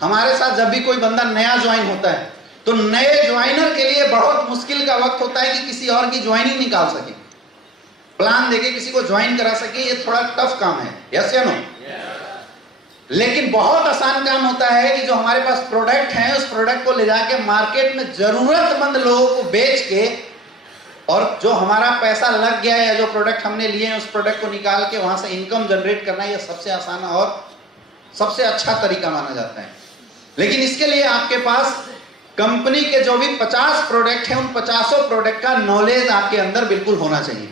हमारे साथ जब भी कोई बंदा नया ज्वाइन होता है तो नए ज्वाइनर के लिए बहुत मुश्किल का वक्त होता है कि किसी और की ज्वाइनिंग निकाल सके, प्लान देके किसी को ज्वाइन करा सके। ये थोड़ा टफ काम है, यस या नो? लेकिन बहुत आसान काम होता है कि जो हमारे पास प्रोडक्ट है उस प्रोडक्ट को ले जाके मार्केट में जरूरतमंद लोगों को बेच के, और जो हमारा पैसा लग गया है या जो प्रोडक्ट हमने लिए हैं उस प्रोडक्ट को निकाल के वहां से इनकम जनरेट करना, यह सबसे आसान और सबसे अच्छा तरीका माना जाता है। लेकिन इसके लिए आपके पास कंपनी के जो भी 50 प्रोडक्ट हैं उन 50 प्रोडक्ट का नॉलेज आपके अंदर बिल्कुल होना चाहिए।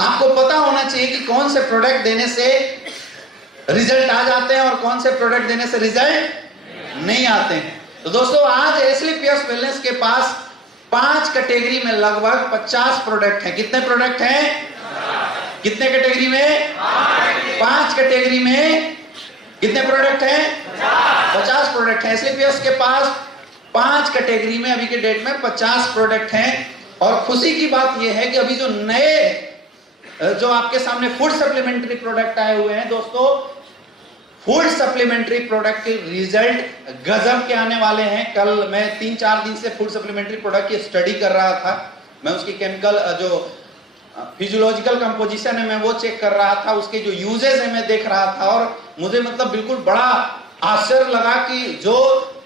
आपको पता होना चाहिए कि कौन से प्रोडक्ट देने से रिजल्ट आ जाते हैं और कौन से प्रोडक्ट देने से रिजल्ट नहीं आते हैं। तो दोस्तों आज एस्ली पियर्स वेलनेस के पास 5 कैटेगरी में लगभग 50 प्रोडक्ट हैं। कितने प्रोडक्ट हैं? कितने कैटेगरी में? 5 कैटेगरी में कितने प्रोडक्ट हैं? 50 प्रोडक्ट हैं। एस्ली पियर्स के पास 5 कैटेगरी में अभी के डेट में 50 प्रोडक्ट हैं। और खुशी की बात यह है कि अभी जो नए जो आपके सामने फूड सप्लीमेंट्री प्रोडक्ट आए हुए हैं दोस्तों, फूड सप्लीमेंट्री प्रोडक्ट के रिजल्ट गजब के आने वाले हैं। कल मैं 3-4 दिन से फूड सप्लीमेंट्री प्रोडक्ट की स्टडी कर रहा था। मैं उसकी केमिकल जो फिजियोलॉजिकल कंपोजिशन है मैं वो चेक कर रहा था, उसके जो यूजेस है मैं देख रहा था, और मुझे मतलब बिल्कुल बड़ा आश्चर्य लगा कि जो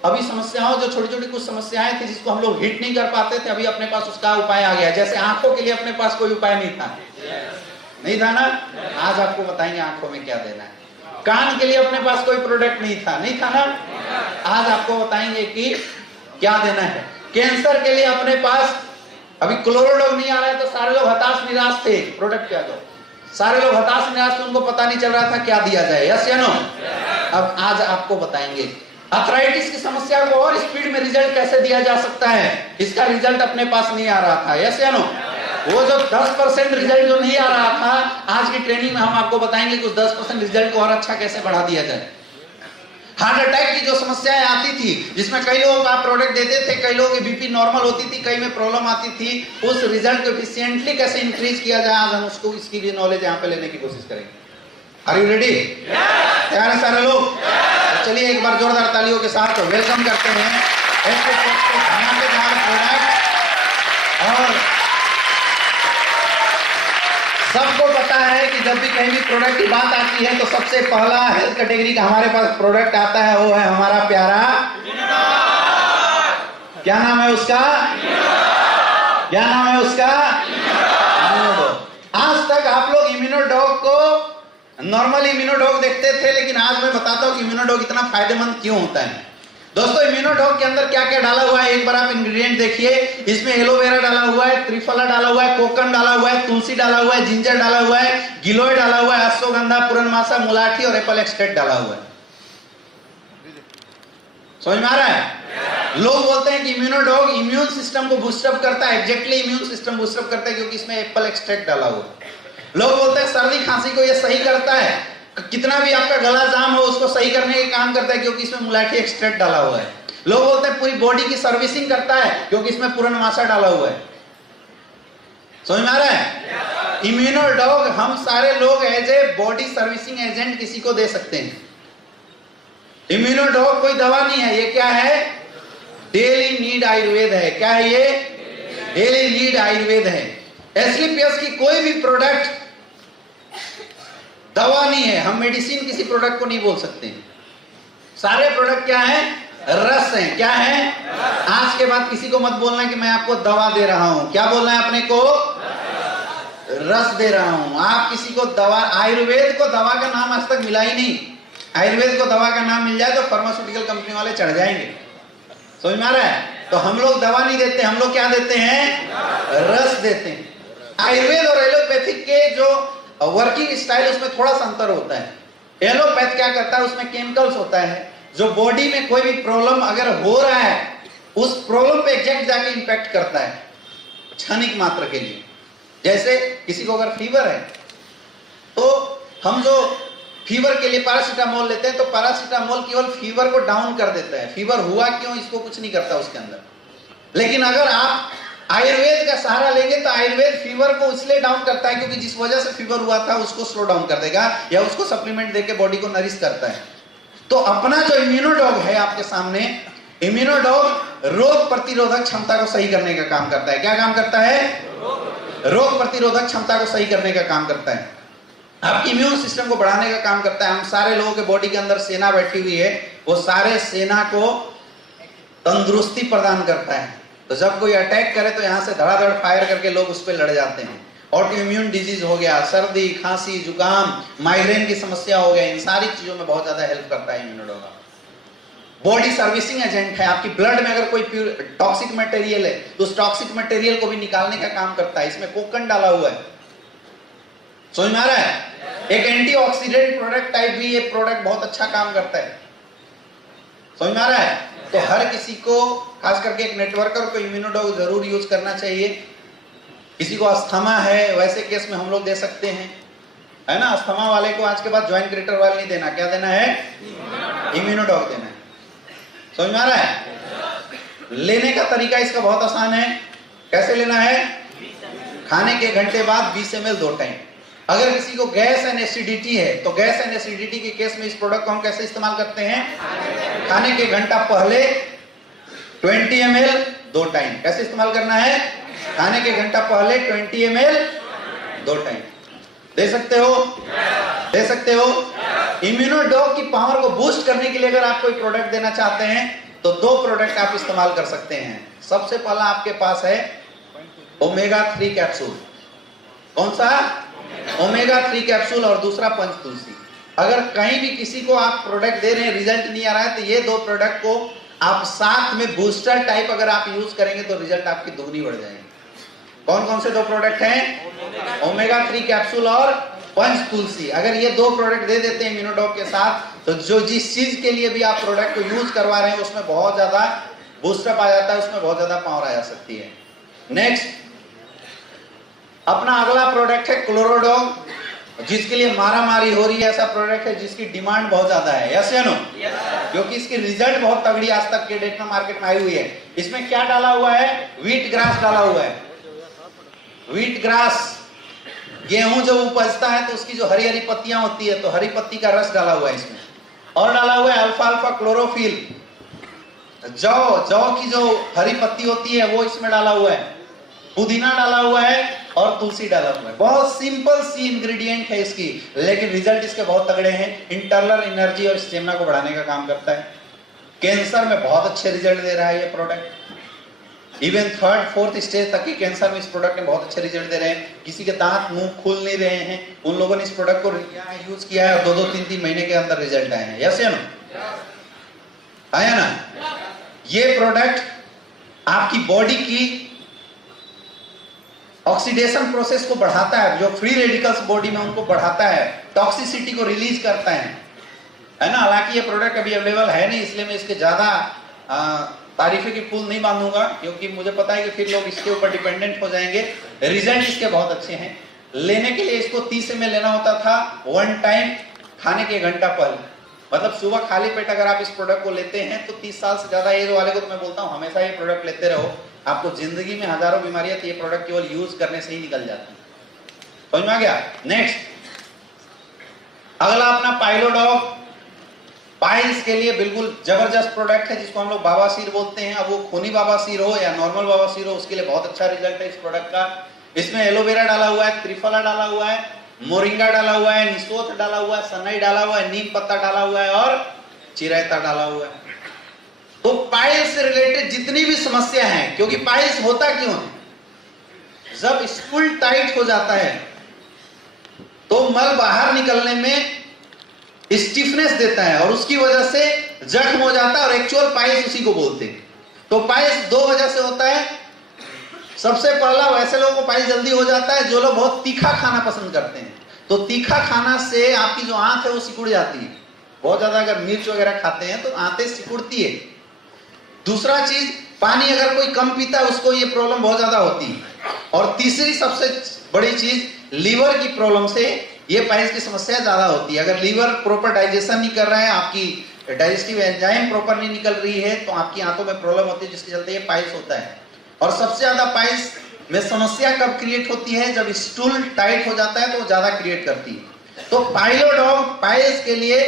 अभी समस्याओं, जो छोटी छोटी कुछ समस्याएं थी जिसको हम लोग हिट नहीं कर पाते थे, अभी अपने पास उसका उपाय आ गया। जैसे आंखों के लिए अपने पास कोई उपाय नहीं था, नहीं था ना? आज आपको बताएंगे आंखों में क्या देना है। कान के लिए अपने पास कोई प्रोडक्ट नहीं था, नहीं था ना? आज आपको बताएंगे कि क्या देना है। कैंसर के लिए अपने पास अभी क्लोरोडॉग नहीं आ रहा है तो सारे लोग हताश निराश थे। प्रोडक्ट क्या दो, सारे लोग हताश निराश थे, उनको पता नहीं चल रहा था क्या दिया जाए, यस या नो? अब आज आपको बताएंगे अर्थराइटिस की समस्या को और स्पीड में रिजल्ट कैसे दिया जा सकता है। इसका रिजल्ट अपने पास नहीं आ रहा था, यस या नो? वो जो 10% रिजल्ट जो नहीं आ रहा था, आज की ट्रेनिंग में हम आपको बताएंगे कि उस 10% रिजल्ट को और अच्छा कैसे बढ़ा दिया जाए। हार्ट अटैक की जो समस्याएं आती थी जिसमें कई लोगों को आप प्रोडक्ट देते थे, कई लोगों की बीपी नॉर्मल होती थी, कई में प्रॉब्लम आती थी, उस रिजल्ट को एफिशिएंटली कैसे इंक्रीज किया जाए, आज हम उसको इसकी भी नॉलेज यहाँ पे लेने की कोशिश करेंगे। Are you ready? तैयार है सारे लोग? तो चलिए एक बार जोरदार तालियों के साथ वेलकम करते हैं प्रोडक्ट। और सबको पता है कि जब भी कहीं भी प्रोडक्ट की बात आती है तो सबसे पहला हेल्थ कैटेगरी का हमारे पास प्रोडक्ट आता है, वो है हमारा प्यारा, क्या नाम है उसका? क्या नाम है उसका? इम्यूनोडॉग। आज तक आप लोग इम्यूनोडॉग को नॉर्मल इम्यूनोडॉग देखते थे, लेकिन आज मैं बताता हूं कि इम्यूनोडॉग इतना फायदेमंद क्यों होता है। दोस्तों इम्यूनोडॉग के अंदर क्या क्या डाला हुआ है एक बार आप इंग्रेडिएंट देखिए। इसमें एलोवेरा डाला हुआ है, त्रिफला डाला हुआ है, कोकम डाला हुआ है, तुलसी डाला हुआ है, जिंजर डाला हुआ है, गिलोय डाला हुआ है, अश्वगंधा, पुरनमासा, मुलाठी और एप्पल एक्सट्रैक्ट डाला हुआ है। समझ में आ रहा है? लोग बोलते हैं कि इम्यूनोडॉग इम्यून सिस्टम को बूस्टअप करता है। एग्जैक्टली इम्यून सिस्टम बूस्टअप करता है क्योंकि इसमें एप्पल एक्सट्रैक्ट डाला हुआ है। लोग बोलते हैं सर्दी खांसी को ये सही करता है, कितना भी आपका गला जाम हो उसको सही करने के काम करता है क्योंकि इसमें मुलाठी एक्सट्रैक्ट डाला हुआ है। लोग बोलते हैं पूरी बॉडी की सर्विसिंग करता है क्योंकि इसमें पुरनमासा डाला हुआ है। समझ में आ रहा है? इम्यूनोडॉग हम सारे लोग as a body servicing agent किसी को दे सकते हैं। इम्यूनोडॉग कोई दवा नहीं है, ये क्या है? डेली नीड आयुर्वेद है। क्या है ये? डेली नीड आयुर्वेद है। एस्ली पियर्स की कोई भी प्रोडक्ट दवा नहीं है, हम मेडिसिन किसी प्रोडक्ट को नहीं बोल सकते। सारे प्रोडक्ट क्या है? रस हैं। क्या है? आज के बाद किसी को मत बोलना कि मैं आपको दवा दे रहा हूं। क्या बोलना है अपने को? रस दे रहा हूं। आप किसी को दवा, आयुर्वेद को दवा का नाम आज तक मिला ही नहीं। आयुर्वेद को दवा का नाम मिल जाए तो फार्मास्यूटिकल कंपनी वाले चढ़ जाएंगे। समझ में आ रहा है? तो हम लोग दवा नहीं देते, हम लोग क्या देते हैं? रस देते हैं। आयुर्वेद और एलोपैथिक के जो वर्किंग स्टाइल उसमें थोड़ा सा अंतर होता है। एलोपैथ क्या करता है, उसमें केमिकल्स होता है जो बॉडी में कोई भी प्रॉब्लम अगर हो रहा है उस प्रॉब्लम पे एग्जैक्ट जाके इंपैक्ट करता है क्षणिक मात्र के लिए। जैसे किसी को अगर फीवर है तो हम जो फीवर के लिए पैरासीटामोल लेते हैं तो पैरासीटामोल केवल फीवर को डाउन कर देता है, फीवर हुआ क्यों इसको कुछ नहीं करता उसके अंदर। लेकिन अगर आप आयुर्वेद का सहारा लेंगे तो आयुर्वेद फीवर को इसलिए डाउन करता है क्योंकि जिस वजह से फीवर हुआ था उसको स्लो डाउन कर देगा या उसको सप्लीमेंट देके बॉडी को नरिश करता है। तो अपना जो इम्यूनोडॉग है आपके सामने, इम्यूनोडॉग रोग प्रतिरोधक क्षमता को सही करने का काम करता है। क्या काम करता है? रोग प्रतिरोधक क्षमता को सही करने का काम करता है, आपकी इम्यून सिस्टम को बढ़ाने का काम करता है। हम सारे लोगों के बॉडी के अंदर सेना बैठी हुई है, वो सारे सेना को तंदुरुस्ती प्रदान करता है। तो जब कोई अटैक करे तो यहां से धड़ाधड़ फायर करके लोग उस पर लड़ जाते हैं। ऑटो इम्यून डिजीज हो गया, सर्दी, खांसी, जुकाम, माइग्रेन की समस्या हो गया, इन सारी चीजों में बहुत ज्यादा हेल्प करता है इम्यूनोडॉग। बॉडी सर्विसिंग एजेंट है, आपकी ब्लड में अगर कोई टॉक्सिक मटेरियल है तो उस टॉक्सिक मटेरियल को भी निकालने का काम करता है। इसमें कोकन डाला हुआ है, समझ में आ रहा है? एक एंटीऑक्सीडेंट प्रोडक्ट टाइप भी ये प्रोडक्ट बहुत अच्छा काम करता है, समझ में आ रहा है? तो हर किसी को, खास करके एक नेटवर्कर को इम्यूनोडॉग जरूर यूज करना चाहिए। किसी को अस्थमा है, वैसे केस में हम लोग दे सकते हैं, है ना? अस्थमा वाले को आज के बाद ज्वाइंट क्रिएटर वाले नहीं देना, क्या देना है? इम्यूनोडॉग देना है, समझ में आ रहा है? लेने का तरीका इसका बहुत आसान है। कैसे लेना है? खाने के घंटे बाद 20 ml 2 टाइम। अगर किसी को गैस एंड एसिडिटी है तो गैस एंड एसिडिटी के केस में इस प्रोडक्ट को हम कैसे इस्तेमाल करते हैं? खाने के घंटा पहले 20 ml 2 टाइम। कैसे इस्तेमाल करना है? खाने के घंटा पहले 20 ml 2 टाइम। दे सकते हो? दे सकते हो? इम्यूनोडॉग की पावर को बूस्ट करने के लिए अगर आप कोई प्रोडक्ट देना चाहते हैं तो 2 प्रोडक्ट आप इस्तेमाल कर सकते हैं। सबसे पहला आपके पास है ओमेगा 3 कैप्सूल। कौन सा? Omega 3 capsule. और दूसरा पंच तुलसी। अगर कहीं भी किसी को आप प्रोडक्ट दे रहे हैं, रिजल्ट नहीं आ रहा है, तो ये 2 प्रोडक्ट को आप साथ में बूस्टर टाइप अगर आप यूज करेंगे तो रिजल्ट आपकी दुगनी बढ़ जाएगी। कौन कौन से 2 प्रोडक्ट हैं? ओमेगा 3 कैप्सूल और पंच तुलसी। अगर ये 2 प्रोडक्ट दे देते हैं इम्यूनोडॉग के साथ, तो जो जिस चीज के लिए भी आप प्रोडक्ट को यूज करवा रहे हैं उसमें बहुत ज्यादा बूस्टअप आ जाता है, उसमें बहुत ज्यादा पावर आ जा सकती है। नेक्स्ट, अपना अगला प्रोडक्ट है क्लोरोडॉग, जिसके लिए मारामारी हो रही है। ऐसा प्रोडक्ट है जिसकी डिमांड बहुत ज्यादा है, यस या नो? क्योंकि इसकी रिजल्ट बहुत तगड़ी आज तक के डेट में मार्केट में आई हुई है। इसमें क्या डाला हुआ है? व्हीट ग्रास डाला हुआ है। व्हीट ग्रास, गेहूं जब उपजता है तो उसकी जो हरी हरी पत्तियां होती है, तो हरी पत्ती का रस डाला हुआ है इसमें। और डाला हुआ है अल्फा अल्फा क्लोरोफिल, जौ की जो हरी पत्ती होती है वो इसमें डाला हुआ है। पुदीना डाला हुआ है और तुलसी डाला हुआ है। बहुत सिंपल सी इंग्रेडिएंट है इसकी, लेकिन रिजल्ट इसके बहुत तगड़े हैं। इंटरनल एनर्जी और स्टेमिना को बढ़ाने का काम करता है। कैंसर में बहुत अच्छे रिजल्ट दे रहा है ये product. Even 3rd 4th stage तक के कैंसर में इस प्रोडक्ट में बहुत अच्छे रिजल्ट दे रहे हैं। किसी के दांत मुंह खुल नहीं रहे हैं, उन लोगों ने इस प्रोडक्ट को यूज किया है और 2-2 3-3 महीने के अंदर रिजल्ट आए हैं, यस या नो? आया ना? ये प्रोडक्ट आपकी बॉडी की ऑक्सीडेशन प्रोसेस को बढ़ाता है, जो फ्री रेडिकल्स बॉडी में उनको बढ़ाता है, टॉक्सिसिटी को रिलीज करता है ना? हालांकि ये प्रोडक्ट अभी अवेलेबल है नहीं, इसलिए मैं इसके ज्यादा तारीफे की फूल नहीं बांधूंगा, क्योंकि मुझे पता है कि फिर लोग इसके ऊपर डिपेंडेंट हो जाएंगे। रिजल्ट इसके बहुत अच्छे हैं। लेने के लिए इसको 30 ml लेना होता था 1 टाइम खाने के घंटा पहले। मतलब सुबह खाली पेट अगर आप इस प्रोडक्ट को लेते हैं तो 30 साल से ज्यादा एज वाले को तो मैं बोलता हूँ हमेशा ये प्रोडक्ट लेते रहो। आपको जिंदगी में हजारों बीमारियां तो ये प्रोडक्ट केवल यूज करने से ही निकल जाती है। समझ में आ गया? नेक्स्ट, अगला अपना पाइलोडॉग। पाइल्स के लिए बिल्कुल जबरदस्त प्रोडक्ट है, जिसको हम लोग बाबासीर बोलते हैं। अब वो खूनी बाबासीर हो या नॉर्मल बाबासीर हो, उसके लिए बहुत अच्छा रिजल्ट है इस प्रोडक्ट का। इसमें एलोवेरा डाला हुआ है, त्रिफला डाला हुआ है, मोरिंगा डाला हुआ है, निसोथ डाला हुआ है, सनई डाला हुआ है, नीम पत्ता डाला हुआ है और चिरैता डाला हुआ है। तो पाइल्स से रिलेटेड जितनी भी समस्या है, क्योंकि पाइल्स होता क्यों है? जब स्टूल टाइट हो जाता है तो मल बाहर निकलने में स्टिफनेस देता है और उसकी वजह से जख्म हो जाता है, और एक्चुअल पाइल्स उसी को बोलते हैं। तो पाइल्स 2 वजह से होता है। सबसे पहला, वैसे लोगों को पाइल्स जल्दी हो जाता है जो लोग बहुत तीखा खाना पसंद करते हैं। तो तीखा खाना से आपकी जो आंत है वो सिकुड़ जाती है। बहुत ज्यादा अगर मिर्च वगैरह खाते हैं तो आंतें सिकुड़ती है। दूसरा चीज, पानी अगर कोई कम पीता है उसको ये प्रॉब्लम बहुत ज्यादा होती है। और तीसरी सबसे बड़ी चीज, लीवर की प्रॉब्लम से ये पाइल्स की समस्या ज्यादा होती है। अगर लीवर प्रॉपर डाइजेशन नहीं कर रहा है, आपकी डाइजेस्टिव एंजाइम प्रॉपर नहीं निकल रही है, तो आपकी आंतों में प्रॉब्लम होती है, जिसके चलते ये पाइल्स होता है। और सबसे ज्यादा पाइल्स में समस्या कब क्रिएट होती है? जब स्टूल टाइट हो जाता है तो ज्यादा क्रिएट करती है। तो पाइलोडॉग पाइल्स के लिए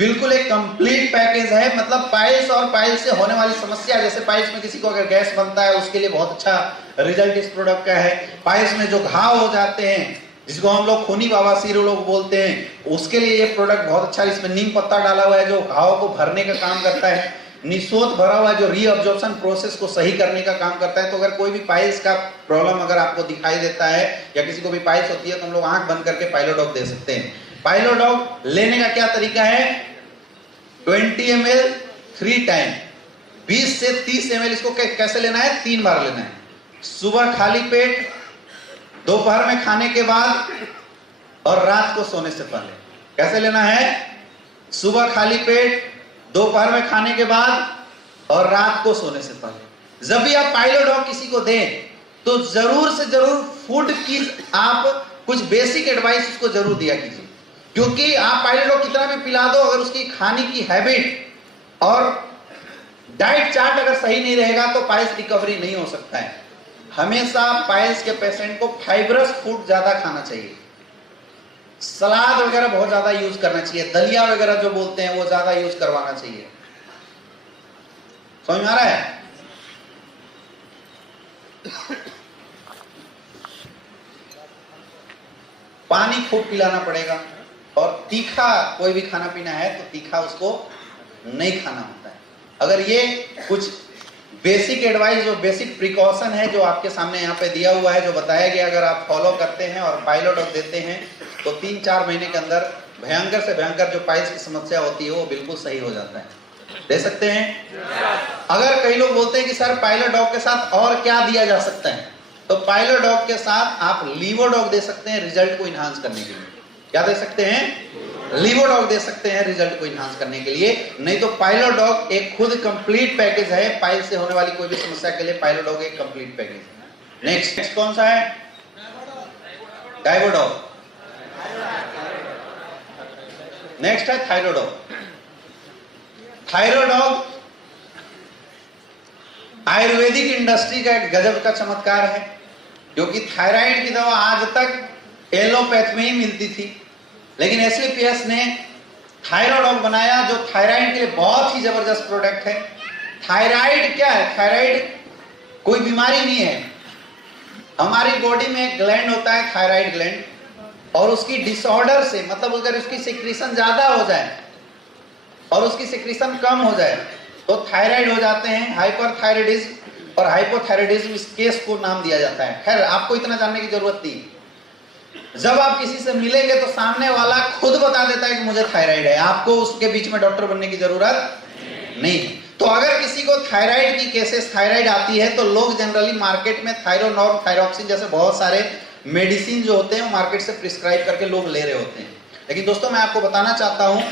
बिल्कुल एक कंप्लीट पैकेज है। मतलब पाइल्स और पाइल्स से होने वाली समस्या, जैसे पाइल्स में किसी को अगर गैस बनता है उसके लिए बहुत अच्छा रिजल्ट इस प्रोडक्ट का है। पाइल्स में जो घाव हो जाते हैं जिसको हम लोग खूनी बवासीर लोग बोलते हैं, उसके लिए ये प्रोडक्ट बहुत अच्छा। इसमें नीम पत्ता डाला हुआ है जो घाव को भरने का काम करता है। निसोत भरा हुआ जो रीअब्जॉर्प्शन प्रोसेस को सही करने का काम करता है। तो अगर कोई भी पाइल्स का प्रॉब्लम अगर आपको दिखाई देता है या किसी को भी पाइल्स होती है तो हम लोग आंख बंद करके पाइलोडॉग दे सकते हैं। पाइलोडॉग लेने का क्या तरीका है? 20 ml 3 टाइम, 20 से 30 ml इसको कैसे लेना है? 3 बार लेना है। सुबह खाली पेट, दोपहर में खाने के बाद और रात को सोने से पहले। कैसे लेना है? सुबह खाली पेट, दोपहर में खाने के बाद और रात को सोने से पहले। जब भी आप पाइलोडॉग किसी को दें तो जरूर से जरूर फूड की आप कुछ बेसिक एडवाइस उसको जरूर दिया कीजिए, क्योंकि आप पाइलोडॉग कितना भी पिला दो, अगर उसकी खाने की हैबिट और डाइट चार्ट अगर सही नहीं रहेगा तो पाइल्स रिकवरी नहीं हो सकता है। हमेशा पाइल्स के पेशेंट को फाइब्रस फूड ज्यादा खाना चाहिए, सलाद वगैरह बहुत ज्यादा यूज करना चाहिए, दलिया वगैरह जो बोलते हैं वो ज्यादा यूज करवाना चाहिए। समझ में आ रहा है? पानी खूब पिलाना पड़ेगा, और तीखा कोई भी खाना पीना है तो तीखा उसको नहीं खाना होता है। अगर ये कुछ बेसिक एडवाइस, जो बेसिक प्रिकॉशन है जो आपके सामने यहाँ पे दिया हुआ है, जो बताया गया, अगर आप फॉलो करते हैं और पाइलोडॉग देते हैं तो 3-4 महीने के अंदर भयंकर से भयंकर जो पाइल्स की समस्या होती है वो बिल्कुल सही हो जाता है। दे सकते हैं। अगर कई लोग बोलते हैं कि सर पाइलोडॉग के साथ और क्या दिया जा सकता है, तो पाइलोडॉग के साथ आप लीवोडॉग दे सकते हैं रिजल्ट को इनहांस करने के लिए। क्या दे सकते हैं? लीवोडॉग दे सकते हैं रिजल्ट को इनहांस करने के लिए। नहीं तो पाइलोडॉग एक खुद कंप्लीट पैकेज है। पाइल्स से होने वाली कोई भी समस्या के लिए पाइलोडॉग एक कंप्लीट पैकेज है। नेक्स्ट कौन सा है? डाइवोडॉग। नेक्स्ट है थायरोडॉग। थायरोडॉग आयुर्वेदिक इंडस्ट्री का एक गजब का चमत्कार है, क्योंकि थायराइड की दवा आज तक एलोपैथ में ही मिलती थी, लेकिन एसवीपीएस ने थायरोडॉग बनाया जो थायराइड के लिए बहुत ही जबरदस्त प्रोडक्ट है। थायराइड क्या है? थायराइड कोई बीमारी नहीं है। हमारी बॉडी में एक ग्लैंड होता है थायराइड ग्लैंड, और उसकी डिसऑर्डर से, मतलब अगर उसकी सिक्रीशन ज्यादा हो जाए और उसकी सिक्रीशन कम हो जाए तो थायराइड हो जाते हैं। हाइपरथायराइडिज्म और हाइपोथायराइडिज्म इस केस को नाम दिया जाता है। खैर आपको इतना जानने की जरूरत नहीं। जब आप किसी से मिलेंगे तो सामने वाला खुद बता देता है कि मुझे थायराइड है, आपको उसके बीच में डॉक्टर बनने की जरूरत नहीं है। तो अगर किसी को थायराइड की केसेस, थायराइड आती है तो लोग जनरली मार्केट में थायरोनॉर्म, थायरोक्सिन जैसे बहुत सारे मेडिसिन जो होते हैं वो मार्केट से प्रिस्क्राइब करके लोग ले रहे होते हैं। लेकिन दोस्तों मैं आपको बताना चाहता हूं,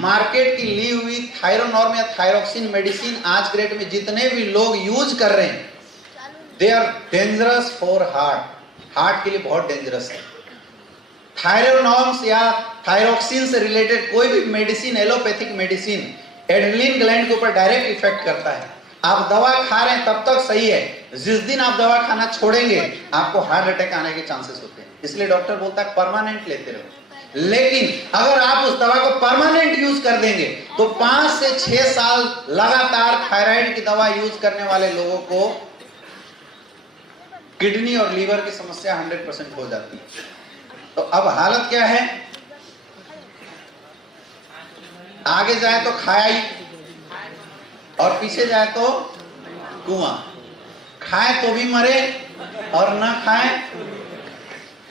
मार्केट की ली हुई थायरोनॉर्म या थायरोक्सिन मेडिसिन आज के डेट में जितने भी लोग यूज कर रहे हैं, they are dangerous for heart के लिए बहुत डेंजरस है। थायरोनॉर्म्स या थायरोक्सिन से रिलेटेड कोई भी medicine, allopathic medicine adrenaline gland के ऊपर डायरेक्ट इफेक्ट करता है। आप दवा खा रहे हैं तब तक सही है, जिस दिन आप दवा खाना छोड़ेंगे आपको हार्ट अटैक आने के चांसेस होते हैं। इसलिए डॉक्टर बोलता है परमानेंट लेते रहो। लेकिन अगर आप उस दवा को परमानेंट यूज कर देंगे तो 5 से 6 साल लगातार थायराइड की दवा यूज करने वाले लोगों को किडनी और लीवर की समस्या 100% हो जाती है। तो अब हालत क्या है? आगे जाए तो खाई और पीछे जाए तो कुआं। खाए तो भी मरे और ना खाए।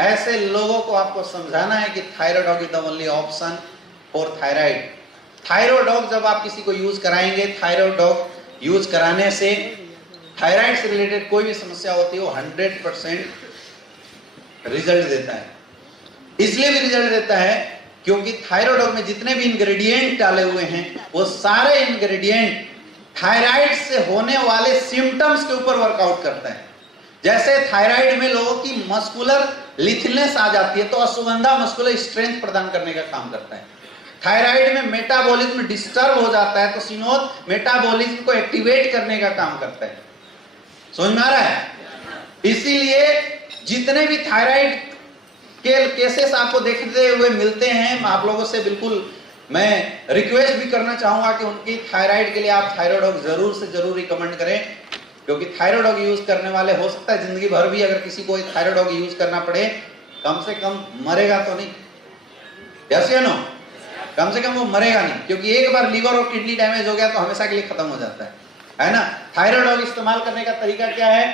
ऐसे लोगों को आपको समझाना है कि Thyrodog is the only option for thyroid. Thyrodog जब आप किसी को यूज कराएंगे, थायरोडॉग यूज कराने से थायराइड से रिलेटेड कोई भी समस्या होती है वो 100% रिजल्ट देता है। इसलिए भी रिजल्ट देता है क्योंकि थायरोडॉग में जितने भी इंग्रेडिएंट डाले हुए हैं वो सारे इंग्रेडिएंट थायराइड से होने वाले सिम्टम्स के ऊपर वर्कआउट करता है। जैसे थायराइड में लोगों की मस्कुलर लिथलनेस आ जाती है तो अश्वगंधा मस्कुलर स्ट्रेंथ प्रदान करने का काम करता है। थायराइड में मेटाबॉलिज्म डिस्टर्ब हो जाता है तो सिनोद मेटाबॉलिज्म को एक्टिवेट करने का काम करता है। समझ में आ रहा है? इसीलिए जितने भी थायराइड के केसेस आपको देखते हुए मिलते हैं, आप लोगों से बिल्कुल मैं रिक्वेस्ट भी करना चाहूंगा कि उनकी थायराइड के लिए आप थायराइड जरूर से जरूर रिकमेंड करें, क्योंकि थायराइड यूज करने वाले हो सकता है जिंदगी भर भी अगर किसी को थायराइड यूज करना पड़े, कम से कम मरेगा तो नहीं, यस या नो, कम से कम वो मरेगा नहीं, क्योंकि एक बार लीवर और किडनी डैमेज हो गया तो हमेशा के लिए खत्म हो जाता है ना। थायराइड इस्तेमाल करने का तरीका क्या है?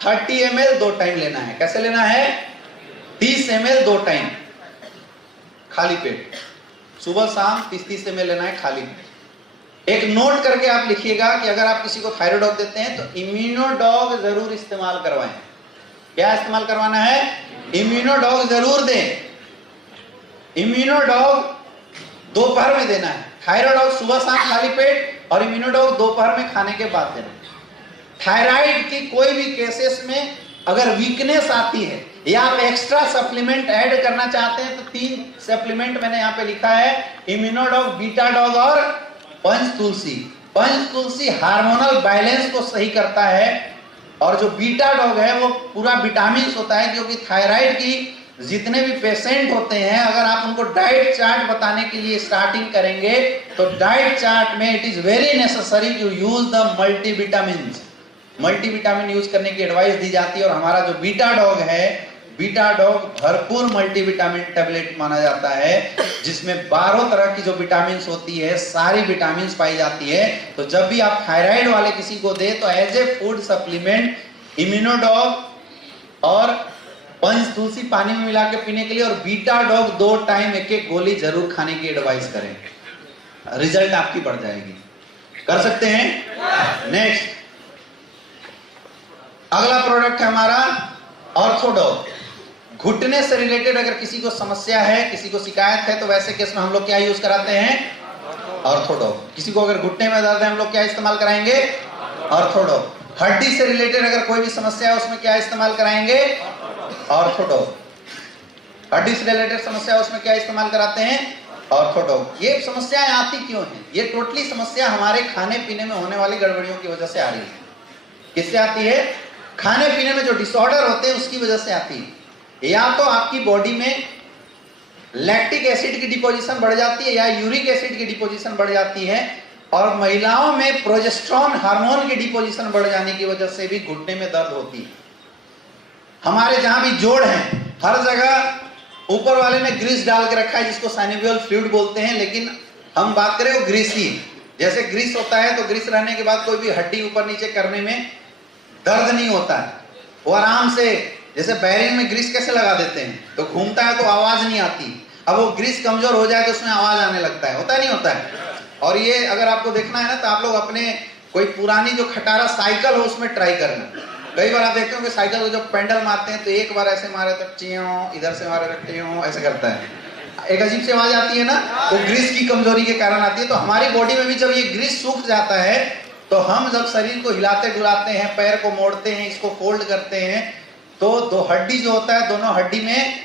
30 ml 2 टाइम लेना है। कैसे लेना है? 30 ml 2 टाइम खाली पेट, सुबह शाम 30 ml लेना है खाली पेट। एक नोट करके आप लिखिएगा कि अगर आप किसी को थायराइड देते हैं तो इम्यूनोडॉग जरूर इस्तेमाल करवाएं। क्या इस्तेमाल करवाना है? इम्यूनोडॉग जरूर दें। इम्यूनोडॉग दोपहर में देना है। थायराइड सुबह शाम खाली पेट और इम्यूनोडॉग दोपहर में खाने के बाद देना। थायराइड की कोई भी केसेस में अगर वीकनेस आती है या आप एक्स्ट्रा सप्लीमेंट ऐड करना चाहते हैं तो 3 सप्लीमेंट मैंने यहाँ पे लिखा है, इम्यूनोडॉग, बीटाडॉग और पंचतुलसी। पंचतुलसी हार्मोनल बैलेंस को सही करता है और जो बीटाडॉग है वो पूरा विटामिन होता है, क्योंकि थायराइड की जितने भी पेशेंट होते हैं अगर आप उनको डाइट चार्ट बताने के लिए स्टार्टिंग करेंगे तो डाइट चार्ट में it is very necessary to use the multivitamin. Multivitamin use करने की एडवाइस दी जाती है और हमारा जो बीटाडॉग है, बीटाडॉग भरपूर मल्टीविटामिन टैबलेट माना जाता है, जिसमें 12 तरह की जो विटामिन होती है, सारी विटामिन पाई जाती है। तो जब भी आप थायराइड वाले किसी को दे तो एज ए फूड सप्लीमेंट इम्यूनोडॉग और पंचतुलसी पानी में मिला के पीने के लिए और बीटाडॉग 2 टाइम एक गोली जरूर खाने की एडवाइस करें, रिजल्ट आपकी बढ़ जाएगी। कर सकते हैं? नेक्स्ट अगला प्रोडक्ट है हमारा ऑर्थोडॉग। घुटने से रिलेटेड अगर किसी को समस्या है, किसी को शिकायत है, तो वैसे केस में हम लोग क्या यूज कराते हैं? ऑर्थोडॉग। किसी को अगर घुटने में दर्द है हम लोग क्या इस्तेमाल कराएंगे? ऑर्थोडॉग। हड्डी से रिलेटेड अगर कोई भी समस्या है उसमें क्या इस्तेमाल कराएंगे? ऑर्थोडॉग। हड्डी से रिलेटेड समस्या है उसमें क्या इस्तेमाल कराते हैं? ऑर्थोडॉग। ये समस्याएं आती क्यों हैं? ये टोटली समस्या हमारे खाने पीने में होने वाली गड़बड़ियों की वजह से आ रही है। किससे आती है? खाने पीने में जो डिसऑर्डर होते हैं उसकी वजह से आती है। या तो आपकी बॉडी में लैक्टिक एसिड की डिपोजिशन बढ़ जाती है या यूरिक एसिड की डिपोजिशन बढ़ जाती है, और महिलाओं में प्रोजेस्टेरोन हार्मोन की डिपोजिशन बढ़ जाने की वजह से भी घुटने में दर्द होती है। हमारे जहां भी जोड़ है हर जगह ऊपर वाले ने ग्रीस डाल के रखा है जिसको साइनोवियल फ्लूइड बोलते हैं, लेकिन हम बात करें वो ग्रीस की। जैसे ग्रीस होता है तो ग्रीस रहने के बाद कोई भी हड्डी ऊपर नीचे करने में दर्द नहीं होता है, वो आराम से, जैसे बैरिंग में ग्रीस कैसे लगा देते हैं तो घूमता है तो आवाज नहीं आती। अब वो ग्रीस कमजोर हो जाए तो उसमें आवाज आने लगता है, होता नहीं होता है। और ये अगर आपको देखना है ना तो आप लोग अपने कोई पुरानी जो खटारा साइकिल हो उसमें ट्राई करना। कई बार आप देखते हो कि साइकिल को जब पेंडल मारते हैं तो एक बार ऐसे मारे तो च्यों, इधर से मारे तो च्यों, ऐसे करता है, एक अजीब सी आवाज आती है ना, वो ग्रीस की कमजोरी के कारण आती है। तो हमारी बॉडी में भी जब ये ग्रीस सूख जाता है तो हम जब शरीर को हिलाते डुलाते हैं, पैर को मोड़ते हैं, इसको फोल्ड करते हैं, तो दो हड्डी जो होता है, दोनों हड्डी में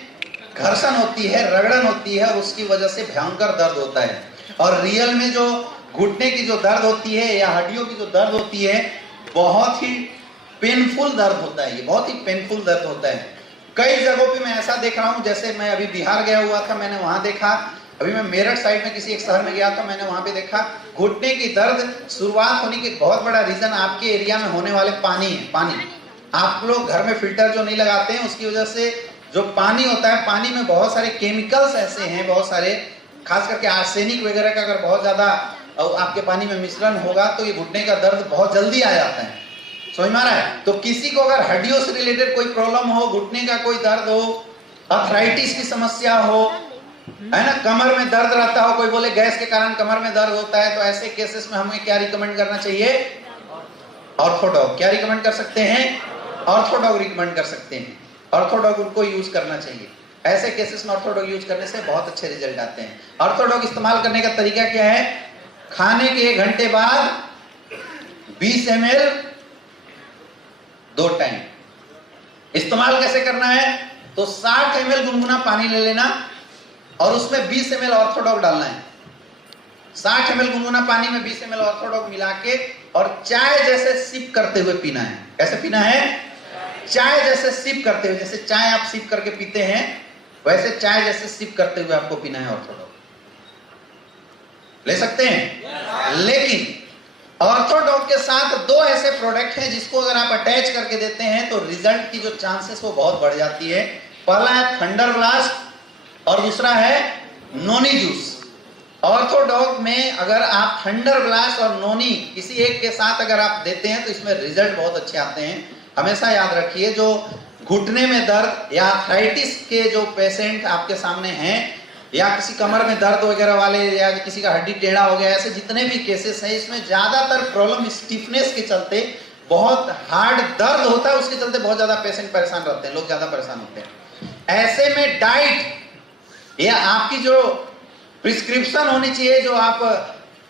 घर्षण होती है, रगड़न होती है, उसकी वजह से भयंकर दर्द होता है। और रियल में जो घुटने की जो दर्द होती है या हड्डियों की जो दर्द होती है बहुत ही पेनफुल दर्द होता है, ये बहुत ही पेनफुल दर्द होता है। कई जगहों पे मैं ऐसा देख रहा हूँ, जैसे मैं अभी बिहार गया हुआ था, मैंने वहां देखा, अभी मैं मेरठ साइड में किसी एक शहर में गया था, मैंने वहां पे देखा घुटने की दर्द शुरुआत होने की बहुत बड़ा रीजन आपके एरिया में होने वाले पानी है। पानी, आप लोग घर में फिल्टर जो नहीं लगाते हैं उसकी वजह से जो पानी होता है, पानी में बहुत सारे केमिकल्स ऐसे हैं, बहुत सारे, खास करके आर्सेनिक वगैरह का अगर बहुत ज्यादा आपके पानी में मिश्रण होगा तो ये घुटने का दर्द बहुत जल्दी आ जाता है। समझ में आ रहा है? तो किसी को अगर हड्डियों से रिलेटेड कोई प्रॉब्लम हो, घुटने का कोई दर्द हो, अर्थराइटिस की समस्या हो, है ना, कमर में दर्द रहता हो, कोई बोले गैस के कारण कमर में दर्द होता है, तो ऐसे केसेस में हमें क्या रिकमेंड करना चाहिए? ऑर्थोडॉग। क्या रिकमेंड कर सकते हैं? ऑर्थोडॉग रिकमेंड कर सकते हैं। ऑर्थोडॉग उनको यूज करना चाहिए। ऐसे केसेस में ऑर्थोडॉग यूज करने से बहुत अच्छे रिजल्ट आते हैं। ऑर्थोडॉग इस्तेमाल करने का तरीका क्या है? खाने के 1 घंटे बाद 20 ml 2 टाइम। इस्तेमाल कैसे करना है? तो 60 ml गुनगुना पानी ले लेना और उसमें 20 ml ऑर्थोडॉग डालना है। 60 ml गुनगुना पानी में 20 ml ऑर्थोडॉग मिला के और चाय जैसे सिप करते हुए पीना है। कैसे पीना है? चाय जैसे सिप करते हुए, जैसे चाय आप सिप करके पीते हैं वैसे चाय जैसे सिप करते हुए आपको पीना है ऑर्थोडॉग। ले सकते हैं। लेकिन ऑर्थोडॉक के साथ दो ऐसे प्रोडक्ट हैं जिसको अगर आप अटैच करके देते हैं तो रिजल्ट की जो चांसेस वो बहुत बढ़ जाती है। पहला है थंडर ब्लास्ट और दूसरा है नोनी जूस। ऑर्थोडॉक में अगर आप थंडर ब्लास्ट और नोनी किसी एक के साथ अगर आप देते हैं तो इसमें रिजल्ट बहुत अच्छे आते हैं। हमेशा याद रखिए, जो घुटने में दर्द या आर्थराइटिस के जो पेशेंट आपके सामने हैं, या किसी कमर में दर्द वगैरह वाले, या किसी का हड्डी टेढ़ा हो गया, ऐसे जितने भी केसेस हैं, इसमें ज्यादातर प्रॉब्लम स्टिफनेस के चलते, बहुत हार्ड दर्द होता है, उसके चलते बहुत ज्यादा पेशेंट परेशान रहते हैं, लोग ज्यादा परेशान होते हैं। ऐसे में डाइट या आपकी जो प्रिस्क्रिप्शन होनी चाहिए, जो आप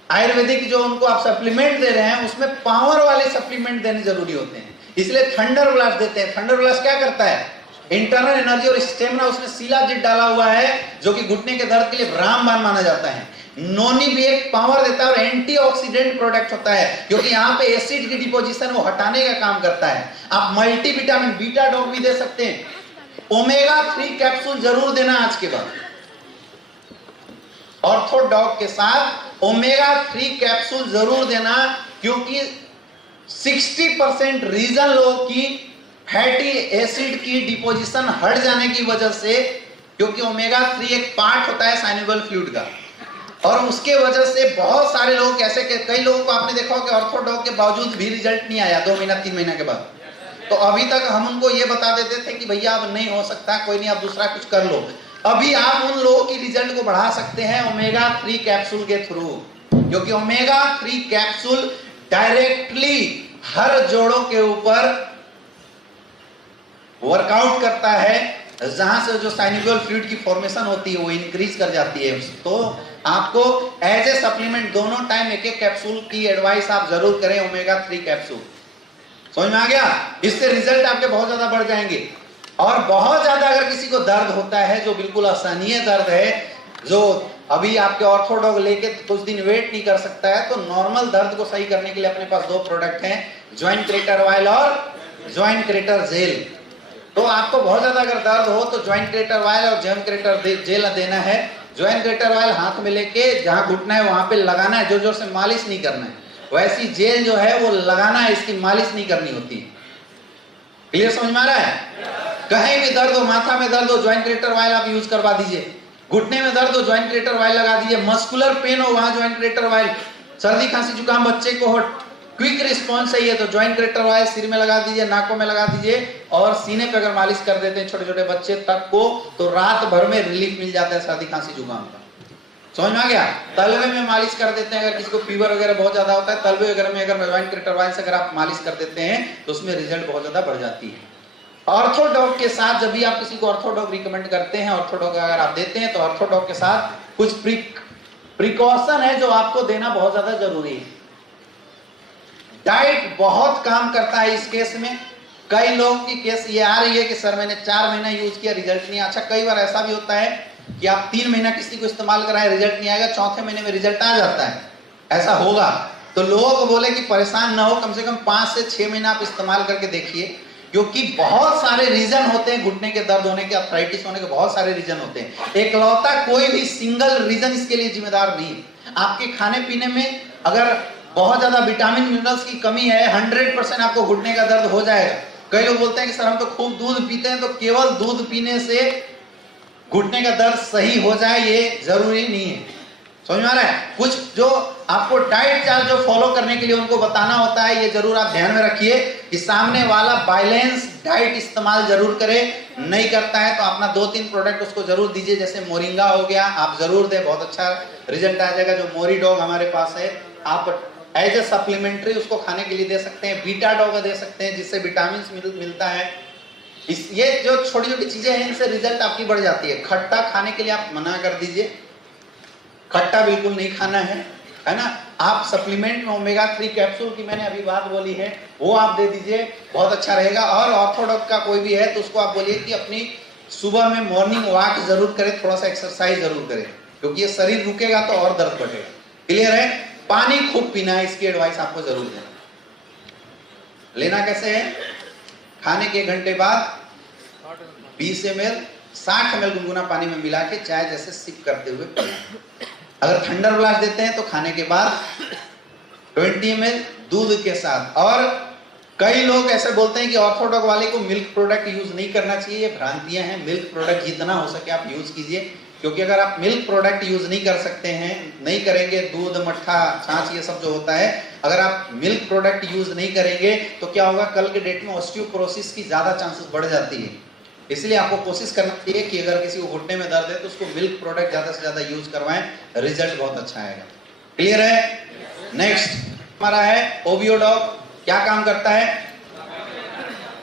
आयुर्वेदिक जो उनको आप सप्लीमेंट दे रहे हैं, उसमें पावर वाले सप्लीमेंट देने जरूरी होते हैं। इसलिए थंडर ब्लास्ट देते हैं। थंडर ब्लास्ट क्या करता है? इंटरनल एनर्जी और स्टेमिना, उसमें शिलाजीत डाला हुआ है जो कि घुटने के दर्द के लिए रामबाण माना जाता है। नोनी भी एक पावर देता है और एंटीऑक्सीडेंट प्रोडक्ट होता है, क्योंकि यहाँ पे एसिड की डिपोजिशन वो हटाने का काम करता है। आप मल्टीविटामिन बीटा डॉग भी दे सकते हैं। ओमेगा 3 कैप्सूल जरूर देना आज के बाद। ऑर्थोडॉक के साथ ओमेगा 3 कैप्सूल जरूर देना, क्योंकि 60% रीजन लोगों की फैटी एसिड की डिपोजिशन हट जाने की वजह से, क्योंकि ओमेगा 3 एक पार्ट होता है साइनोवियल फ्लूइड का, और उसके वजह से बहुत सारे लोग ऐसे, कई लोगों को आपने देखा हो कि ऑर्थोडॉक के बावजूद भी रिजल्ट नहीं आया 2 महीना 3 महीना के बाद, तो अभी तक हम उनको ये बता देते थे कि भैया अब नहीं हो सकता, कोई नहीं, आप दूसरा कुछ कर लो। अभी आप उन लोगों की रिजल्ट को बढ़ा सकते हैं ओमेगा 3 कैप्सूल के थ्रू, क्योंकि ओमेगा 3 कैप्सूल डायरेक्टली हर जोड़ों के ऊपर वर्कआउट करता है, जहां से जो साइनोवियल फ्लूइड की फॉर्मेशन होती है वो इंक्रीज कर जाती है। तो आपको एज ए सप्लीमेंट दोनों टाइम एक एक कैप्सूल की एडवाइस आप जरूर करें, ओमेगा 3 कैप्सूल। समझ में आ गया? इससे रिजल्ट आपके बहुत ज्यादा बढ़ जाएंगे। और बहुत ज्यादा अगर किसी को दर्द होता है, जो बिल्कुल असहनीय दर्द है, जो अभी आपके ऑर्थोडॉक लेके कुछ दिन वेट नहीं कर सकता है, तो नॉर्मल दर्द को सही करने के लिए अपने पास 2 प्रोडक्ट हैं, जॉइंट क्रेटर ऑयल और जॉइंट क्रेटर जेल। तो आपको बहुत ज्यादा अगर दर्द हो तो जॉइंट क्रेटर ऑयल और जॉइंट क्रेटर जेल देना है। जॉइंट क्रेटर ऑयल हाथ में लेके जहां घुटना है वहां पे लगाना है, जोर जोर से मालिश नहीं करना है। वैसी जेल जो है वो लगाना है, इसकी मालिश नहीं करनी होती। क्लियर समझ में आ रहा है? कहीं भी दर्द हो, माथा में दर्द हो, जॉइंट क्रेटर ऑयल आप यूज करवा दीजिए। घुटने में दर्द हो, जॉइंट क्रेटर ऑयल लगा दीजिए। मस्कुलर पेन हो, वहां जॉइंट क्रेटर ऑयल। सर्दी खांसी जुकाम बच्चे को हो, क्विक रिस्पॉन्स चाहिए तो जॉइंट क्रेटर ऑयल सिर में लगा दीजिए, नाकों में लगा दीजिए, और सीने पे अगर मालिश कर देते हैं छोटे छोटे बच्चे तक को, तो रात भर में रिलीफ मिल जाता है सर्दी खांसी जुकाम का। समझ में आ गया? तलवे में मालिश कर देते हैं, अगर किसी को फीवर वगैरह बहुत ज्यादा होता है, तलवे वगैरह में अगर जॉइंट क्रेटर ऑयल से अगर आप मालिश कर देते हैं तो उसमें रिजल्ट बहुत ज्यादा बढ़ जाती है। ऑर्थोडॉक के साथ जब भी आप किसी को ऑर्थोडॉक रिकमेंड करते हैं, ऑर्थोडॉक अगर आप देते हैं, तो ऑर्थोडॉक के साथ कुछ प्रिकॉशन है जो आपको देना बहुत ज्यादा जरूरी है। डाइट बहुत काम करता है इस केस में। कई लोग की केस ये आ रही है कि सर मैंने 4 महीना यूज किया, रिजल्ट नहीं। अच्छा, कई बार ऐसा भी होता है कि आप 3 महीना किसी को इस्तेमाल कराए, रिजल्ट नहीं आएगा, चौथे महीने में रिजल्ट आ जाता है। ऐसा होगा तो लोगों को बोले कि परेशान ना हो, कम से कम 5 से 6 महीना आप इस्तेमाल करके देखिए, क्योंकि बहुत सारे रीजन होते हैं घुटने के दर्द होने के, अर्थराइटिस होने के बहुत सारे रीजन होते हैं। एकलौता कोई भी सिंगल रीजन इसके लिए जिम्मेदार नहीं है। आपके खाने पीने में अगर बहुत ज्यादा विटामिन मिनरल्स की कमी है, 100% आपको घुटने का दर्द हो जाएगा। कई लोग बोलते हैं कि सर हम तो खूब दूध पीते हैं, तो केवल दूध पीने से घुटने का दर्द सही हो जाए ये जरूरी नहीं है। समझ में आ रहा है? कुछ जो आपको डाइट चार्ट जो फॉलो करने के लिए उनको बताना होता है, ये जरूर आप ध्यान में रखिए कि सामने वाला बैलेंस डाइट इस्तेमाल जरूर करे। नहीं करता है तो अपना 2-3 प्रोडक्ट उसको जरूर दीजिए, जैसे मोरिंगा हो गया, आप जरूर दें, बहुत अच्छा रिजल्ट आ जाएगा। जो मोरी डॉग हमारे पास है, आप एज ए सप्लीमेंट्री उसको खाने के लिए दे सकते हैं। बीटा डॉग दे सकते हैं, जिससे विटामिन मिलता है। ये जो छोटी छोटी चीजें हैं, इनसे रिजल्ट आपकी बढ़ जाती है। खट्टा खाने के लिए आप मना कर दीजिए, खट्टा बिल्कुल नहीं खाना है ना। आप सप्लीमेंट में ओमेगा 3 कैप्सूल की मैंने अभी बात बोली है, वो आप दे दीजिए, बहुत अच्छा रहेगा। और ऑर्थोडॉक्स का कोई भी है तो उसको आप बोलिए कि अपनी सुबह में मॉर्निंग वॉक जरूर करें, थोड़ा सा एक्सरसाइज जरूर करें, क्योंकि ये शरीर रुकेगा तो और दर्द बढ़ेगा। क्लियर है? पानी खूब पीना है, इसकी एडवाइस आपको जरूर देना। लेना कैसे है? खाने के 1 घंटे बाद 20 ml 60 ml गुनगुना पानी में मिला के चाय जैसे सिप करते हुए पीना। अगर थंडर ब्लास्ट देते हैं तो खाने के बाद 20 ml दूध के साथ। और कई लोग ऐसे बोलते हैं कि ऑर्थोडॉक्स वाले को मिल्क प्रोडक्ट यूज नहीं करना चाहिए, ये भ्रांतियां हैं। मिल्क प्रोडक्ट जितना हो सके आप यूज कीजिए, क्योंकि अगर आप मिल्क प्रोडक्ट यूज नहीं कर सकते हैं, नहीं करेंगे, दूध, मट्ठा, छाछ, ये सब जो होता है, अगर आप मिल्क प्रोडक्ट यूज नहीं करेंगे तो क्या होगा, कल के डेट में ऑस्टियोपोरोसिस की ज्यादा चांसेस बढ़ जाती है। इसलिए आपको कोशिश करना चाहिए कि अगर किसी को घुटने में दर्द है तो उसको मिल्क प्रोडक्ट ज्यादा से ज्यादा यूज करवाएं, रिजल्ट बहुत अच्छा आएगा। क्लियर है? नेक्स्ट हमारा है ओबियोडॉग। क्या काम करता है?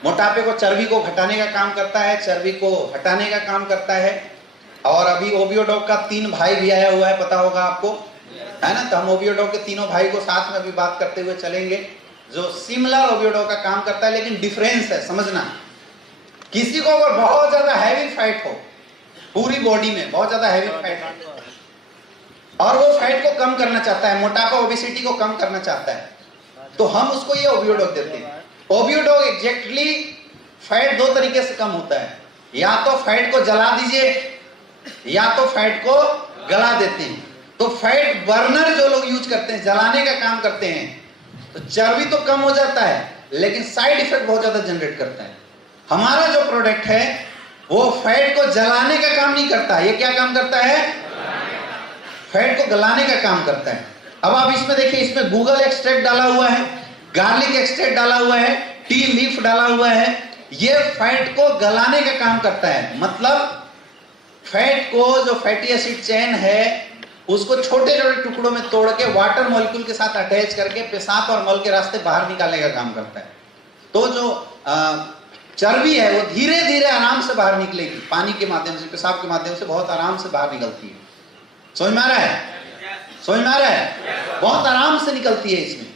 मोटापे को, चर्बी को घटाने का काम करता है, चर्बी को हटाने का काम करता है। और अभी ओबियोडॉग का 3 भाई भी आया हुआ है, पता होगा आपको, है ना? तो हम ओबियोडॉग के तीनों भाई को साथ में अभी बात करते हुए चलेंगे, जो सिमिलर ओबियोडॉग का काम करता है, लेकिन डिफरेंस है, समझना। किसी को अगर बहुत ज्यादा हैवी फैट हो, पूरी बॉडी में बहुत ज्यादा हैवी फैट हो और वो फैट को कम करना चाहता है, मोटापा, ओबेसिटी को कम करना चाहता है, तो हम उसको ये ओबियोडॉग देते हैं। ओबियोडॉग एग्जैक्टली फैट 2 तरीके से कम होता है, या तो फैट को जला दीजिए या तो फैट को गला देते हैं। तो फैट बर्नर जो लोग यूज करते हैं, जलाने का काम करते हैं, तो चर्बी तो कम हो जाता है लेकिन साइड इफेक्ट बहुत ज्यादा जनरेट करता है। हमारा जो प्रोडक्ट है वो फैट को जलाने का काम नहीं करता, ये क्या काम करता है? फैट को गलाने का काम करता है। अब आप इसमें देखिए, इसमें गूगल एक्सट्रैक्ट डाला हुआ है, गार्लिक एक्सट्रैक्ट डाला हुआ है, टी लीफ डाला हुआ है। ये फैट को गलाने का काम करता है, मतलब फैट को, जो फैटी एसिड चेन है, उसको छोटे छोटे टुकड़ों में तोड़ के वाटर मॉलिक्यूल के साथ अटैच करके पेशाब और मल के रास्ते बाहर निकालने का काम करता है। तो जो चर्बी है वो धीरे धीरे आराम से बाहर निकलेगी, पानी के माध्यम से, पेशाब के माध्यम से बहुत आराम से बाहर निकलती है। समझ में आ रहा है? समझ में आ रहा है? बहुत आराम से निकलती है इसमें।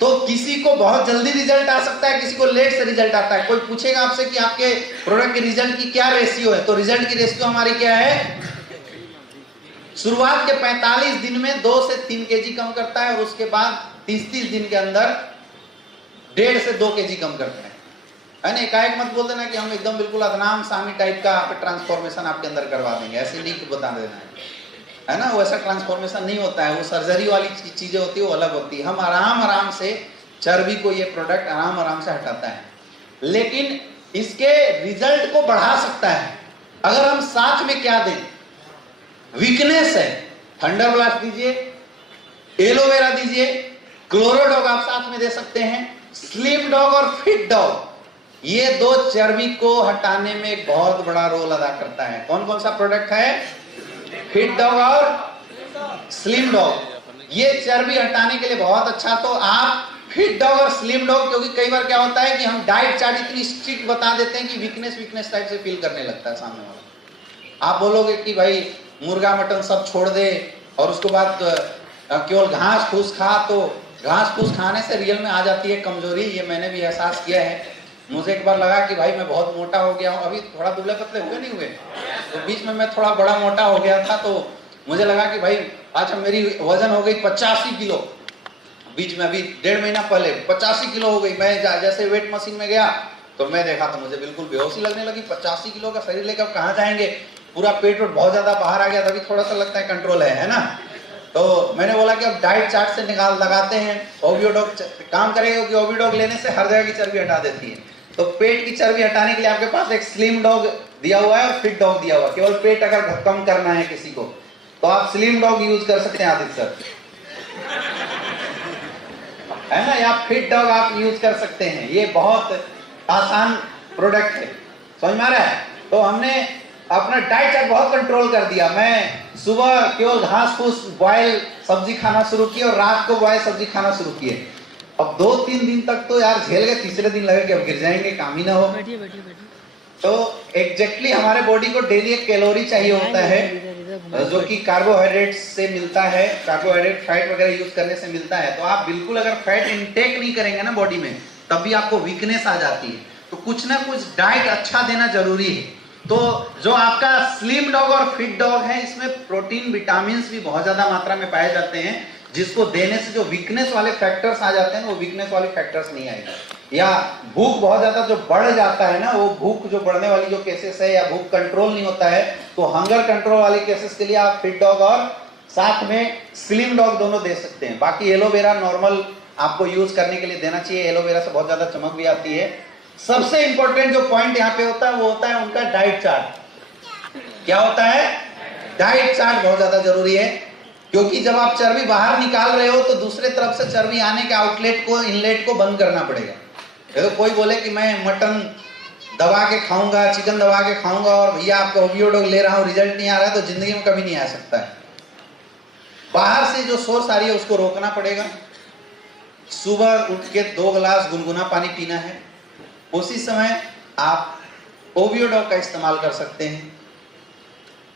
तो किसी को बहुत जल्दी रिजल्ट आ सकता है, किसी को लेट से रिजल्ट आता है। कोई पूछेगा आपसे कि आपके प्रोडक्ट के रिजल्ट की क्या रेशियो है, तो रिजल्ट की रेशियो हमारी क्या है? शुरुआत के 45 दिन में 2 से 3 केजी कम करता है, और उसके बाद 30 दिन के अंदर 1.5 से 2 केजी कम करता है ना? एकाएक मत बोल देना कि हम एकदम बिल्कुल अदनाम सामी टाइप का ट्रांसफॉर्मेशन आपके अंदर करवा देंगे, ऐसे नहीं बता देना है ना? वैसा ट्रांसफॉर्मेशन नहीं होता है, वो सर्जरी वाली चीजें होती है, वो अलग होती है। हम आराम से चर्बी को ये प्रोडक्ट आराम से हटाता है, लेकिन इसके रिजल्ट को बढ़ा सकता है अगर हम साथ में क्या दें। वीकनेस है, थंडर ब्लास्ट दीजिए, एलोवेरा दीजिए, क्लोरोडॉग आप साथ में दे सकते हैं, स्लिम डॉग और फिट डॉग, ये 2 चर्बी को हटाने में एक बहुत बड़ा रोल अदा करता है। कौन कौन सा प्रोडक्ट है? फिट डॉग और स्लिम डॉग। ये चर्बी हटाने के लिए बहुत अच्छा। तो आप फिट डॉग और स्लिम डॉग, क्योंकि कई बार क्या होता है कि हम डाइट चार्ट इतनी स्ट्रिक्ट बता देते हैं कि वीकनेस टाइप से फील करने लगता है सामने वाला। आप बोलोगे कि भाई मुर्गा मटन सब छोड़ दे और उसके बाद केवल घास फूस खा, तो घास फूस खाने से रियल में आ जाती है कमजोरी। ये मैंने भी एहसास किया है। मुझे एक बार लगा कि भाई मैं बहुत मोटा हो गया हूँ, अभी थोड़ा दुबले पतले हुए नहीं हुए, तो बीच में मैं थोड़ा बड़ा मोटा हो गया था, तो मुझे लगा कि भाई अच्छा मेरी वजन हो गई 85 किलो, बीच में अभी 1.5 महीना पहले 85 किलो हो गई। मैं जैसे वेट मशीन में गया तो मैं देखा तो मुझे बिल्कुल बेहोशी लगने लगी। 85 किलो का शरीर लेकर कहाँ जाएंगे, पूरा पेट बहुत ज्यादा बाहर आ गया, तभी थोड़ा सा लगता है कंट्रोल है ना? तो मैंने बोला कि अब डाइट चार्ट से निकाल लगाते हैं, ओबियोडॉग काम करेगा, क्योंकि ओबियोडॉग लेने से हर जगह की चर्बी हटा देती है। तो पेट की चर्बी हटाने के लिए आपके पास एक स्लिम डॉग दिया हुआ है और फिट डॉग दिया हुआ है। केवल पेट अगर कम करना है किसी को तो आप स्लिम डॉग यूज कर सकते हैं आदित्य सर, है ना? या फिट डॉग आप यूज कर सकते हैं। ये बहुत आसान प्रोडक्ट है, समझ में आ रहा है? तो हमने अपना डाइट चार्ट बहुत कंट्रोल कर दिया। मैं सुबह केवल घास फूस बॉयल सब्जी खाना शुरू किया और रात को बॉयल सब्जी खाना शुरू किए। अब 2-3 दिन तक तो यार झेल गए, तीसरे दिन लगे कि अब गिर जाएंगे, काम ही ना हो। तो एग्जैक्टली हमारे बॉडी को डेली एक कैलोरी चाहिए होता है, जो कि कार्बोहाइड्रेट से मिलता है, कार्बोहाइड्रेट फैट वगैरह यूज करने से मिलता है। तो आप बिल्कुल अगर फैट इंटेक नहीं करेंगे ना बॉडी में, तब भी आपको वीकनेस आ जाती है। तो कुछ ना कुछ डाइट अच्छा देना जरूरी है। तो जो आपका स्लिम डॉग और फिट डॉग है, इसमें प्रोटीन, विटामिन भी बहुत ज्यादा मात्रा में पाए जाते हैं, जिसको देने से जो वीकनेस वाले फैक्टर्स आ जाते हैं वो वीकनेस वाले फैक्टर्स नहीं आएंगे। या भूख बहुत ज्यादा जो बढ़ जाता है ना, वो भूख जो बढ़ने वाली जो केसेस है, या भूख कंट्रोल नहीं होता है, तो हंगर कंट्रोल वाले केसेस के लिए आप फिट डॉग और साथ में स्लिम डॉग दोनों दे सकते हैं। बाकी एलोवेरा नॉर्मल आपको यूज करने के लिए देना चाहिए, एलोवेरा से बहुत ज्यादा चमक भी आती है। सबसे इंपॉर्टेंट जो पॉइंट यहाँ पे होता है वो होता है उनका डाइट चार्ट। क्या होता है? डाइट चार्ट बहुत ज्यादा जरूरी है, क्योंकि जब आप चर्बी बाहर निकाल रहे हो तो दूसरे तरफ से चर्बी आने के आउटलेट को, इनलेट को बंद करना पड़ेगा। तो कोई बोले कि मैं मटन दबा के खाऊंगा, चिकन दबा के खाऊंगा और भैया आपका ओवियोडॉग ले रहा हूं, रिजल्ट नहीं आ रहा है, तो जिंदगी में कभी नहीं आ सकता है। बाहर से जो सोर्स आ रही है उसको रोकना पड़ेगा। सुबह उठ के 2 गिलास गुनगुना पानी पीना है। उसी समय आप ओवियोडॉग का इस्तेमाल कर सकते हैं।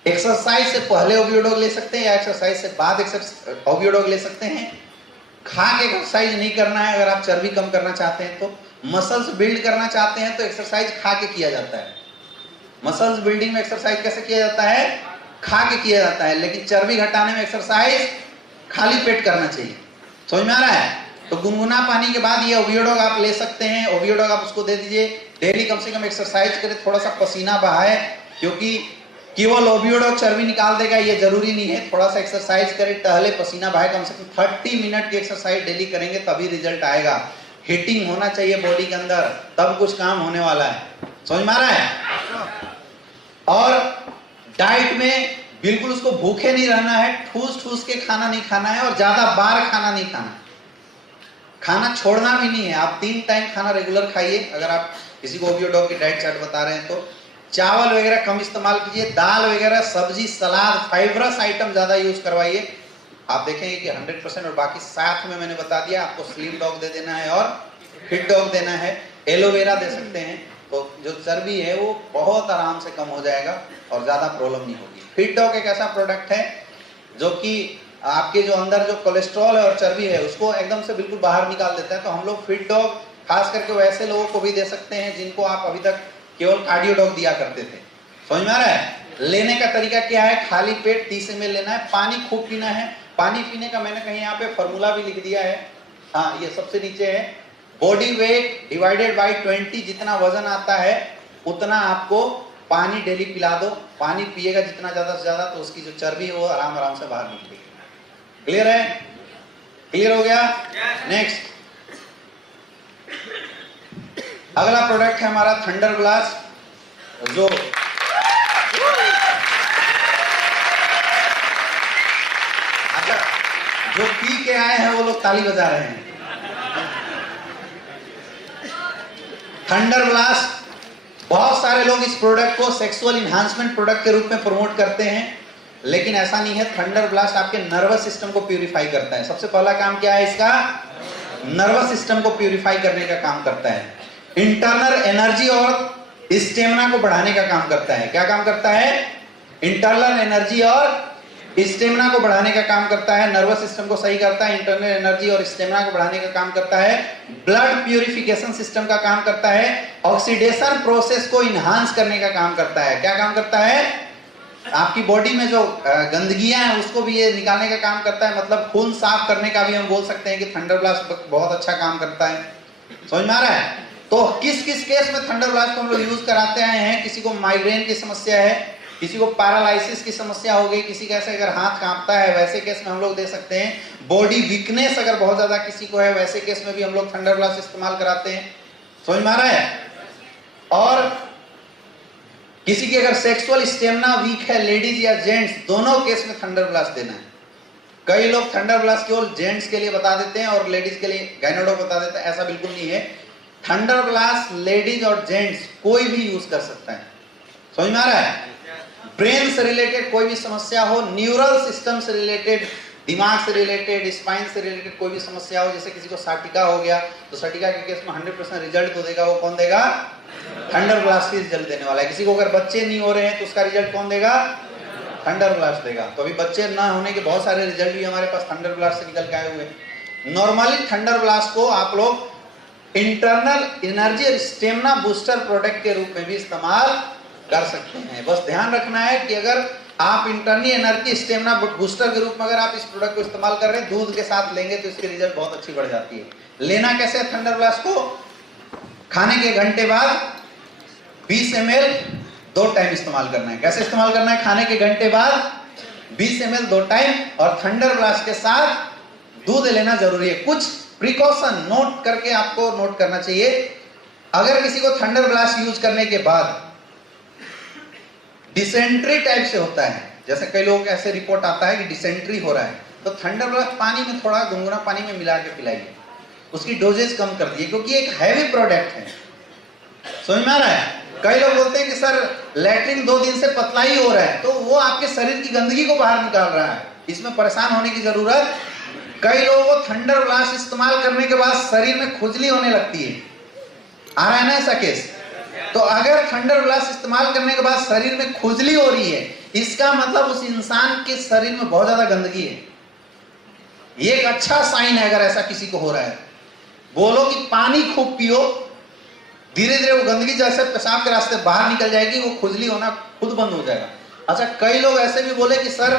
एक्सरसाइज से पहले ओवियोडॉग ले सकते हैं या एक्सरसाइज से बाद ओवियोडॉग ले सकते हैं। खा के एक्सरसाइज नहीं करना है। अगर आप चर्बी कम करना चाहते हैं तो, मसल्स बिल्ड करना चाहते हैं तो एक्सरसाइज खा के किया जाता है। मसल्स बिल्डिंग में एक्सरसाइज कैसे किया जाता है? खा के किया जाता है। लेकिन चर्बी घटाने में एक्सरसाइज खाली पेट करना चाहिए। समझ में आ रहा है? तो गुनगुना पानी के बाद ये ओवियोडॉग आप ले सकते हैं। ओवियोडॉग आप उसको दे दीजिए। डेली कम से कम एक्सरसाइज करें, थोड़ा सा पसीना बहाए, क्योंकि केवल ओवियोडॉग चर्बी निकाल देगा ये जरूरी नहीं है। थोड़ा सा एक्सरसाइज करें, टहले, पसीना बहाए। कम से कम 30 मिनट की एक्सरसाइज डेली करेंगे तभी रिजल्ट आएगा। हीटिंग होना चाहिए बॉडी के अंदर, तब कुछ काम होने वाला है। समझ में आ रहा है? और डाइट में बिल्कुल उसको भूखे नहीं रहना है, ठूस ठूस के खाना नहीं खाना है और ज्यादा बार खाना नहीं खाना। खाना छोड़ना भी नहीं है। आप 3 टाइम खाना रेगुलर खाइए। अगर आप किसी को ओवियोडॉग की डाइट चार्ट बता रहे हैं तो चावल वगैरह कम इस्तेमाल कीजिए। दाल वगैरह, सब्जी, सलाद, फाइबरस आइटम ज्यादा यूज करवाइए। आप देखेंगे कि 100%। और बाकी साथ में मैंने बता दिया, आपको स्लिम डॉग दे देना है और फिट डॉग देना है। एलोवेरा दे सकते हैं, तो जो चर्बी है वो बहुत आराम से कम हो जाएगा और ज्यादा प्रॉब्लम नहीं होगी। फिट डॉग एक ऐसा प्रोडक्ट है जो कि आपके जो अंदर जो कोलेस्ट्रॉल है और चर्बी है उसको एकदम से बिल्कुल बाहर निकाल देता है। तो हम लोग फिट डॉग खास करके वैसे लोगों को भी दे सकते हैं जिनको आप अभी तक केवल कार्डियो डॉग दिया करते थे। समझ में आ रहा है? लेने का तरीका क्या है? खाली पेट 30 ml लेना है। पानी खूब पीना है। पानी पीने का मैंने कहीं यहाँ पे फॉर्मूला भी लिख दिया है। हाँ, ये सबसे नीचे है। बॉडी वेट डिवाइडेड बाई 20, जितना वजन आता है उतना आपको पानी डेली पिला दो। पानी पिएगा जितना ज्यादा से ज्यादा, तो उसकी जो चर्बी है वो आराम आराम से बाहर निकलेगी। क्लियर है? क्लियर हो गया? नेक्स्ट, अगला प्रोडक्ट है हमारा थंडर ब्लास्ट। जो अच्छा, जो पी के आए हैं वो लोग ताली बजा रहे हैं। थंडर ब्लास्ट, बहुत सारे लोग इस प्रोडक्ट को सेक्सुअल इन्हांसमेंट प्रोडक्ट के रूप में प्रमोट करते हैं, लेकिन ऐसा नहीं है। थंडर ब्लास्ट आपके नर्वस सिस्टम को प्यूरिफाई करता है। सबसे पहला काम क्या है इसका? नर्वस सिस्टम को प्यूरिफाई करने का काम करता है। इंटरनल एनर्जी और स्टेमिना को बढ़ाने का काम करता है। क्या काम करता है? इंटरनल एनर्जी और स्टेमिना को बढ़ाने का काम करता है। नर्वस सिस्टम को सही करता है, इंटरनल एनर्जी और स्टेमिना को बढ़ाने का काम करता है। ब्लड प्यूरिफिकेशन सिस्टम का काम करता है। ऑक्सीडेशन प्रोसेस को इनहांस करने का काम करता है। क्या काम करता है? आपकी बॉडी में जो गंदगियां हैं उसको भी ये निकालने का काम करता है। मतलब खून साफ करने का भी हम बोल सकते हैं कि थंडर ब्लास्ट बहुत अच्छा काम करता है। समझ में आ रहा है? तो किस किस केस में थंडर ब्लास्ट को हम लोग यूज कराते आए हैं? किसी को माइग्रेन की समस्या है, किसी को पैरालिसिस की समस्या हो गई, किसी कैसे अगर हाथ कांपता है, वैसे केस में हम लोग दे सकते हैं। बॉडी वीकनेस अगर बहुत ज्यादा किसी को है, वैसे केस में भी हम लोग थंडर ब्लास्ट इस्तेमाल कराते हैं। समझ में आ रहा है? और किसी की अगर सेक्सुअल स्टेमिना वीक है, लेडीज या जेंट्स, दोनों केस में थंडर ब्लास्ट देना है। कई लोग थंडर ब्लास्ट केवल जेंट्स के लिए बता देते हैं और लेडीज के लिए गायनेकोलॉजिस्ट बता देते हैं। ऐसा बिल्कुल नहीं है। थंडर ब्लास्ट लेडीज और जेंट्स कोई भी यूज कर सकता है। समझ में आ रहा है? ब्रेन से रिलेटेड कोई भी समस्या हो, न्यूरल सिस्टम से रिलेटेड, दिमाग से रिलेटेड, स्पाइन से रिलेटेड कोई भी समस्या हो, जैसे किसी को साटिका हो गया, तो साटिका के केस में 100% रिजल्ट तो देगा वो कौन देगा? थंडर ब्लास्ट ही रिजल्ट देने वाला है। किसी को अगर बच्चे नहीं हो रहे हैं तो उसका रिजल्ट कौन देगा? थंडर ब्लास्ट देगा। तो अभी बच्चे ना होने के बहुत सारे रिजल्ट भी हमारे पास थंडर ब्लास्ट से निकल के आए हुए हैं। नॉर्मली थंडर ब्लास्ट को आप लोग इंटरनल एनर्जी और स्टेमिना बूस्टर प्रोडक्ट के रूप में भी इस्तेमाल कर सकते हैं। बस ध्यान रखना है कि अगर आप इंटरनल एनर्जी स्टेमिना बूस्टर के रूप में अगर आप इस प्रोडक्ट को इस्तेमाल कर रहे हैं, दूध के साथ लेंगे तो इसकी रिजल्ट बहुत अच्छी बढ़ जाती है। लेना कैसे है थंडर ब्लास्ट को? खाने के घंटे बाद 20 ml 2 टाइम इस्तेमाल करना है। कैसे इस्तेमाल करना है? खाने के घंटे बाद 20 ml 2 टाइम और थंडर ब्लास्ट के साथ दूध लेना जरूरी है। कुछ प्रिकॉशन नोट करके आपको नोट करना चाहिए। अगर किसी को थंडर ब्लास्ट यूज करने के बाद डिसेंट्री टाइप से होता है, जैसे कई लोगों के ऐसे रिपोर्ट आता है कि डिसेंट्री हो रहा है, तो थंडर ब्लास्ट पानी में थोड़ा गुनगुना पानी में मिला के पिलाइए, उसकी डोजेज कम कर दिए, क्योंकि एक हैवी प्रोडक्ट है। समझ में आ रहा है? कई लोग बोलते हैं कि सर लैट्रिन 2 दिन से पतला ही हो रहा है, तो वो आपके शरीर की गंदगी को बाहर निकाल रहा है, इसमें परेशान होने की जरूरत। कई लोगों को थंडर ब्लास्ट इस्तेमाल करने के बाद शरीर में खुजली होने लगती है, आ रहा है ना ऐसा केस? तो अगर थंडर ब्लास्ट इस्तेमाल करने के बाद शरीर में खुजली हो रही है, इसका मतलब उस इंसान के शरीर में बहुत ज्यादा गंदगी है। ये एक अच्छा साइन है अगर ऐसा किसी को हो रहा है। बोलो कि पानी खूब पियो, धीरे धीरे वो गंदगी जैसे पेशाब के रास्ते बाहर निकल जाएगी, वो खुजली होना खुद बंद हो जाएगा। अच्छा, कई लोग ऐसे भी बोले कि सर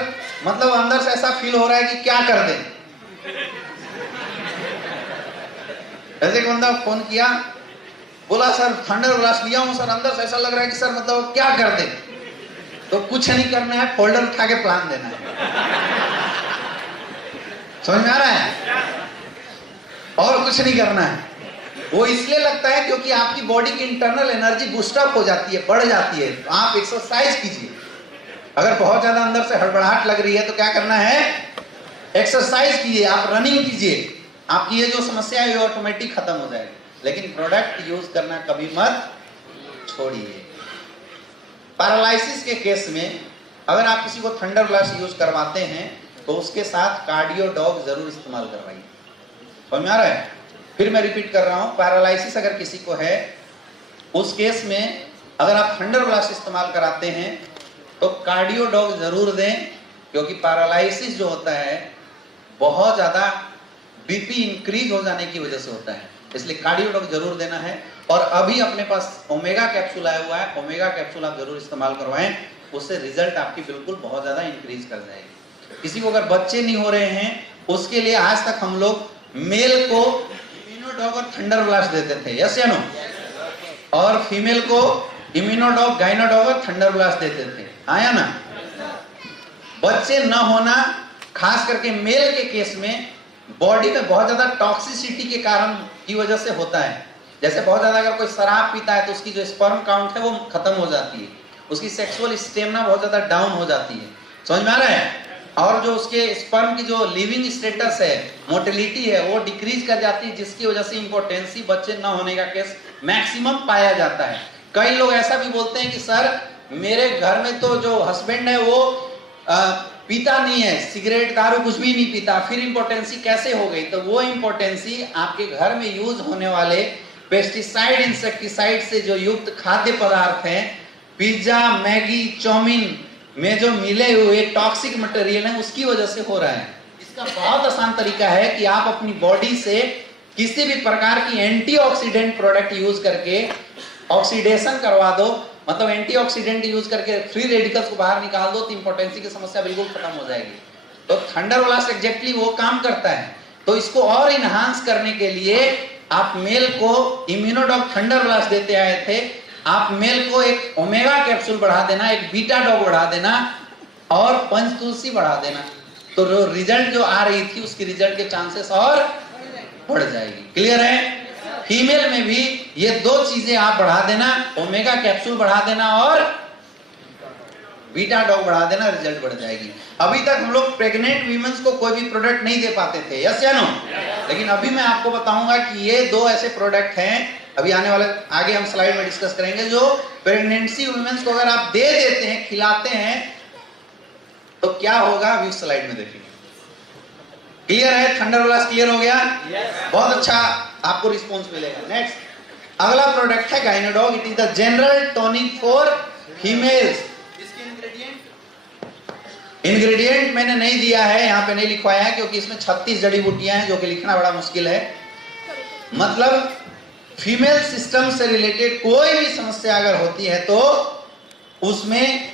मतलब अंदर से ऐसा फील हो रहा है कि क्या कर दें। ऐसे बंदा फोन किया, बोला सर थंडर ब्लास्ट लिया हूं सर, अंदर से ऐसा लग रहा है कि सर मतलब क्या कर दे। तो कुछ नहीं करना है, फोल्डर उठा के प्लान देना है। समझ में आ रहा है? और कुछ नहीं करना है। वो इसलिए लगता है क्योंकि आपकी बॉडी की इंटरनल एनर्जी बूस्टअप हो जाती है, बढ़ जाती है। तो आप एक्सरसाइज कीजिए। अगर बहुत ज्यादा अंदर से हड़बड़ाहट लग रही है तो क्या करना है? एक्सरसाइज कीजिए, आप रनिंग कीजिए, आपकी ये जो समस्या है ये ऑटोमेटिक खत्म हो जाएगी। लेकिन प्रोडक्ट यूज करना कभी मत छोड़िए। पैरालिसिस के केस में अगर आप किसी को थंडर ब्लास्ट यूज करवाते हैं तो उसके साथ कार्डियो डॉग जरूर इस्तेमाल करवाइए। समझ में आ रहा है? फिर मैं रिपीट कर रहा हूं, पैरालिसिस अगर किसी को है उस केस में अगर आप थंडर ब्लास्ट इस्तेमाल कराते हैं तो कार्डियो डॉग जरूर दें, क्योंकि पैरालिसिस जो होता है बहुत ज्यादा बीपी इंक्रीज हो जाने की वजह से होता है, इसलिए कार्डियो डॉग जरूर देना है। और अभी अपने पास ओमेगा कैप्सूल आया हुआ है, ओमेगा कैप्सूल आप जरूर इस्तेमाल करवाएं, उससे रिजल्ट आपकी बिल्कुल बहुत ज्यादा इंक्रीज कर जाएगी। किसी को अगर बच्चे नहीं हो रहे हैं उसके लिए आज तक हम लोग मेल को इम्यूनोडॉग और थंडर ब्लास्ट देते थे, यस या नो? और फीमेल को इम्यूनोडॉग, गाइनोडॉग और थंडर ब्लास्ट देते थे, आया ना? बच्चे न होना खास करके मेल के केस में बॉडी में बहुत ज्यादा टॉक्सिसिटी के कारण की वजह से होता है। जैसे बहुत ज्यादा अगर कोई शराब पीता है तो उसकी जो स्पर्म काउंट है वो खत्म हो जाती है, उसकी सेक्सुअल स्टेमिना बहुत ज्यादा डाउन हो जाती है। समझ में आ रहा है? और जो उसके स्पर्म की जो लिविंग स्टेटस है, मोटिलिटी है, वो डिक्रीज कर जाती है, जिसकी वजह से इंपोर्टेंसी, बच्चे न होने का केस मैक्सिमम पाया जाता है। कई लोग ऐसा भी बोलते हैं कि सर मेरे घर में तो जो हस्बैंड है वो पीता नहीं है, सिगरेट दारू कुछ भी नहीं पीता, फिर इंपोर्टेंसी कैसे हो गई? तो वो इंपोर्टेंसी आपके घर में यूज होने वाले पेस्टिसाइड, इंसेक्टिसाइड से जो युक्त खाद्य पदार्थ हैं, पिज्जा, मैगी, चाउमीन में जो मिले हुए टॉक्सिक मटेरियल हैं, उसकी वजह से हो रहा है। इसका बहुत आसान तरीका है कि आप अपनी बॉडी से किसी भी प्रकार की एंटीऑक्सीडेंट प्रोडक्ट यूज करके ऑक्सीडेशन करवा दो, मतलब एंटीऑक्सीडेंट यूज करके फ्री रेडिकल्स को बाहर निकाल दो, तो इंपोर्टेंसी की समस्या बिल्कुल खत्म हो जाएगी। तो थंडर ब्लास्ट एग्जैक्टली वो काम करता है। तो इसको और इनहांस करने के लिए आप मेल को इम्यूनोडॉग थंडर ब्लास्ट देते आए थे, आप मेल को एक ओमेगा कैप्सूल बढ़ा देना, एक बीटा डॉग बढ़ा देना और पंचतुलसी बढ़ा देना, तो रिजल्ट जो आ रही थी उसकी रिजल्ट के चांसेस और बढ़ जाएगी। क्लियर है? फीमेल में भी ये 2 चीजें आप बढ़ा देना, ओमेगा कैप्सूल बढ़ा देना और बीटा डॉग बढ़ा देना, रिजल्ट बढ़ जाएगी। अभी तक हम लोग प्रेग्नेंट वीमेंस को कोई भी प्रोडक्ट नहीं दे पाते थे, यस या नो? लेकिन अभी मैं आपको बताऊंगा कि ये 2 ऐसे प्रोडक्ट हैं, अभी आने वाले आगे हम स्लाइड में डिस्कस करेंगे, जो प्रेगनेंसी वुमेन्स को अगर आप दे देते हैं, खिलाते हैं, तो क्या होगा अभी उस स्लाइड में देखेंगे। क्लियर है? थंडर ब्लास्ट क्लियर हो गया? बहुत अच्छा आपको रिस्पॉन्स मिलेगा। नेक्स्ट अगला प्रोडक्ट है Gynodog. It is the general tonic for females. Ingredient मैंने नहीं दिया है, यहाँ पे नहीं लिखवाया है, क्योंकि इसमें 36 जड़ी बूटियां हैं जो कि लिखना बड़ा मुश्किल है। मतलब फीमेल सिस्टम से रिलेटेड कोई भी समस्या अगर होती है तो उसमें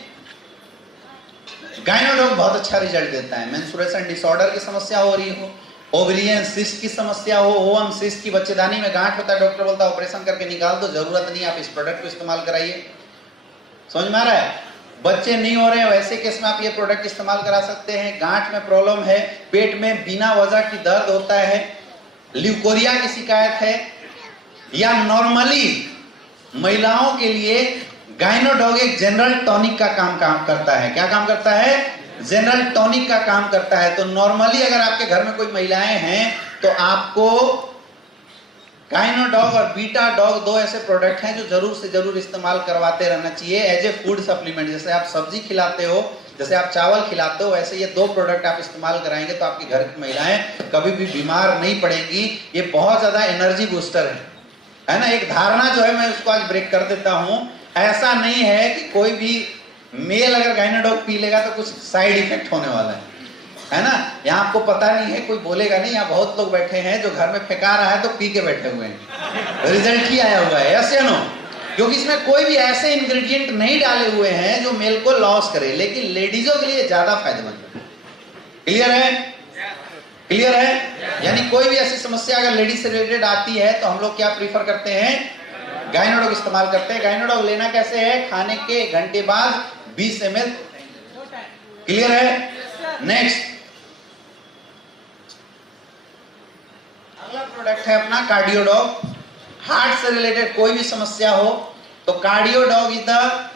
गाइनोडॉग बहुत अच्छा रिजल्ट देता है। मेंस्ट्रुएशन डिसऑर्डर की समस्या हो रही हो, ओवरियन सिस्ट की समस्या हो, ओवम सिस्ट की बच्चेदानी में गांठ होता है, डॉक्टर बोलता है ऑपरेशन करके निकाल दो, जरूरत नहीं, आप इस प्रोडक्ट को इस्तेमाल कराइए। समझ में आ रहा है? बच्चे नहीं हो रहे हैं, वैसे केस में आप ये प्रोडक्ट इस्तेमाल करा सकते हैं। गांठ में प्रॉब्लम है, पेट में बिना वजह की दर्द होता है, ल्यूकोरिया की शिकायत है, या नॉर्मली महिलाओं के लिए गाइनोडॉग एक जनरल टॉनिक का काम करता है। क्या काम करता है? जनरल टॉनिक का काम करता है। तो नॉर्मली अगर आपके घर में कोई महिलाएं हैं तो आपको गाइनोडॉग और बीटा डॉग दो ऐसे प्रोडक्ट हैं जो जरूर से जरूर इस्तेमाल करवाते रहना चाहिए एज ए फूड सप्लीमेंट। जैसे आप सब्जी खिलाते हो, जैसे आप चावल खिलाते हो, वैसे ये दो प्रोडक्ट आप इस्तेमाल कराएंगे तो आपके घर की महिलाएं कभी भी बीमार नहीं पड़ेंगी। ये बहुत ज्यादा एनर्जी बूस्टर है ना। एक धारणा जो है मैं उसको आज ब्रेक कर देता हूं। ऐसा नहीं है कि कोई भी मेल अगर गाइनोडॉग पी लेगा तो कुछ साइड इफेक्ट होने वाला है ना। यहाँ आपको पता नहीं है, कोई बोलेगा नहीं। यहाँ बहुत लोग बैठे हैं जो घर में फेंका रहा है तो पी के बैठे हुए हैं, रिजल्ट ही आया हुआ है, यस या नो? क्योंकि इसमें कोई भी ऐसे इंग्रेडिएंट नहीं डाले हुए हैं जो मेल को लॉस करे, लेकिन लेडीजों के लिए ज्यादा फायदेमंद है। क्लियर है? क्लियर है? यानी कोई भी ऐसी समस्या अगर लेडीज से रिलेटेड आती है तो हम लोग क्या प्रीफर करते हैं? गाइनोडॉग इस्तेमाल करते हैं। गाइनोडॉग लेना कैसे है? खाने के घंटे बाद 20 ml। क्लियर है? नेक्स्ट अगला प्रोडक्ट है अपना कार्डियोडॉग। हार्ट से रिलेटेड कोई भी समस्या हो तो Cardiodog is the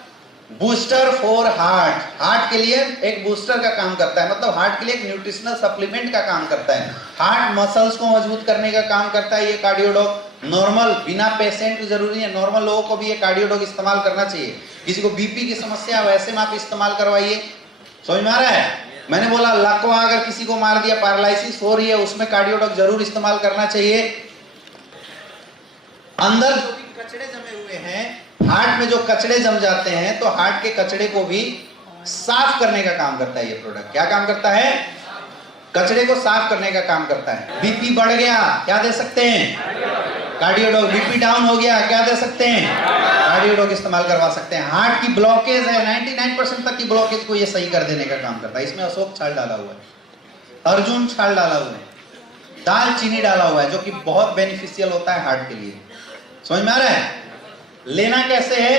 booster for heart. Heart के लिए एक बूस्टर का काम करता है, मतलब हार्ट के लिए एक न्यूट्रिशनल सप्लीमेंट का काम करता है। हार्ट मसल्स को मजबूत करने का काम करता है ये कार्डियोडॉग। नॉर्मल बिना पेशेंट जरूरी है, नॉर्मल लोगों को भी ये कार्डियोडॉग इस्तेमाल करना चाहिए। किसी को बीपी की समस्या वैसे में आप इस्तेमाल करवाइए। समझ में आ रहा है? मैंने बोला लकवा अगर किसी को मार दिया, पैरालिसिस हो रही है, उसमें कार्डियोडॉग जरूर इस्तेमाल करना चाहिए। अंदर जो भी कचड़े जमे हुए हैं, हार्ट में जो कचड़े जम जाते हैं, तो हार्ट के कचड़े को भी साफ करने का काम करता है ये प्रोडक्ट। क्या काम करता है? कचड़े को साफ करने का काम करता है। बीपी बढ़ गया, क्या दे सकते हैं? कार्डियोडॉग। बीपी डाउन हो गया, क्या दे सकते हैं? कार्डियोडॉग इस्तेमाल करवा सकते हैं। हार्ट की ब्लॉकेज है, 99% तक की ब्लॉकेज को ये सही कर देने का काम करता है। इसमें अशोक छाल डाला हुआ है, अर्जुन छाल डाला हुआ है, दालचीनी डाला हुआ है, जो कि बहुत बेनिफिशियल होता है हार्ट के लिए। समझ में आ रहा है? लेना कैसे है?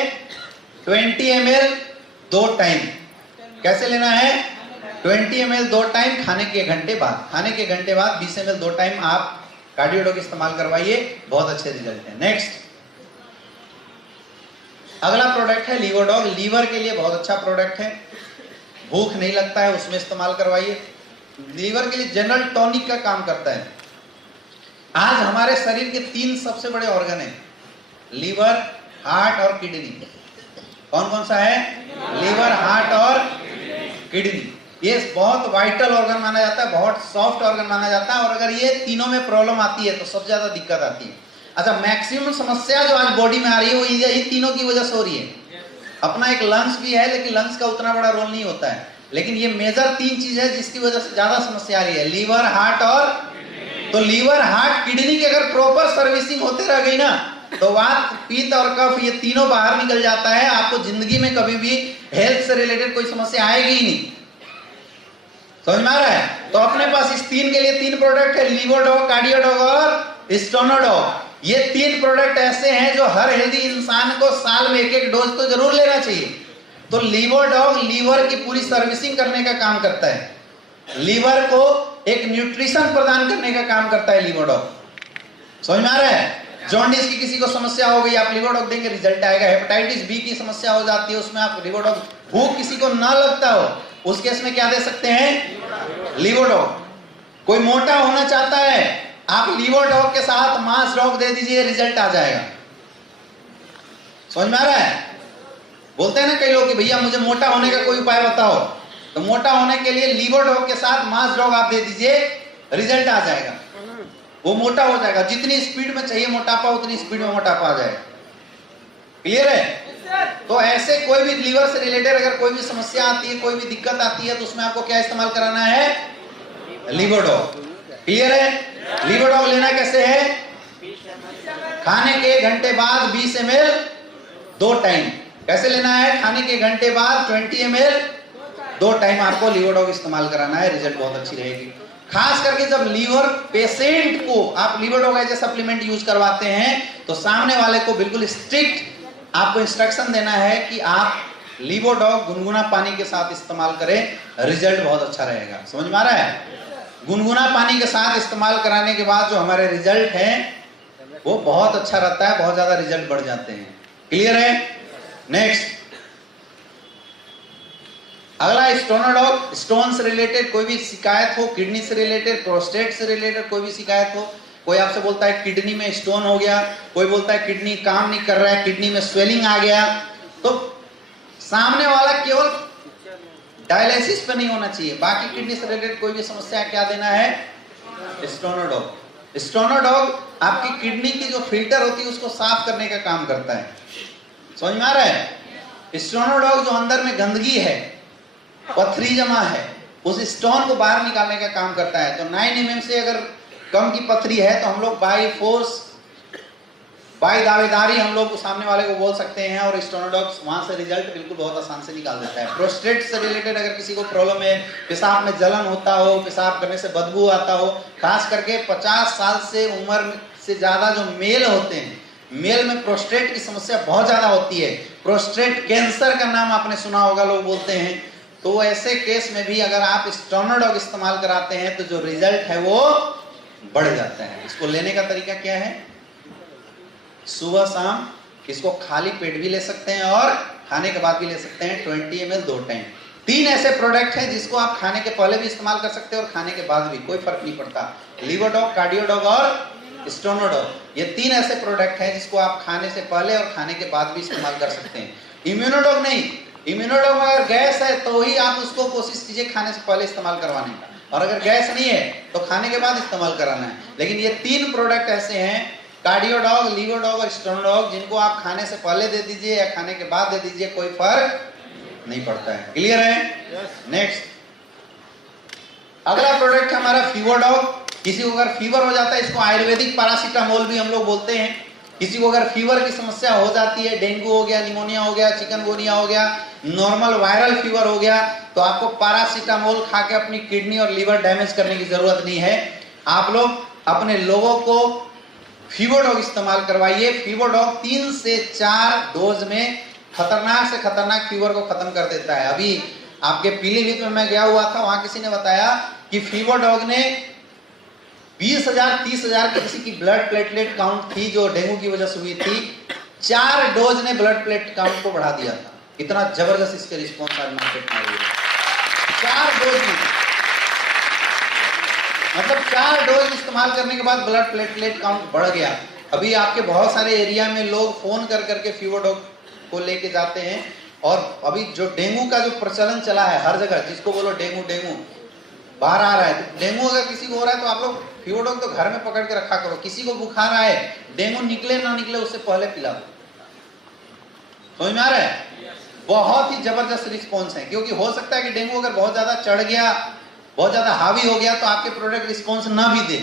20 ml 2 टाइम। कैसे लेना है? 20 ml 2 टाइम खाने के घंटे बाद। खाने के घंटे बाद 20 ml 2 टाइम आप कार्डियोडॉग इस्तेमाल करवाइए, बहुत अच्छे रिजल्ट है। नेक्स्ट अगला प्रोडक्ट है लीवरडॉग। लीवर के लिए बहुत अच्छा प्रोडक्ट है, भूख नहीं लगता है उसमें इस्तेमाल करवाइए। लीवर के लिए जनरल टॉनिक का काम करता है। आज हमारे शरीर के 3 सबसे बड़े ऑर्गन हैं, लीवर, हार्ट और किडनी। कौन कौन सा है? लीवर, हार्ट और किडनी। ये बहुत वाइटल ऑर्गन माना जाता है, बहुत सॉफ्ट ऑर्गन माना जाता है। और अगर ये तीनों में प्रॉब्लम आती है तो सबसे ज्यादा दिक्कत आती है। अच्छा, मैक्सिमम समस्या जो आज बॉडी में आ रही है वो ये तीनों की वजह से हो रही है। अपना एक लंग्स भी है, लेकिन लंग्स का उतना बड़ा रोल नहीं होता है, लेकिन ये मेजर 3 चीज है जिसकी वजह से ज्यादा समस्या आ रही है, लीवर, हार्ट और। तो लीवर, हार्ट, किडनी की अगर प्रॉपर सर्विसिंग होते रह गई ना तो वात, पित्त और कफ ये तीनों बाहर निकल जाता है। आपको जिंदगी में कभी भी हेल्थ से रिलेटेड कोई समस्या आएगी ही नहीं। समझ में आ रहा है? तो अपने पास इस 3 के लिए 3 प्रोडक्ट है, लीवरडॉग, कार्डियोडॉग और स्टोनोडॉग। ये 3 प्रोडक्ट ऐसे हैं जो हर हेल्दी इंसान को साल में 1-1 डोज तो जरूर लेना चाहिए। तो लीवरडॉग लीवर की पूरी सर्विसिंग करने का काम करता है, लीवर को एक न्यूट्रिशन प्रदान करने का काम करता है लीवरडॉग। समझ में आ रहा है? जॉन्डिस की किसी को समस्या हो गई, आप लीवरडॉग देंगे, रिजल्ट आएगा। हेपेटाइटिस बी की समस्या हो जाती है, उसमें आप लीवरडॉग। भूख किसी को ना लगता हो उस केस में क्या दे सकते हैं? लीवरडॉग। कोई मोटा होना चाहता है, आप लीवरडॉग के साथ मास डॉग दे दीजिए, रिजल्ट आ जाएगा। समझ में आ रहा है? बोलते हैं ना कई लोग कि भैया मुझे मोटा होने का कोई उपाय बताओ, तो मोटा होने के लिए लीवरडॉग के साथ मास डॉग आप दे दीजिए, रिजल्ट आ जाएगा, वो मोटा हो जाएगा। जितनी स्पीड में चाहिए मोटापा, उतनी स्पीड में मोटापा आ जाएगा। क्लियर है? तो ऐसे कोई भी लीवर से रिलेटेड अगर कोई भी समस्या आती है, कोई भी दिक्कत आती है, तो उसमें आपको क्या इस्तेमाल कराना है? लीवरडॉग। क्लियर है? लीवरडॉग लेना कैसे है? खाने के घंटे बाद 20 ml 2 टाइम। कैसे लेना है? खाने के घंटे बाद 20 ml 2 टाइम आपको लीवरडॉग इस्तेमाल कराना है, रिजल्ट बहुत अच्छी रहेगी। खास करके जब लीवर पेशेंट को आप लीवरडॉग एज ए सप्लीमेंट यूज करवाते हैं तो सामने वाले को बिल्कुल स्ट्रिक्ट आपको इंस्ट्रक्शन देना है कि आप लीवोडॉग गुनगुना पानी के साथ इस्तेमाल करें, रिजल्ट बहुत अच्छा रहेगा। समझ में आ रहा है? गुनगुना पानी के साथ इस्तेमाल कराने के बाद जो हमारे रिजल्ट हैं वो बहुत अच्छा रहता है, बहुत ज्यादा रिजल्ट बढ़ जाते हैं। क्लियर है? नेक्स्ट अगला स्टोनोडॉग, स्टोन से रिलेटेड कोई भी शिकायत हो, किडनी से रिलेटेड, प्रोस्टेट से रिलेटेड कोई भी शिकायत हो, कोई आपसे बोलता है किडनी में स्टोन हो गया, कोई बोलता है किडनी काम नहीं कर रहा है, किडनी में स्वेलिंग आ गया, तो सामने वाला केवल डायलिसिस पे नहीं होना चाहिए, बाकी किडनी से रिलेटेड कोई भी समस्या क्या देना है? स्टोनोडॉग। स्टोनोडॉग आपकी किडनी की जो फिल्टर होती है उसको साफ करने का काम करता है। समझ में आ रहा है? स्टोनोडॉग जो अंदर में गंदगी है, पथरी जमा है, उस स्टोन को बाहर निकालने का काम करता है। तो 9 mm से अगर कम की पथरी है तो हम लोग बाई फोर्स, बाई दावेदारी हम लोग सामने वाले को बोल सकते हैं और स्टोनोडॉग वहां से रिजल्ट बिल्कुल बहुत आसान से निकाल देता है। प्रोस्टेट से रिलेटेड अगर किसी को प्रॉब्लम है, पेशाब में जलन होता हो, पेशाब करने से बदबू आता हो, खास करके 50 साल से उम्र से ज्यादा जो मेल होते हैं, मेल में प्रोस्टेट की समस्या बहुत ज्यादा होती है। प्रोस्टेट कैंसर का नाम आपने सुना होगा, लोग बोलते हैं। तो ऐसे केस में भी अगर आप स्टोनोडॉग इस्तेमाल कराते हैं तो जो रिजल्ट है वो बढ़ जाता है। इसको लेने का तरीका क्या है? सुबह शाम इसको खाली पेट भी ले सकते हैं और खाने के बाद भी ले सकते हैं, 20 ml 2 टाइम। 3 ऐसे प्रोडक्ट हैं जिसको आप खाने के पहले भी इस्तेमाल कर सकते हैं और खाने के बाद भी, कोई फर्क नहीं पड़ता। लीवोडॉग, कार्डियोडॉग और स्टोनोडॉग, ये 3 ऐसे प्रोडक्ट हैं जिसको आप खाने से पहले और खाने के बाद भी इस्तेमाल कर सकते हैं। इम्यूनोडॉग नहीं, इम्यूनोडॉग में अगर गैस है तो ही आप उसको कोशिश कीजिए खाने से पहले इस्तेमाल करवाने का, और अगर गैस नहीं है तो खाने के बाद इस्तेमाल कराना है। लेकिन ये 3 प्रोडक्ट ऐसे हैं, कार्डियोडॉग, लीवोडॉग और स्टोनोडॉग, जिनको आप खाने से पहले दे दीजिए या खाने के बाद दे दीजिए, कोई फर्क नहीं पड़ता है। क्लियर है? नेक्स्ट अगला प्रोडक्ट है हमारा फीवरडॉग। किसी को अगर फीवर हो जाता है, इसको आयुर्वेदिक पैरासीटामोल भी हम लोग बोलते हैं। किसी को अगर फीवर की समस्या हो जाती है, डेंगू हो गया, निमोनिया हो गया, चिकनगुनिया हो गया, नॉर्मल वायरल फीवर हो गया, तो आपको पैरासीटामोल खा के अपनी किडनी और लीवर डैमेज करने की जरूरत नहीं है। आप लोग अपने लोगों को फीवरडॉग इस्तेमाल करवाइए। फीवरडॉग 3 से 4 डोज में खतरनाक से खतरनाक फीवर को खत्म कर देता है। अभी आपके पीलीभीत में मैं गया हुआ था, वहां किसी ने बताया कि फीवरडॉग ने 20,000 30,000 की किसी की ब्लड प्लेटलेट काउंट थी जो डेंगू की वजह से हुई थी, 4 डोज ने ब्लड प्लेट काउंट को बढ़ा दिया था। इतना जबरदस्त इसके रिस्पॉन्स आज मार्केट में हुआ, 4 डोज में, मतलब 4 डोज इस्तेमाल करने के बाद ब्लड प्लेटलेट काउंट बढ़ गया। अभी आपके बहुत सारे एरिया में लोग फोन कर करके फीवरडॉग को लेके जाते हैं, और अभी जो डेंगू का जो प्रचलन चला है हर जगह, जिसको बोलो डेंगू डेंगू बाहर आ रहा है, तो डेंगू अगर किसी को हो रहा है तो आप लोग फीवरडॉग तो घर में पकड़ के रखा करो। किसी को बुखार आए, डेंगू निकले ना निकले उससे पहले पिला दो। समझ में आ रहा है? बहुत ही जबरदस्त रिस्पॉन्स है, क्योंकि हो सकता है कि डेंगू अगर बहुत ज्यादा चढ़ गया, बहुत ज्यादा हावी हो गया, तो आपके प्रोडक्ट रिस्पॉन्स ना भी दे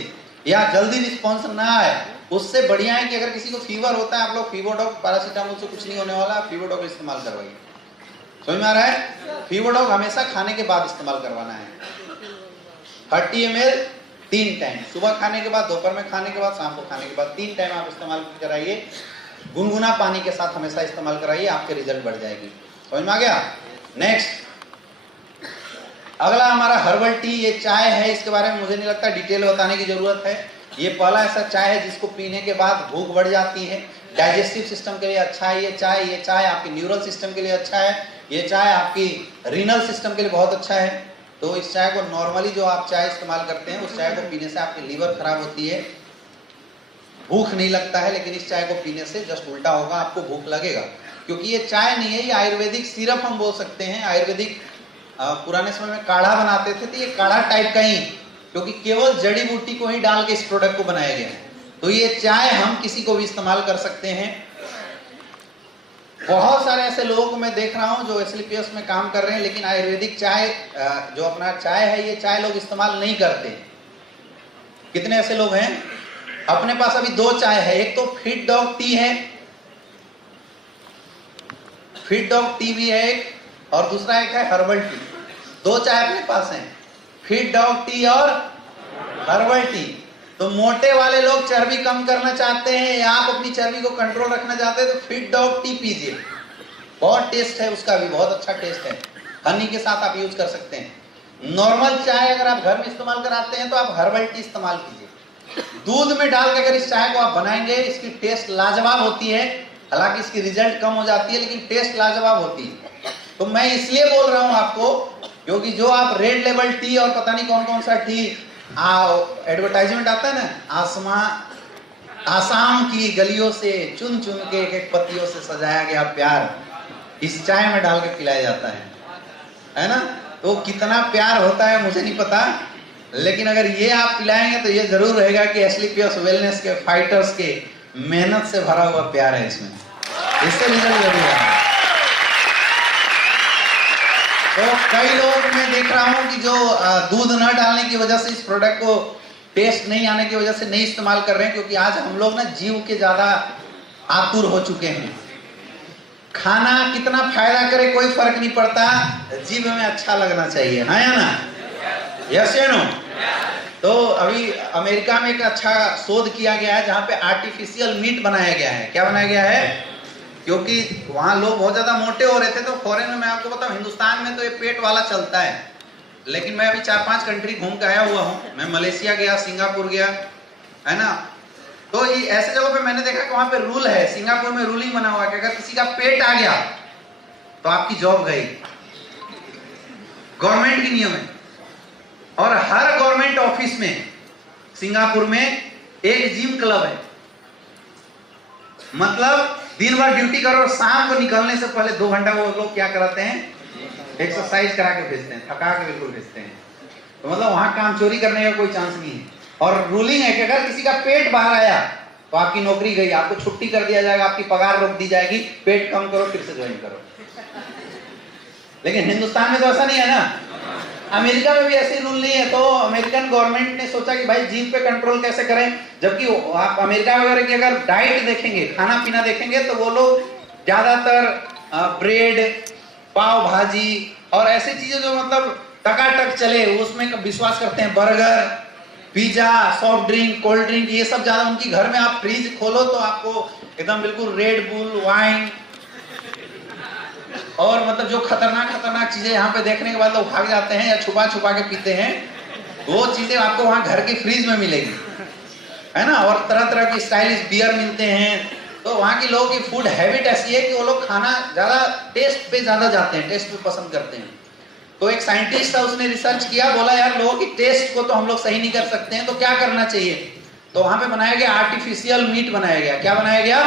या जल्दी रिस्पॉन्स ना आए। उससे बढ़िया है कि अगर किसी को फीवर होता है, आप लोग फीवरडॉग, पैरासीटामोल से कुछ नहीं होने वाला, फीवरडॉग इस्तेमाल करवाइए। समझ में आ रहा है? फीवरडॉग हमेशा खाने के बाद इस्तेमाल करवाना है, 30 ml 3 टाइम, सुबह खाने के बाद, दोपहर में खाने के बाद, शाम को खाने के बाद, 3 टाइम आप इस्तेमाल कराइए। गुनगुना पानी के साथ हमेशा इस्तेमाल कराइए, आपके रिजल्ट बढ़ जाएगी। समझ में आ गया? नेक्स्ट अगला हमारा हर्बल टी, ये चाय है, इसके बारे में मुझे नहीं लगता डिटेल बताने की जरूरत है। ये पहला ऐसा चाय है जिसको पीने के बाद भूख बढ़ जाती है, डाइजेस्टिव सिस्टम के लिए अच्छा है ये चाय आपकी न्यूरल सिस्टम के लिए अच्छा है, ये चाय आपकी रीनल सिस्टम के लिए बहुत अच्छा है। तो इस चाय को नॉर्मली जो आप चाय इस्तेमाल करते हैं, उस चाय को पीने से आपकी लीवर खराब होती है, भूख नहीं लगता है, लेकिन इस चाय को पीने से जस्ट उल्टा होगा, आपको भूख लगेगा। क्योंकि ये चाय नहीं है, ये आयुर्वेदिक सिरप हम बोल सकते हैं। आयुर्वेदिक पुराने समय में काढ़ा बनाते थे, तो ये काढ़ा टाइप का ही, क्योंकि केवल जड़ी बूटी को ही डाल के इस प्रोडक्ट को बनाया गया है। तो ये चाय हम किसी को भी इस्तेमाल कर सकते हैं। बहुत सारे ऐसे लोगों को मैं देख रहा हूं जो एसएलपीएस में काम कर रहे हैं, लेकिन आयुर्वेदिक चाय जो अपना चाय है, ये चाय लोग इस्तेमाल नहीं करते। कितने ऐसे लोग हैं? अपने पास अभी 2 चाय है, एक तो फिट डॉग टी है, फिट डॉग टी भी है एक, और दूसरा एक है हर्बल टी। 2 चाय अपने पास हैं, फिट डॉग टी और हर्बल टी। तो मोटे वाले लोग चर्बी कम करना चाहते हैं या आप अपनी चर्बी को कंट्रोल रखना चाहते हैं, तो फिट डॉग टी पीजिए। बहुत टेस्ट है उसका भी, बहुत अच्छा टेस्ट है। हनी के साथ आप यूज कर सकते हैं। नॉर्मल चाय अगर आप घर में इस्तेमाल कराते हैं तो आप हर्बल टी इस्तेमाल कीजिए। दूध में डाल के अगर इस चाय को आप बनाएंगे, इसकी टेस्ट लाजवाब होती है। हालांकि इसकी रिजल्ट कम हो जाती है, लेकिन टेस्ट लाजवाब होती है। तो मैं इसलिए बोल रहा हूं आपको, क्योंकि जो आप रेड लेबल टी और पता नहीं कौन कौन सा टी एडवर्टाइजमेंट आता है ना, आसाम की गलियों से चुन चुन के एक एक पत्तियों से सजाया गया प्यार इस चाय में डाल के पिलाया जाता है ना। तो कितना प्यार होता है मुझे नहीं पता, लेकिन अगर ये आप पिलाएंगे तो ये जरूर रहेगा कि एस्क्लेपियस वेलनेस के फाइटर्स के मेहनत से भरा हुआ प्यार है इसमें, इससे रिजल्ट जरूर है। तो कई लोग मैं देख रहा हूं कि जो दूध न डालने की वजह से इस प्रोडक्ट को टेस्ट नहीं आने की वजह से नहीं इस्तेमाल कर रहे हैं, क्योंकि आज हम लोग ना जीव के ज्यादा आतुर हो चुके हैं। खाना कितना फायदा करे कोई फर्क नहीं पड़ता, जीव में अच्छा लगना चाहिए, हाँ या ना? यस या नो? तो अभी अमेरिका में एक अच्छा शोध किया गया है जहां पे आर्टिफिशियल मीट बनाया गया है। क्या बनाया गया है? क्योंकि वहां लोग बहुत ज्यादा मोटे हो रहे थे, तो फॉरेन में मैं आपको बताऊं, हिंदुस्तान में तो ये पेट वाला चलता है, लेकिन मैं अभी 4-5 कंट्री घूम के आया हुआ हूँ। मैं मलेशिया गया, सिंगापुर गया, है ना। तो ये ऐसे जगहों पे मैंने देखा कि वहां पे रूल है, सिंगापुर में रूलिंग बना हुआ है कि अगर किसी का पेट आ गया तो आपकी जॉब गई, गवर्नमेंट की नियम है। और हर गवर्नमेंट ऑफिस में सिंगापुर में एक जिम क्लब है। मतलब दिन भर ड्यूटी करो और शाम को निकलने से पहले 2 घंटा वो लोग क्या कराते हैं, एक्सरसाइज करा के भेजते हैं, थका के बिल्कुल भेजते हैं। तो मतलब वहां काम चोरी करने का कोई चांस नहीं है। और रूलिंग है कि अगर किसी का पेट बाहर आया तो आपकी नौकरी गई, आपको छुट्टी कर दिया जाएगा, आपकी पगार रोक दी जाएगी, पेट कम करो फिर से ज्वाइन करो। लेकिन हिंदुस्तान में तो ऐसा नहीं है ना, अमेरिका में भी ऐसे रूल नहीं है। तो अमेरिकन गवर्नमेंट ने सोचा कि भाई जीभ पे कंट्रोल कैसे करें, जबकि आप अमेरिका वगैरह की अगर डाइट देखेंगे, खाना पीना देखेंगे, तो वो लोग ज्यादातर ब्रेड, पाव भाजी और ऐसी चीजें जो मतलब टकाटक चले उसमें विश्वास करते हैं। Burger, pizza, soft drink, cold drink, ये सब ज्यादा उनकी घर में। आप फ्रिज खोलो तो आपको एकदम बिल्कुल रेड बुल, वाइन और मतलब जो खतरनाक चीजें यहाँ पे देखने के बाद लोग भाग जाते हैं या छुपा छुपा के पीते हैं, वो चीजें आपको वहां घर के फ्रिज में मिलेगी, है ना। और तरह तरह की स्टाइलिश बियर मिलते हैं। तो वहां के लोगों की फूड हैबिट ऐसी है कि वो लोग खाना ज्यादा टेस्ट पे ज्यादा जाते हैं, टेस्ट पे पसंद करते हैं। तो एक साइंटिस्ट था, उसने रिसर्च किया, बोला यार लोगों की टेस्ट को तो हम लोग सही नहीं कर सकते हैं, तो क्या करना चाहिए। तो वहां पे बनाया गया आर्टिफिशियल मीट बनाया गया। क्या बनाया गया?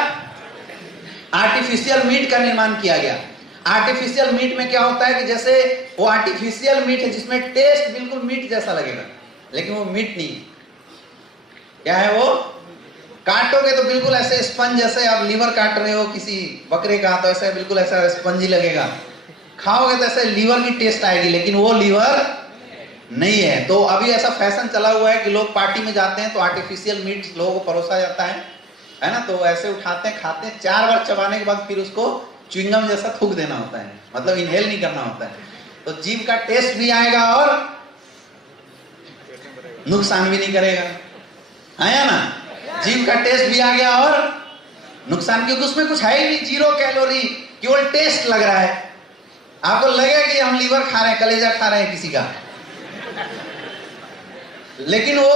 आर्टिफिशियल मीट का निर्माण किया गया। आर्टिफिशियल मीट में क्या होता है कि जैसे वो आर्टिफिशियल मीट है जिसमें टेस्ट बिल्कुल मीट जैसा लगेगा, लेकिन वो मीट नहीं है। क्या है वो? काटोगे तो बिल्कुल ऐसे स्पंज, जैसे आप लीवर काट रहे हो किसी बकरे का, तो ऐसे बिल्कुल ऐसा स्पंजी लगेगा। खाओगे तो ऐसे लीवर की टेस्ट आएगी, लेकिन वो लीवर नहीं है। तो अभी ऐसा फैशन चला हुआ है कि लोग पार्टी में जाते हैं तो आर्टिफिशियल मीट लोगों को परोसा जाता है ना। तो ऐसे उठाते हैं, खाते हैं, 4 बार चबाने के बाद फिर उसको च्युइंगम जैसा थूक देना होता है, मतलब इनहेल नहीं करना होता है। तो जीभ का टेस्ट भी आएगा और नुकसान भी नहीं करेगा, है ना। जीभ का टेस्ट भी आ गया और नुकसान, क्योंकि उसमें कुछ है ही नहीं, 0 कैलोरी, केवल टेस्ट लग रहा है। आपको लगेगा कि हम लीवर खा रहे हैं, कलेजा खा रहे हैं किसी का, लेकिन वो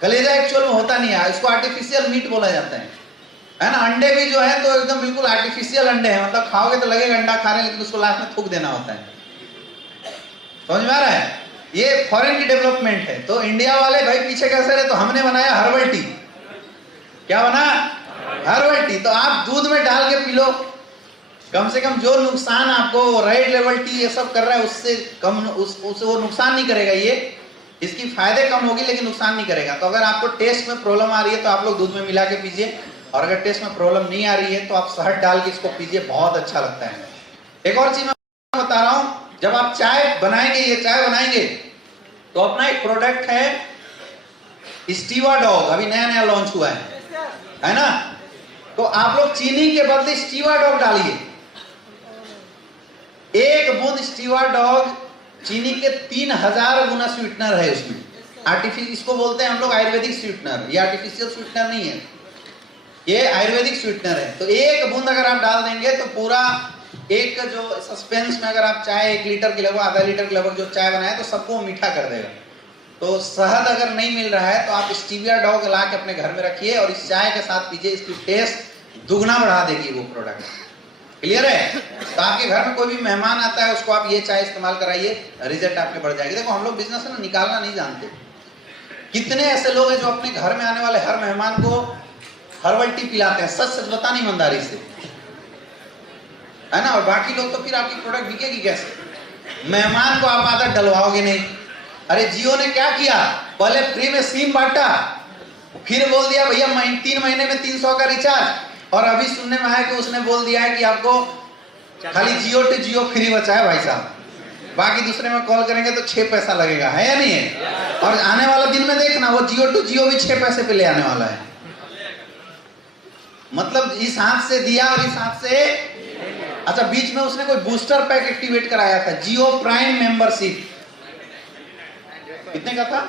कलेजा एक्चुअल में होता नहीं है। इसको आर्टिफिशियल मीट बोला जाता है ना। अंडे भी जो है तो एकदम बिल्कुल आर्टिफिशियल अंडे हैं, मतलब खाओगे तो लगेगा अंडा खा रहे हैं, लेकिन उसको लास्ट में थूक देना होता है। समझ में आ रहा है? ये फॉरेन की डेवलपमेंट है। तो इंडिया वाले भाई पीछे कैसे रहे, तो हमने बनाया हर्बल टी। क्या बना? Herbal tea. तो आप दूध में डाल के पी लो, कम से कम जो नुकसान आपको रेड लेवल टी ये सब कर रहा है उससे कम, उससे वो नुकसान नहीं करेगा। ये इसकी फायदे कम होगी लेकिन नुकसान नहीं करेगा। तो अगर आपको टेस्ट में प्रॉब्लम आ रही है तो आप लोग दूध में मिला के पीजिए, और अगर टेस्ट में प्रॉब्लम नहीं आ रही है तो आप शहद डाल के इसको पीजिए, बहुत अच्छा लगता है। एक और चीज मैं बता रहा हूं, जब आप चाय बनाएंगे, ये चाय बनाएंगे तो अपना एक प्रोडक्ट है स्टीवा डॉग, अभी नया नया लॉन्च हुआ है ना। तो आप लोग चीनी के बदले स्टीवा डॉग डालिए। 1 बूंद स्टीवा डॉग चीनी के 3000 गुना स्वीटनर है उसमें। आर्टिफिशियल, इसको बोलते हैं हम लोग आयुर्वेदिक स्वीटनर। ये आर्टिफिशियल स्वीटनर नहीं है, ये आयुर्वेदिक स्वीटनर है। तो 1 बूंद अगर आप डाल देंगे तो पूरा एक जो सस्पेंस में अगर आप चाय 1 लीटर की लगभग आधा लीटर की लगभग जो चाय बनाए तो सबको मीठा कर देगा। तो शहद अगर नहीं मिल रहा है तो आप स्टीविया डॉग ला के अपने घर में रखिए और इस चाय के साथ पीजिए, इसकी टेस्ट दुगना बढ़ा देगी वो प्रोडक्ट। क्लियर है? तो आपके घर में कोई भी मेहमान आता है उसको आप ये चाय इस्तेमाल कराइए, रिजल्ट आपके बढ़ जाएगी। देखो हम लोग बिजनेस है ना निकालना नहीं जानते। कितने ऐसे लोग हैं जो अपने घर में आने वाले हर मेहमान को हर्बल टी पिलाते हैं, सच सच बताना ईमानदारी से, है ना। और बाकी लोग तो फिर आपकी प्रोडक्ट बिकेगी कैसे? मेहमान को आप आदत डलवाओगे नहीं। अरे जियो ने क्या किया, पहले फ्री में सिम बांटा, फिर बोल दिया भैया 3 महीने में 300 का रिचार्ज, और अभी सुनने में आया कि उसने बोल दिया है कि आपको खाली जियो टू जियो फ्री बचा है भाई साहब, बाकी दूसरे में कॉल करेंगे तो 6 पैसा लगेगा, है या नहीं है? और आने वाला दिन में देखना वो जियो टू जियो भी 6 पैसे पे ले आने वाला है। मतलब इस हाथ से दिया और इस हाथ से। अच्छा, बीच में उसने कोई बूस्टर पैक एक्टिवेट कराया था, जियो प्राइम मेंबरशिप, कितने का था?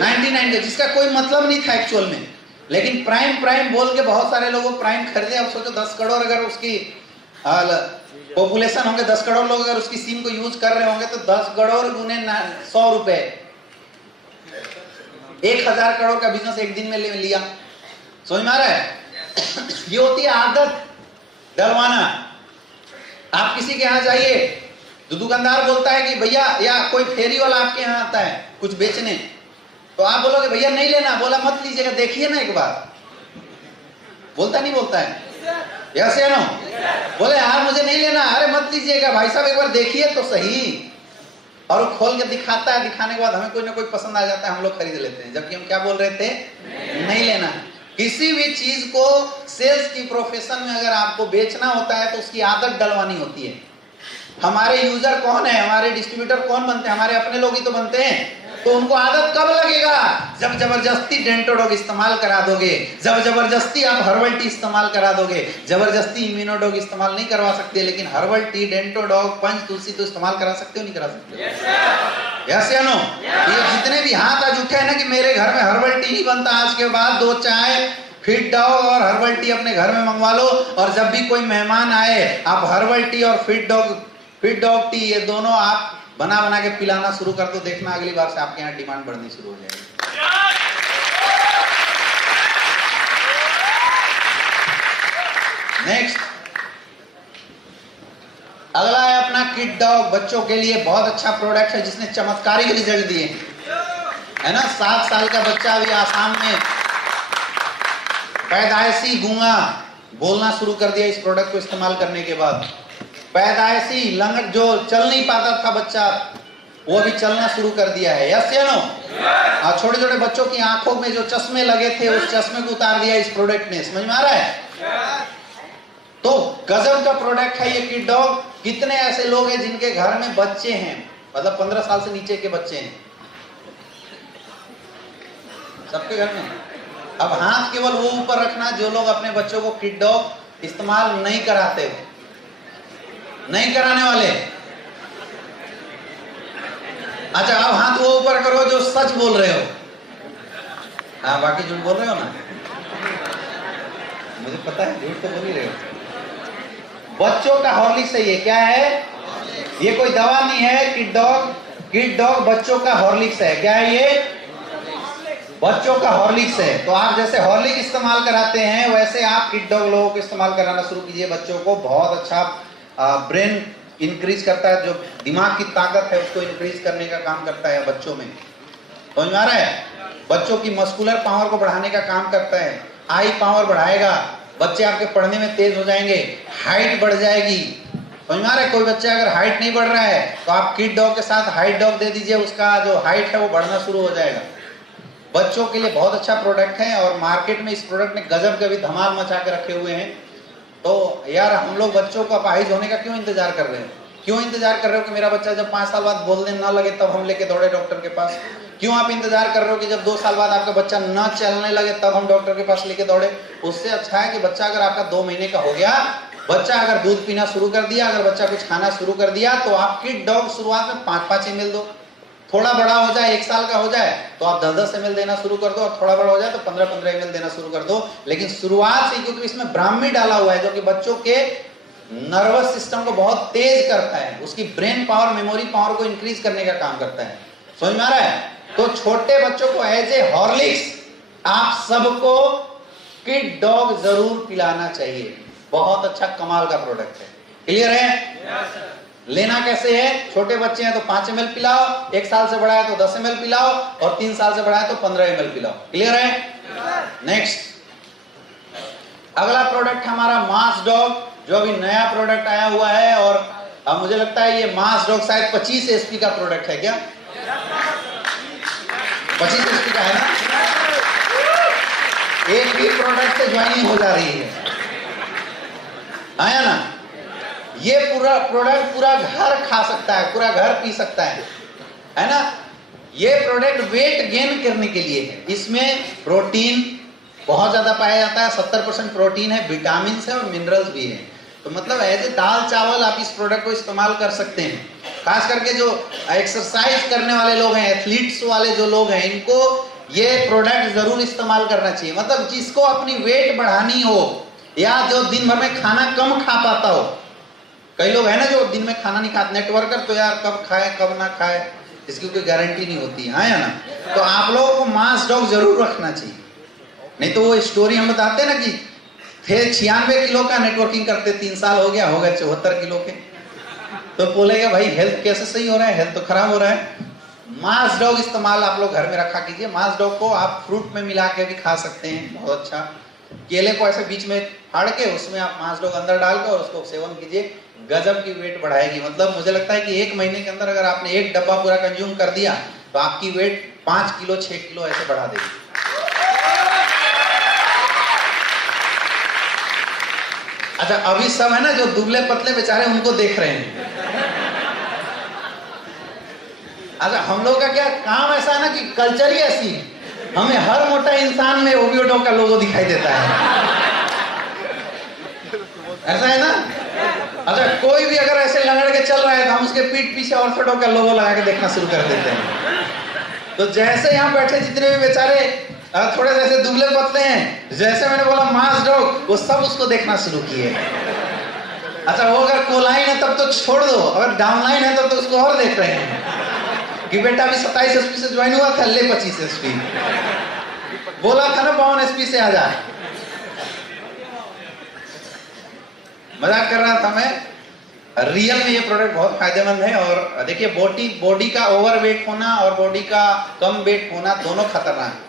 99 का, जिसका कोई मतलब नहीं था एक्चुअल में, लेकिन प्राइम प्राइम बोल के बहुत सारे लोगों प्राइम खरीदे। अब सोचो 10 करोड़ अगर उसकी पॉपुलेशन होंगे, 10 करोड़ लोग अगर उसकी सिम को यूज कर रहे होंगे तो 10 करोड़ गुने 100 रुपए, 1000 करोड़ का बिजनेस एक दिन में लिया। समझ में आ रहा है? ये होती है आदत डलवाना। आप किसी के यहाँ जाइए तो दुकानदार बोलता है कि भैया, या कोई फेरी वाला आपके यहाँ आता है कुछ बेचने, तो आप बोलोगे भैया नहीं लेना, बोला मत लीजिएगा, देखिए ना एक बार, बोलता नहीं बोलता है? यस या नो? बोले यार मुझे नहीं लेना, अरे मत लीजिएगा भाई साहब, एक बार देखिए तो सही। और वो खोल के दिखाता है, दिखाने के बाद हमें कोई ना कोई पसंद आ जाता है, हम लोग खरीद लेते हैं, जबकि हम क्या बोल रहे थे? नहीं लेना। किसी भी चीज को सेल्स की प्रोफेशन में अगर आपको बेचना होता है तो उसकी आदत डलवानी होती है। हमारे यूजर कौन है, हमारे डिस्ट्रीब्यूटर कौन बनते हैं? हमारे अपने लोग ही तो बनते हैं। तो उनको आदत कब लगेगा? जब जबरदस्ती डेंटोडॉग इस्तेमाल करा दोगे, जब जबरदस्ती आप हर्बल टी इस्तेमाल करा दोगे। जबरदस्ती इम्यूनोडॉग इस्तेमाल नहीं करवा सकते, लेकिन हर्बल टी, डेंटोडॉग, पंच तुलसी तो इस्तेमाल करा सकते हो, नहीं करा सकते? यस या नो? ये जितने भी हाथ आज उठे हैं ना कि मेरे घर में हर्बल टी नहीं बनता, आज के बाद 2 चाय फिट डॉग और हर्बल टी अपने घर में मंगवा लो, और जब भी कोई मेहमान आए आप हर्बल टी और फिट डॉग टी ये दोनों आप बना बना के पिलाना शुरू कर दो, देखना अगली बार से आपके यहाँ डिमांड बढ़नी शुरू हो जाएगी। नेक्स्ट, अगला है अपना किड डॉग। बच्चों के लिए बहुत अच्छा प्रोडक्ट है जिसने चमत्कारी रिजल्ट दिए, है ना। 7 साल का बच्चा अभी आसाम में पैदाइशी गूंगा बोलना शुरू कर दिया इस प्रोडक्ट को इस्तेमाल करने के बाद। पैदाइशी लंगट जो चल नहीं पाता था बच्चा, वो भी चलना शुरू कर दिया है। यस या नो? और छोटे छोटे बच्चों की आंखों में जो चश्मे लगे थे उस चश्मे को उतार दिया इस प्रोडक्ट ने। समझ में आ रहा है? तो गजब का प्रोडक्ट है ये किड डॉग। कितने ऐसे लोग हैं जिनके घर में बच्चे हैं, मतलब 15 साल से नीचे के बच्चे हैं, सबके घर में। अब हाथ केवल वो ऊपर रखना जो लोग अपने बच्चों को किड डॉग इस्तेमाल नहीं कराते, नहीं कराने वाले। अच्छा, अब हाथ वो ऊपर करो जो सच बोल रहे हो। हाँ, बाकी झूठ बोल रहे हो ना, मुझे पता है झूठ तो बोल ही रहे हो। बच्चों का हॉर्लिक्स है ये। क्या है ये? कोई दवा नहीं है। किड डॉग बच्चों का हॉर्लिक्स है। क्या है ये? बच्चों का हॉर्लिक्स है। तो आप जैसे हॉर्लिक्स इस्तेमाल कराते हैं वैसे आप किड डॉग लोगों को इस्तेमाल कराना शुरू कीजिए। बच्चों को बहुत अच्छा ब्रेन इंक्रीज करता है, जो दिमाग की ताकत है उसको इंक्रीज करने का काम करता है बच्चों में। समझ में आ रहा है? बच्चों की मस्कुलर पावर को बढ़ाने का काम करता है। आई पावर बढ़ाएगा, बच्चे आपके पढ़ने में तेज हो जाएंगे, हाइट बढ़ जाएगी। समझ में आ रहा है? कोई बच्चा अगर हाइट नहीं बढ़ रहा है तो आप किड डॉग के साथ हाइट डॉग दे दीजिए, उसका जो हाइट है वो बढ़ना शुरू हो जाएगा। बच्चों के लिए बहुत अच्छा प्रोडक्ट है और मार्केट में इस प्रोडक्ट ने गजब का भी धमाल मचा के रखे हुए हैं। तो यार हम लोग बच्चों को अपाहिज होने का क्यों इंतजार कर रहे हैं? क्यों इंतजार कर रहे हो कि मेरा बच्चा जब 5 साल बाद बोलने ना लगे तब हम लेके दौड़े डॉक्टर के पास? क्यों आप इंतजार कर रहे हो कि जब 2 साल बाद आपका बच्चा ना चलने लगे तब हम डॉक्टर के पास लेके दौड़े? उससे अच्छा है कि बच्चा अगर आपका 2 महीने का हो गया, बच्चा अगर दूध पीना शुरू कर दिया, अगर बच्चा कुछ खाना शुरू कर दिया, तो आप किड डॉग शुरुआत में 5-5 ml दो। थोड़ा बड़ा हो जाए, 1 साल का हो जाए तो आप 10-10 ml देना शुरू कर दो, और थोड़ा बड़ा हो जाए तो 15-15 ml देना शुरू कर दो। लेकिन शुरुआत से, क्योंकि इसमें ब्राह्मी डाला हुआ है जो कि बच्चों के नर्वस सिस्टम को बहुत तेज करता है, उसकी ब्रेन पावर, मेमोरी पावर को इंक्रीज करने का काम करता है। समझ में आ रहा है? तो छोटे बच्चों को एज ए हॉर्लिक्स आप सबको किड डॉग जरूर पिलाना चाहिए। बहुत अच्छा कमाल का प्रोडक्ट है। क्लियर है? लेना कैसे है? छोटे बच्चे हैं तो 5 ml पिलाओ, 1 साल से बड़ा है तो 10 ml पिलाओ, और 3 साल से बड़ा है तो 15 ml पिलाओ। क्लियर है? नेक्स्ट, अगला प्रोडक्ट हमारा मास डॉग, जो अभी नया प्रोडक्ट आया हुआ है, और अब मुझे लगता है ये मास डॉग शायद 25 SP का प्रोडक्ट है। क्या 25 SP का है ना? एक भी प्रोडक्ट से ज्वाइनिंग हो जा रही है, आया ना? ये पूरा प्रोडक्ट पूरा घर खा सकता है, पूरा घर पी सकता है ना? ये प्रोडक्ट वेट गेन करने के लिए है। इसमें प्रोटीन बहुत ज्यादा पाया जाता है, 70% प्रोटीन है, विटामिन है और मिनरल्स भी है। तो मतलब ऐसे दाल चावल आप इस प्रोडक्ट को इस्तेमाल कर सकते हैं। खास करके जो एक्सरसाइज करने वाले लोग हैं, एथलीट्स वाले जो लोग हैं, इनको ये प्रोडक्ट जरूर इस्तेमाल करना चाहिए। मतलब जिसको अपनी वेट बढ़ानी हो, या जो दिन भर में खाना कम खा पाता हो, कई लोग हैं ना जो दिन में खाना नहीं खाते, नेटवर्कर, तो यार कब खाए कब ना खाए इसकी कोई गारंटी नहीं होती है ना? तो आप लोगों को मास डॉग जरूर रखना चाहिए। नहीं तो वो स्टोरी हम बताते ना कि थे 96 किलो का, नेटवर्किंग करते 3 साल हो गया, 74 किलो के, तो बोलेगा भाई हेल्थ कैसे सही हो रहा है, हेल्थ तो खराब हो रहा है। मास डॉग इस्तेमाल आप लोग घर में रखा कीजिए। मास डॉग को आप फ्रूट में मिला के भी खा सकते हैं, बहुत अच्छा। केले को ऐसे बीच में फाड़ के उसमें आप मास डॉग अंदर डाल के और उसको सेवन कीजिए, गजब की वेट बढ़ाएगी। मतलब मुझे लगता है कि 1 महीने के अंदर अगर आपने 1 डब्बा पूरा कंज्यूम कर दिया तो आपकी वेट 5 किलो 6 किलो ऐसे बढ़ा देगी। अच्छा, अभी सब है ना जो दुबले पतले बेचारे उनको देख रहे हैं। अच्छा, हम लोग का क्या काम ऐसा है ना कि कल्चर ही ऐसी है, हमें हर मोटा इंसान में ओबियोडो का लोगो दिखाई देता है, ऐसा है ना? अच्छा, कोई भी अगर ऐसे लंगड़ के चल रहा है तो हम उसके पीठ पीछे ऑर्थोडो का लोगो लगा के देखना शुरू कर देते हैं। तो जैसे यहाँ बैठे जितने भी बेचारे थोड़े से ऐसे दुबले पतले हैं, जैसे मैंने बोला मास डॉग, वो सब उसको देखना शुरू किए। अच्छा, वो अगर कोलाइन है तब तो छोड़ दो, अगर डाउनलाइन है तब तो उसको और देख रहे हैं कि बेटा अभी 27 SP से ज्वाइन हुआ था, ले 25 SP, बोला था ना 52 SP से आ जा। मजाक कर रहा था मैं। रियल में ये प्रोडक्ट बहुत फायदेमंद है। और देखिए, बॉडी का ओवरवेट होना और बॉडी का कम वेट होना दोनों खतरनाक है।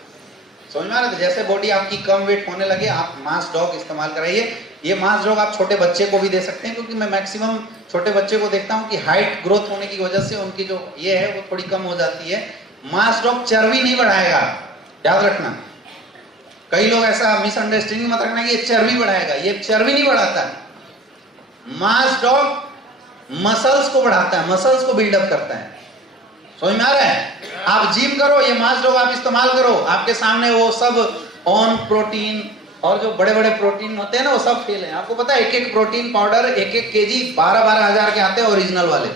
समझ में आ रहा है? जैसे बॉडी आपकी कम वेट होने लगे, आप मास डॉग इस्तेमाल कराइए। ये मास डॉग आप छोटे बच्चे को भी दे सकते हैं, क्योंकि मैं मैक्सिमम छोटे बच्चे को देखता हूँ कि हाइट ग्रोथ होने की वजह से उनकी जो ये है वो थोड़ी कम हो जाती है। मास डॉग चर्बी नहीं बढ़ाएगा, याद रखना। कई लोग ऐसा मिसअंडरस्टैंडिंग मत रखना कि ये चर्बी बढ़ाएगा, ये चर्बी नहीं बढ़ाता। मास डॉग मसल्स को बढ़ाता है, मसल्स को बिल्डअप करता है। समझ में आ रहा है? आप जिम करो, ये मास डॉग आप इस्तेमाल करो, आपके सामने वो सब ऑन प्रोटीन और जो बड़े बड़े प्रोटीन होते हैं ना, वो सब फेल है। आपको पता है, एक एक प्रोटीन पाउडर 1-1 kg 12-12 हजार के आते हैं, ओरिजिनल वाले।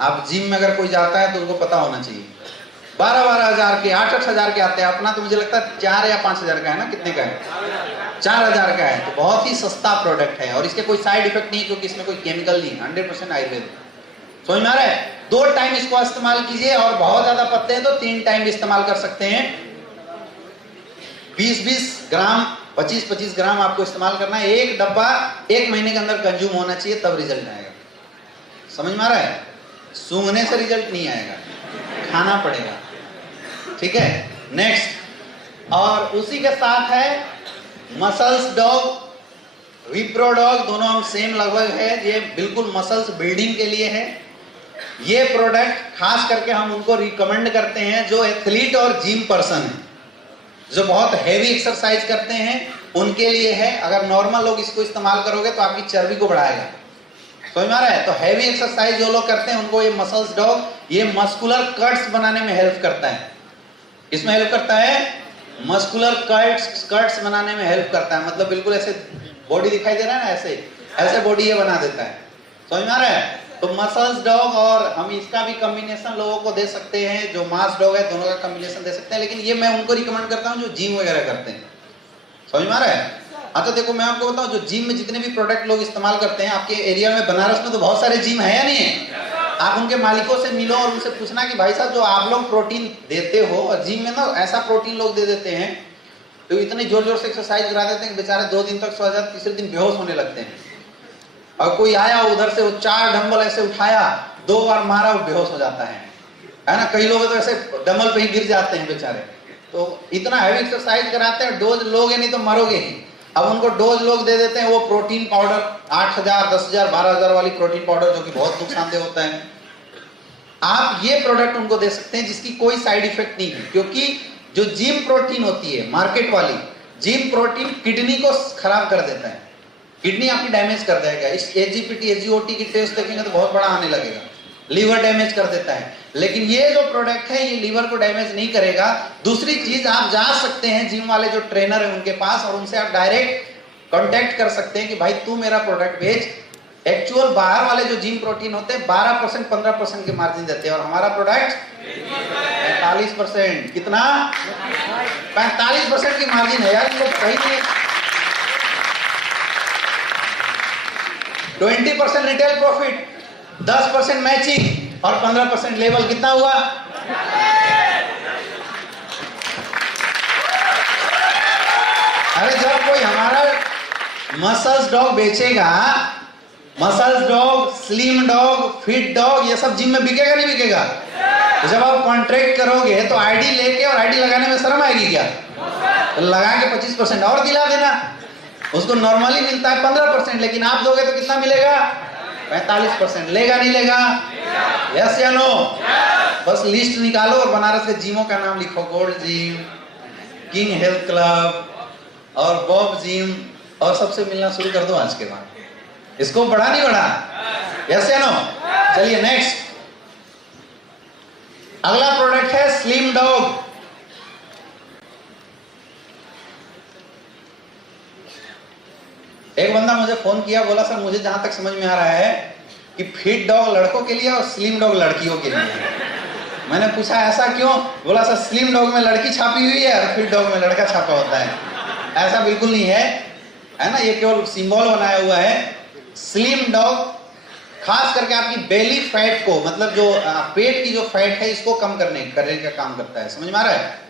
आप जिम में अगर कोई जाता है तो उनको पता होना चाहिए, 12-12 हजार के, 8-8 हजार के आते हैं। अपना तो मुझे लगता है 4 या 5 हजार का है ना? कितने का है? 4 हजार का है। तो बहुत ही सस्ता प्रोडक्ट है और इसके कोई साइड इफेक्ट नहीं, क्योंकि इसमें कोई केमिकल नहीं, 100% आयुर्वेद। समझ में आ रहा है? 2 टाइम इसको इस्तेमाल कीजिए, और बहुत ज्यादा पतले हैं तो 3 टाइम भी इस्तेमाल कर सकते हैं। 20-20 ग्राम, 25-25 ग्राम आपको इस्तेमाल करना है। 1 डब्बा 1 महीने के अंदर कंज्यूम होना चाहिए, तब रिजल्ट आएगा। समझ में आ रहा है? सूंघने से रिजल्ट नहीं आएगा, खाना पड़ेगा। ठीक है, नेक्स्ट। और उसी के साथ है मसल्स डॉग, विप्रो डॉग, दोनों हम सेम लगभग है। ये बिल्कुल मसल्स बिल्डिंग के लिए है। ये प्रोडक्ट खास करके हम उनको रिकमेंड करते हैं जो एथलीट और जिम पर्सन है, जो बहुत हैवी एक्सरसाइज करते हैं, उनके लिए है। अगर नॉर्मल लोग इसको इस्तेमाल करोगे तो आपकी चर्बी को बढ़ाएगा। समझ में आ रहा है? तो हैवी एक्सरसाइज जो लोग करते हैं उनको ये मसल्स डॉग, ये मस्कुलर कट्स बनाने में हेल्प करता है। इसमें हेल्प करता है, मस्कुलर कट्स बनाने में हेल्प करता है। मतलब बिल्कुल ऐसे बॉडी दिखाई दे रहा है ना, ऐसे बॉडी ये बना देता है। समझ में आ रहा है? तो मसल्स डॉग और हम इसका भी कॉम्बिनेशन लोगों को दे सकते हैं, जो मास डॉग है दोनों का कॉम्बिनेशन दे सकते हैं। लेकिन ये मैं उनको रिकमेंड करता हूँ जो जिम वगैरह करते हैं। समझ में आ रहा है? अच्छा देखो, मैं आपको बताऊं, जो जिम में जितने भी प्रोडक्ट लोग इस्तेमाल करते हैं, आपके एरिया में बनारस में तो बहुत सारे जिम है या नहीं है? आप उनके मालिकों से मिलो और उनसे पूछना कि भाई साहब जो आप लोग प्रोटीन देते हो, और जिम में ना ऐसा प्रोटीन लोग दे देते हैं तो इतने जोर जोर से एक्सरसाइज करा देते हैं कि बेचारे 2 दिन तक सो जाते, तीसरे दिन बेहोश होने लगते हैं। और कोई आया उधर से, वो 4 डंबल ऐसे उठाया, 2 बार मारा, वो बेहोश हो जाता है ना। कई लोग तो ऐसे डंबल पे ही गिर जाते हैं बेचारे। तो इतना हैवी एक्सरसाइज कराते हैं, डोज लोगे नहीं तो मरोगे ही। अब उनको डोज लोग दे देते हैं वो प्रोटीन पाउडर 8,000, 10,000, 12,000 वाली प्रोटीन पाउडर, जो कि बहुत नुकसानदेह होता है। आप ये प्रोडक्ट उनको दे सकते हैं जिसकी कोई साइड इफेक्ट नहीं है, क्योंकि जो जिम प्रोटीन होती है मार्केट वाली, जिम प्रोटीन किडनी को खराब कर देता है, किडनी आपकी डैमेज कर देगा। इस एजीपीटी एजीओटी की टेस्ट देखेंगे तो बहुत बड़ा आने लगेगा, लीवर डैमेज कर देता है। लेकिन ये जो प्रोडक्ट है ये लीवर को डैमेज नहीं करेगा। दूसरी चीज, आप जा सकते हैं जिम वाले जो ट्रेनर है उनके पास, और उनसे आप डायरेक्ट कांटेक्ट कर सकते हैं कि भाई तू मेरा प्रोडक्ट बेच। एक्चुअल बाहर वाले जो जिम प्रोटीन होते हैं 12% 15% के मार्जिन देते हैं, और हमारा प्रोडक्ट 45%। कितना? 45% की मार्जिन है यार, इनको सही नहीं है। 20% रिटेल प्रॉफिट, 10% मैचिंग और 15% लेवल। कितना हुआ? अरे जब कोई हमारा मसल्स डॉग बेचेगा, muscles dog, slim dog, fit dog, ये सब जिम में बिकेगा नहीं बिकेगा? तो जब आप कॉन्ट्रैक्ट करोगे तो आईडी लेके और आईडी लगाने में शर्म आएगी क्या? तो लगा के 25% और दिला देना। उसको नॉर्मली मिलता है 15%, लेकिन आप दोगे तो कितना मिलेगा? 45%। लेगा नहीं लेगा? यस या नो? बस लिस्ट निकालो और बनारस के जिमों का नाम लिखो, gold gym, king health club और बॉब जिम, और सबसे मिलना शुरू कर दो आज के बाद। इसको बढ़ा नहीं बढ़ा? यस या नो? चलिए नेक्स्ट, अगला प्रोडक्ट है स्लिम डॉग। एक बंदा मुझे फोन किया, बोला सर मुझे जहां तक समझ में आ रहा है कि फिट डॉग लड़कों के लिए और स्लिम डॉग लड़कियों के लिए। मैंने पूछा ऐसा क्यों? बोला सर स्लिम डॉग में लड़की छापी हुई है और फिट डॉग में लड़का छापा होता है। ऐसा बिल्कुल नहीं है ना, ये केवल सिंबल बनाया हुआ है। स्लिम डॉग खास करके आपकी बेली फैट को, मतलब जो पेट की जो फैट है इसको कम करने का काम करता है। समझ में आ रहा है?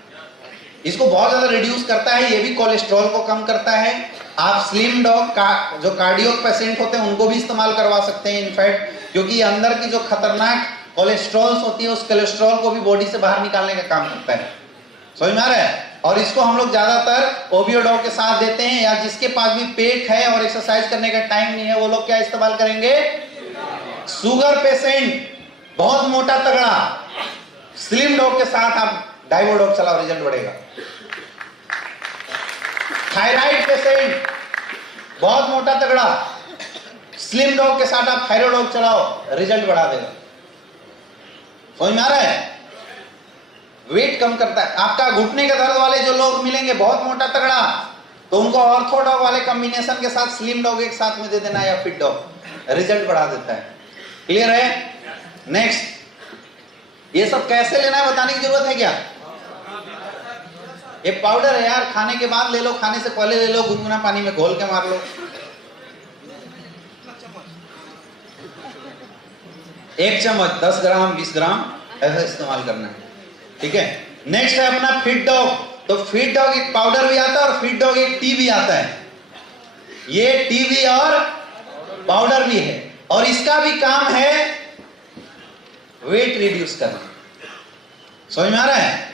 इसको बहुत ज्यादा रिड्यूस करता है। ये भी कोलेस्ट्रॉल को कम करता है। आप स्लिम डॉग का जो कार्डियो पेशेंट होते हैं उनको भी इस्तेमाल करवा सकते हैं इनफैक्ट, क्योंकि अंदर की जो खतरनाक कोलेस्ट्रॉल्स होती है उस कोलेस्ट्रॉल को भी बॉडी से बाहर निकालने का काम करता है। समझ में आ रहा है? और इसको हम लोग ज्यादातर ओबियो डॉग के साथ देते हैं, या जिसके पास भी पेट है और एक्सरसाइज करने का टाइम नहीं है वो लोग क्या इस्तेमाल करेंगे? शुगर पेशेंट, बहुत मोटा तगड़ा, स्लिम डॉग के साथ आप डाइवो डॉग चलाओ, रिजल्ट बढ़ेगा। थायराइड पेशेंट, बहुत मोटा तगड़ा, स्लिम डॉग के साथ आप थायराइड डॉग चलाओ, रिजल्ट बढ़ा देगा। समझ में आ रहा है? वेट कम करता है। आपका घुटने के दर्द वाले जो लोग मिलेंगे बहुत मोटा तगड़ा, तो उनको ऑर्थो डॉग वाले कॉम्बिनेशन के साथ स्लिम डॉग एक साथ में दे देना, या फिट डॉग, रिजल्ट बढ़ा देता है। क्लियर है? नेक्स्ट, ये सब कैसे लेना है बताने की जरूरत है क्या? ये पाउडर है यार, खाने के बाद ले लो, खाने से पहले ले लो, गुनगुना पानी में घोल के मार लो। 1 चम्मच 10 ग्राम 20 ग्राम ऐसा इस्तेमाल करना है। ठीक है? नेक्स्ट है अपना फिट डॉग। तो फिट डॉग एक पाउडर भी आता है और फिट डॉग एक टी भी आता है। ये टी भी और पाउडर भी है, और इसका भी काम है वेट रिड्यूस करना। समझ में आ रहा है?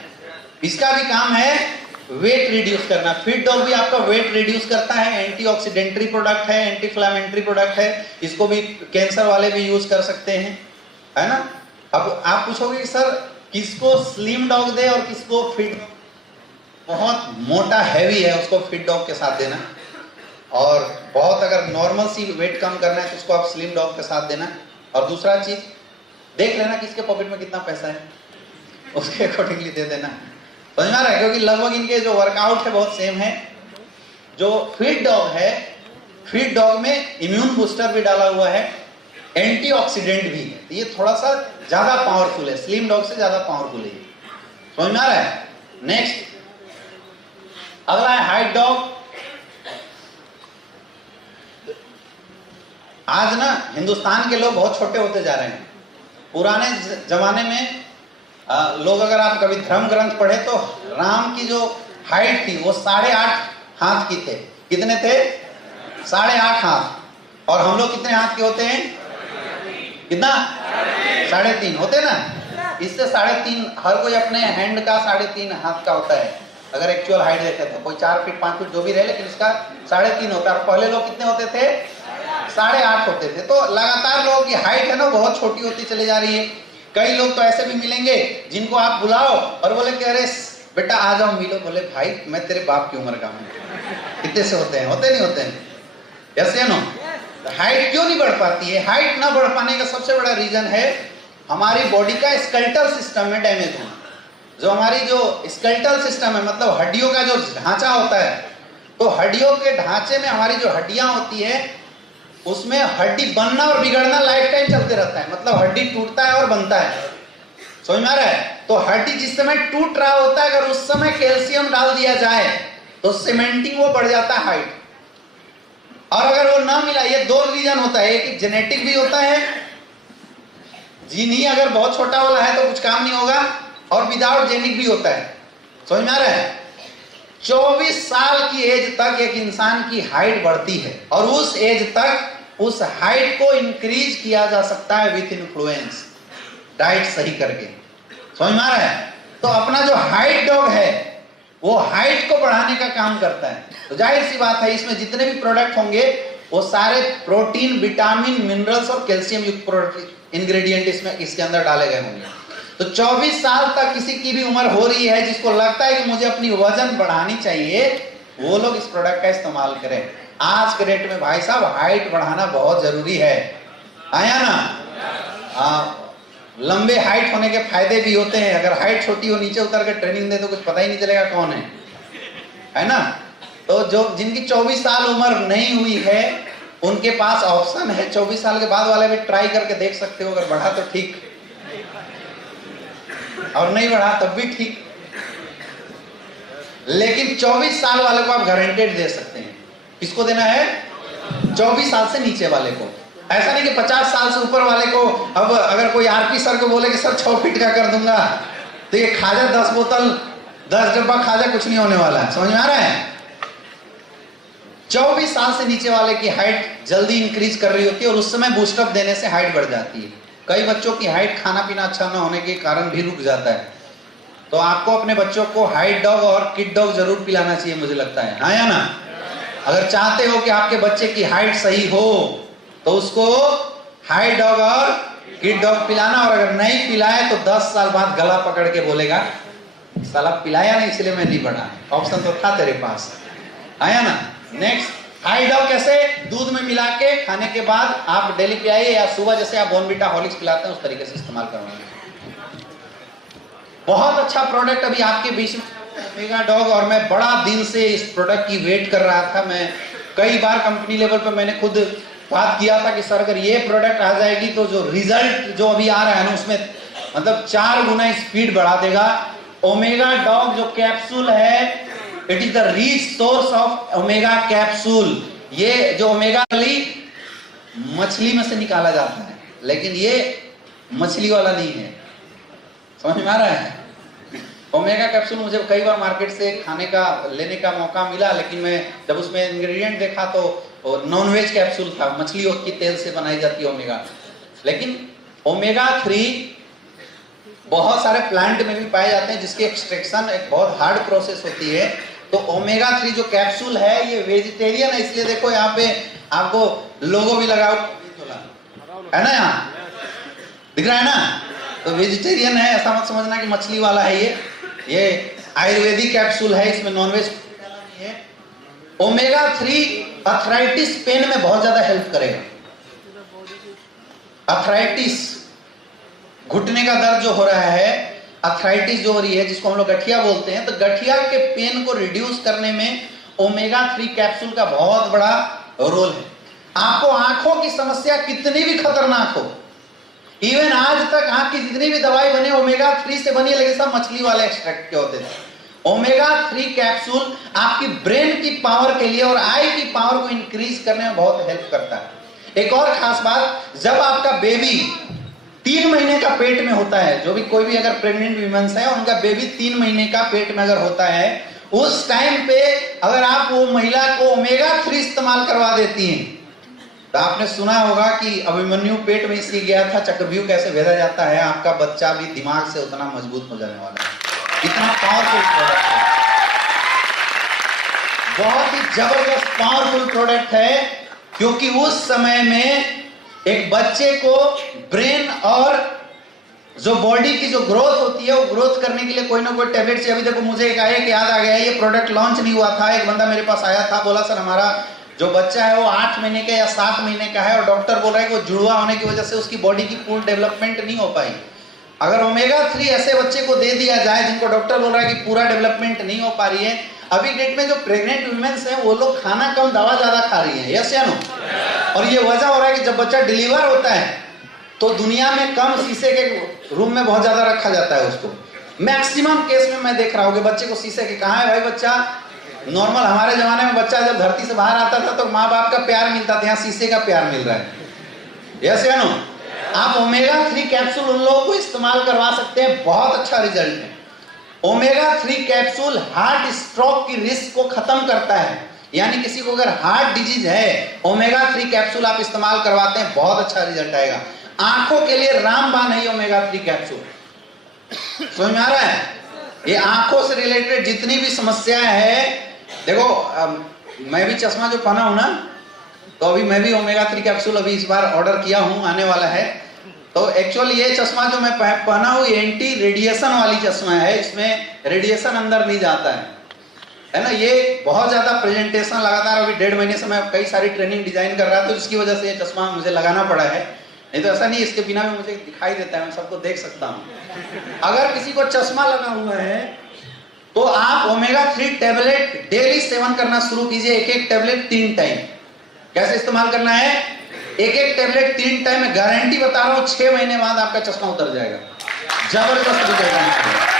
इसका भी काम है वेट रिड्यूस करना। फिट डॉग भी आपका वेट रिड्यूस करता है, एंटीऑक्सीडेंटरी प्रोडक्ट है, एंटी इन्फ्लेमेटरी प्रोडक्ट है। इसको भी कैंसर वाले भी यूज कर सकते हैं, है ना? अब आप पूछोगे कि सर किसको स्लिम डॉग दे और किसको फिट? बहुत मोटा हैवी है उसको फिट डॉग के साथ देना, और बहुत अगर नॉर्मल सी वेट कम करना है तो उसको आप स्लिम डॉग के साथ देना। और दूसरा चीज देख लेना किसके पॉकेट में कितना पैसा है, उसके अकॉर्डिंगली दे देना। समझ में आ रहा है? क्योंकि लगभग इनके जो वर्कआउट है बहुत सेम है। जो फिट डॉग है, फिट डॉग में इम्यून बूस्टर भी डाला हुआ है, एंटीऑक्सीडेंट भी है, तो ये थोड़ा सा ज्यादा पावरफुल है, स्लिम डॉग से ज्यादा पावरफुल है। समझ में आ रहा है? नेक्स्ट, अगला है हाइट डॉग। आज ना हिंदुस्तान के लोग बहुत छोटे होते जा रहे हैं। पुराने जमाने में लोग, अगर आप कभी धर्म ग्रंथ पढ़े तो राम की जो हाइट थी वो 8.5 हाथ की थे। कितने थे? 8.5 हाथ। और हम लोग कितने हाथ के होते हैं? कितना? 3.5 होते ना। इससे 3.5, हर कोई अपने हैंड का 3.5 हाथ का होता है अगर एक्चुअल हाइट देखे तो। कोई 4 फीट 5 फीट जो भी रहे, लेकिन इसका 3.5 होता है। और पहले लोग कितने होते थे? 8.5 होते थे। तो लगातार लोगों की हाइट है ना बहुत छोटी होती चली जा रही है। कई लोग तो ऐसे भी मिलेंगे जिनको आप बुलाओ और बोले कि अरे बेटा आ जाओ मिलो, बोले भाई मैं तेरे बाप की उम्र का हूं। कितने से होते हैं? होते नहीं होते हैं? ऐसे नो। हाइट क्यों नहीं बढ़ पाती है? हाइट ना बढ़ पाने का सबसे बड़ा रीजन है हमारी बॉडी का स्केलेटल सिस्टम में डैमेज होना। जो हमारी जो स्केलेटल सिस्टम है, मतलब हड्डियों का जो ढांचा होता है, तो हड्डियों के ढांचे में हमारी जो हड्डियां होती है उसमें हड्डी बनना और बिगड़ना लाइफ टाइम चलते रहता है। मतलब हड्डी टूटता है और बनता है। समझ में आ रहा है? तो हड्डी जिस समय टूट रहा होता है, अगर उस समय कैल्शियम डाल दिया जाए तो सीमेंटिंग वो बढ़ जाता है हाइट। और अगर वो ना मिला, ये 2 रीजन होता है। एक जेनेटिक भी होता है, जीन ही अगर बहुत छोटा वाला है तो कुछ काम नहीं होगा, और विदाउट जेनिक भी होता है। समझ में आ रहा है? 24 साल की एज तक एक इंसान की हाइट बढ़ती है, और उस एज तक उस हाइट को इंक्रीज किया जा सकता है विथ इन्फ्लुएंस, डाइट सही करके। समझ में आ रहा है? तो अपना जो हाइट डॉग है वो हाइट को बढ़ाने का काम करता है। तो जाहिर सी बात है इसमें जितने भी प्रोडक्ट होंगे वो सारे प्रोटीन, विटामिन, मिनरल्स और कैल्शियम युक्त इंग्रेडिएंट इसमें इसके अंदर डाले गए होंगे। तो 24 साल तक किसी की भी उम्र हो रही है जिसको लगता है कि मुझे अपनी वजन बढ़ानी चाहिए, वो लोग इस प्रोडक्ट का इस्तेमाल करें। आज के डेट में भाई साहब हाइट बढ़ाना बहुत जरूरी है। आया ना? लंबे हाइट होने के फायदे भी होते हैं। अगर हाइट छोटी हो, नीचे उतर के ट्रेनिंग दे तो कुछ पता ही नहीं चलेगा कौन है ना? तो जो जिनकी 24 साल उम्र नहीं हुई है उनके पास ऑप्शन है। 24 साल के बाद वाले भी ट्राई करके देख सकते हो। अगर बढ़ा तो ठीक, और नहीं बढ़ा तब भी ठीक। लेकिन 24 साल वाले को आप गारंटेड दे सकते हैं। किसको देना है? 24 साल से नीचे वाले को। ऐसा नहीं कि 50 साल से ऊपर वाले को। अब अगर कोई आरपी सर को बोले कि सर 6 फीट का कर दूंगा, तो ये खाजा 10 बोतल 10 डब्बा खाजा कुछ नहीं होने वाला है। समझ में आ रहा है? 24 साल से नीचे वाले की हाइट जल्दी इंक्रीज कर रही होती है, और उस समय बूस्टअप देने से हाइट बढ़ जाती है। कई बच्चों की हाइट खाना पीना अच्छा न होने के कारण भी रुक जाता है। तो आपको अपने बच्चों को हाइट डॉग और किड डॉग जरूर पिलाना चाहिए, मुझे लगता है। हाँ या ना? अगर चाहते हो कि आपके बच्चे की हाइट सही हो तो उसको हाइट डॉग और किड डॉग पिलाना। और अगर नहीं पिलाए तो 10 साल बाद गला पकड़ के बोलेगा साला पिलाया नहीं इसलिए मैं नहीं बढ़ा। ऑप्शन तो था तेरे पास। आया ना? नेक्स्ट, हाइट डॉग कैसे? दूध में मिला के खाने के बाद आप डेली पिलाइए, या सुबह जैसे आप बॉर्नविटा हॉर्लिक्स पिलाते हैं उस तरीके से इस्तेमाल करवाइए। बहुत अच्छा प्रोडक्ट अभी आपके बीच में ओमेगा डॉग, और मैं बड़ा दिन से इस प्रोडक्ट की वेट कर रहा था। मैं कई बार कंपनी लेवल पर मैंने खुद बात किया था कि सर अगर ये प्रोडक्ट आ जाएगी तो जो रिजल्ट जो अभी आ रहा है ना उसमें मतलब 4 गुना स्पीड बढ़ा देगा। ओमेगा डॉग जो कैप्सूल है, it is the rich source of omega capsule. ये जो ओमेगा मछली में से निकाला जाता है, लेकिन ये मछली वाला नहीं है। समझ में आ रहा है? ओमेगा कैप्सूल मुझे कई बार मार्केट से खाने का लेने का मौका मिला, लेकिन मैं जब उसमें इंग्रेडिएंट देखा तो नॉन वेज कैप्सूल था। मछली की तेल से बनाई जाती है ओमेगा। लेकिन ओमेगा 3 बहुत सारे प्लांट में भी पाए जाते हैं जिसकी एक्सट्रैक्शन एक बहुत हार्ड प्रोसेस होती है। तो ओमेगा 3 जो कैप्सूल है ये वेजिटेरियन है, इसलिए देखो यहाँ पे आपको लोगो भी लगा है ना, यहाँ दिख रहा है ना? तो वेजिटेरियन है, ऐसा मत समझना कि मछली वाला है। ये आयुर्वेदिक कैप्सूल है, इसमें नॉनवेज है। ओमेगा 3 अर्थराइटिस पेन में बहुत ज्यादा हेल्प करेगा। अर्थराइटिस, घुटने का दर्द जो हो रहा है, अर्थराइटिस जो हो रही है जिसको हम लोग गठिया बोलते हैं, तो गठिया के पेन को रिड्यूस करने में ओमेगा 3 कैप्सूल का बहुत बड़ा रोल है। आपको आंखों की समस्या कितनी भी खतरनाक हो, इवन आज तक आंख की जितनी भी दवाई बने ओमेगा 3 से बनी है, लेकिन सब मछली वाले एक्सट्रैक्ट के होते थे। ओमेगा 3 कैप्सूल आपकी ब्रेन की पावर के लिए और आई की पावर को इंक्रीज करने में बहुत हेल्प करता है। एक और खास बात, जब आपका बेबी 3 महीने का पेट में होता है, जो भी कोई भी अगर प्रेग्नेंट वीमेंस है उनका बेबी 3 महीने का पेट में अगर होता है, उस टाइम पे अगर आप वो महिला को ओमेगा 3 इस्तेमाल करवा देती हैं, तो आपने सुना होगा कि अभिमन्यु पेट में इसलिए गया था, चक्रव्यूह कैसे भेजा जाता है, आपका बच्चा भी दिमाग से उतना मजबूत हो जाने वाला है। इतना पावरफुल प्रोडक्ट है, बहुत ही जबरदस्त पावरफुल प्रोडक्ट है, क्योंकि उस समय में एक बच्चे को ब्रेन और जो बॉडी की जो ग्रोथ होती है, वो ग्रोथ करने के लिए कोई ना कोई टैबलेट चाहिए। अभी देखो मुझे एक आया कि याद आ गया, ये प्रोडक्ट लॉन्च नहीं हुआ था, एक बंदा मेरे पास आया था, बोला सर हमारा जो बच्चा है वो 8 महीने का या 7 महीने का है और डॉक्टर बोल रहा है कि वो जुड़वा होने की वजह से उसकी बॉडी की पूर्ण डेवलपमेंट नहीं हो पाई। अगर ओमेगा 3 ऐसे बच्चे को दे दिया जाए जिनको डॉक्टर बोल रहा है कि पूरा डेवलपमेंट नहीं हो पा रही है, अभी डेट में जो प्रेग्नेंट वुमेन्स हैं वो लोग खाना कम दवा ज्यादा खा रही हैं, यस या नो? और ये वजह हो रहा है कि जब बच्चा डिलीवर होता है तो दुनिया में कम शीशे के रूम में बहुत ज्यादा रखा जाता है उसको। मैक्सिमम केस में मैं देख रहा हूँ कि बच्चे को शीशे के, कहाँ है भाई बच्चा? नॉर्मल हमारे जमाने में बच्चा जब धरती से बाहर आता था तो माँ बाप का प्यार मिलता था, यहाँ शीशे का प्यार मिल रहा है, यस या नो? आप ओमेगा 3 कैप्सूल उन लोगों को इस्तेमाल करवा सकते हैं, बहुत अच्छा रिजल्ट है। ओमेगा 3 कैप्सूल हार्ट स्ट्रोक की रिस्क को खत्म करता है, यानी किसी को अगर हार्ट डिजीज है, ओमेगा 3 कैप्सूल आप इस्तेमाल करवाते हैं, बहुत अच्छा रिजल्ट आएगा। आंखों के लिए रामबाण है ओमेगा 3 कैप्सूल, समझ में आ रहा है? ये आंखों से रिलेटेड जितनी भी समस्याएं है, देखो मैं भी चश्मा जो पहना हूं ना, तो अभी मैं भी ओमेगा 3 कैप्सूल अभी इस बार ऑर्डर किया हूं, आने वाला है। तो एक्चुअली ये चश्मा जो मैं पहना हूं एंटी रेडिएशन वाली चश्मा है, इसमें रेडिएशन अंदर नहीं जाता है ना। ये बहुत ज्यादा प्रेजेंटेशन लगातार अभी 1.5 महीने से मैं कई सारी ट्रेनिंग डिजाइन कर रहा था, तो इसकी वजह से ये चश्मा मुझे लगाना पड़ा है, नहीं तो ऐसा नहीं, इसके बिना भी मुझे दिखाई देता है, मैं सबको देख सकता हूं। अगर किसी को चश्मा लगा हुआ है तो आप ओमेगा 3 टैबलेट डेली सेवन करना शुरू कीजिए, एक टैबलेट 3 टाइम। कैसे इस्तेमाल करना है? एक टैबलेट 3 टाइम, मैं गारंटी बता रहा हूं 6 महीने बाद आपका चश्मा उतर जाएगा, जबरदस्त रिजल्ट आने वाला है,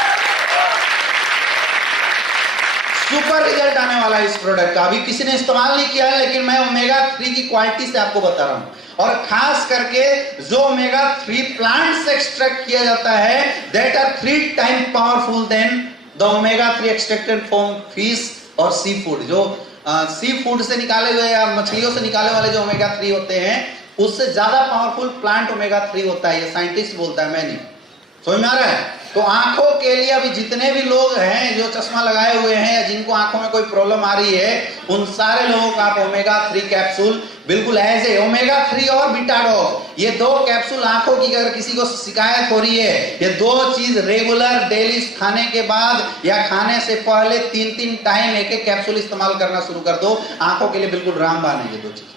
सुपर रिजल्ट आने वाला है इस प्रोडक्ट का। अभी किसी ने इस्तेमाल नहीं किया है, लेकिन मैं ओमेगा 3 की क्वालिटी से आपको बता रहा हूं, और खास करके जो ओमेगा 3 प्लांट से एक्सट्रैक्ट किया जाता है, that are 3 time powerful than the omega 3 extracted from fish और सी फूड। जो सी फूड से निकाले हुए या मछलियों से निकाले वाले जो ओमेगा 3 होते हैं, उससे ज्यादा पावरफुल प्लांट ओमेगा 3 होता है, ये साइंटिस्ट बोलता है, मैं नहीं। समझ में आ रहा है? तो आंखों के लिए अभी जितने भी लोग हैं जो चश्मा लगाए हुए हैं या जिनको आंखों में कोई प्रॉब्लम आ रही है, उन सारे लोगों को आप ओमेगा 3 कैप्सूल बिल्कुल एज ए ओमेगा 3 और बीटा डॉग, ये 2 कैप्सूल आंखों की अगर किसी को शिकायत हो रही है, ये 2 चीज रेगुलर डेली खाने के बाद या खाने से पहले 3-3 टाइम एक कैप्सूल इस्तेमाल करना शुरू कर दो, आंखों के लिए बिल्कुल रामबाण है ये 2 चीज।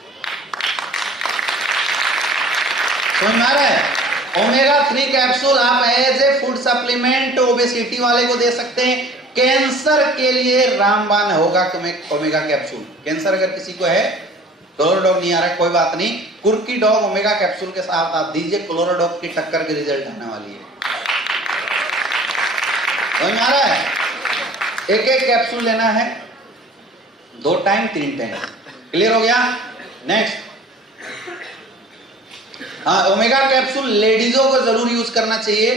समझ में आ रहा है? ओमेगा 3 कैप्सूल आप as a food supplement obesity वाले को दे सकते हैं, कैंसर के लिए रामबाण होगा ओमेगा कैप्सूल। कैंसर अगर किसी को है, क्लोरोडॉग नहीं आ रहा है, कोई बात नहीं, कुर्की डॉग ओमेगा कैप्सूल के साथ आप दीजिए, क्लोरोडॉग की टक्कर के रिजल्ट आने वाली है। समझ में आ रहा है? एक कैप्सूल लेना है, 2 टाइम 3 टाइम, क्लियर हो गया? नेक्स्ट, हाँ, ओमेगा कैप्सूल लेडीजों को जरूर यूज करना चाहिए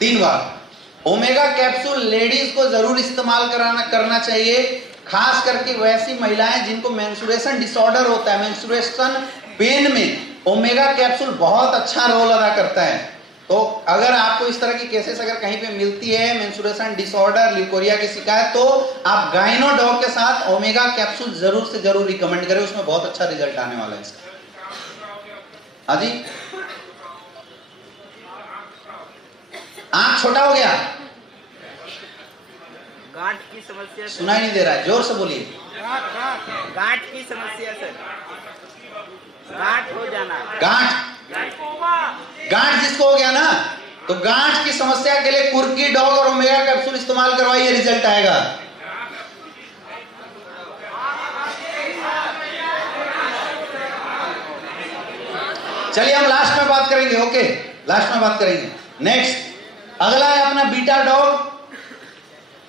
3 बार। ओमेगा कैप्सूल लेडीज को जरूर इस्तेमाल करना चाहिए, खास करके वैसी महिलाएं जिनको मेंस्ट्रुएशन डिसऑर्डर होता है, मेंस्ट्रुएशन पेन में ओमेगा कैप्सूल बहुत अच्छा रोल अदा करता है। तो अगर आपको इस तरह की केसेस अगर कहीं पे मिलती है, मेंस्ट्रुएशन डिसऑर्डर, ल्यूकोरिया की शिकायत, तो आप गाइनो डॉग के साथ ओमेगा कैप्सूल जरूर से जरूर रिकमेंड करें, उसमें बहुत अच्छा रिजल्ट आने वाला है इसका। हाँ जी, आंख छोटा हो गया, गांठ की समस्या, सुनाई नहीं दे रहा है, जोर से बोलिए। गांठ की समस्या सर, गांठ हो जाना, गांठ जिसको हो गया ना, तो गांठ की समस्या के लिए कुर्की डॉग और ओमेगा कैप्सूल इस्तेमाल करवाइए, रिजल्ट आएगा। चलिए हम लास्ट में बात करेंगे, ओके, लास्ट में बात करेंगे। नेक्स्ट, अगला है अपना बीटा डॉग,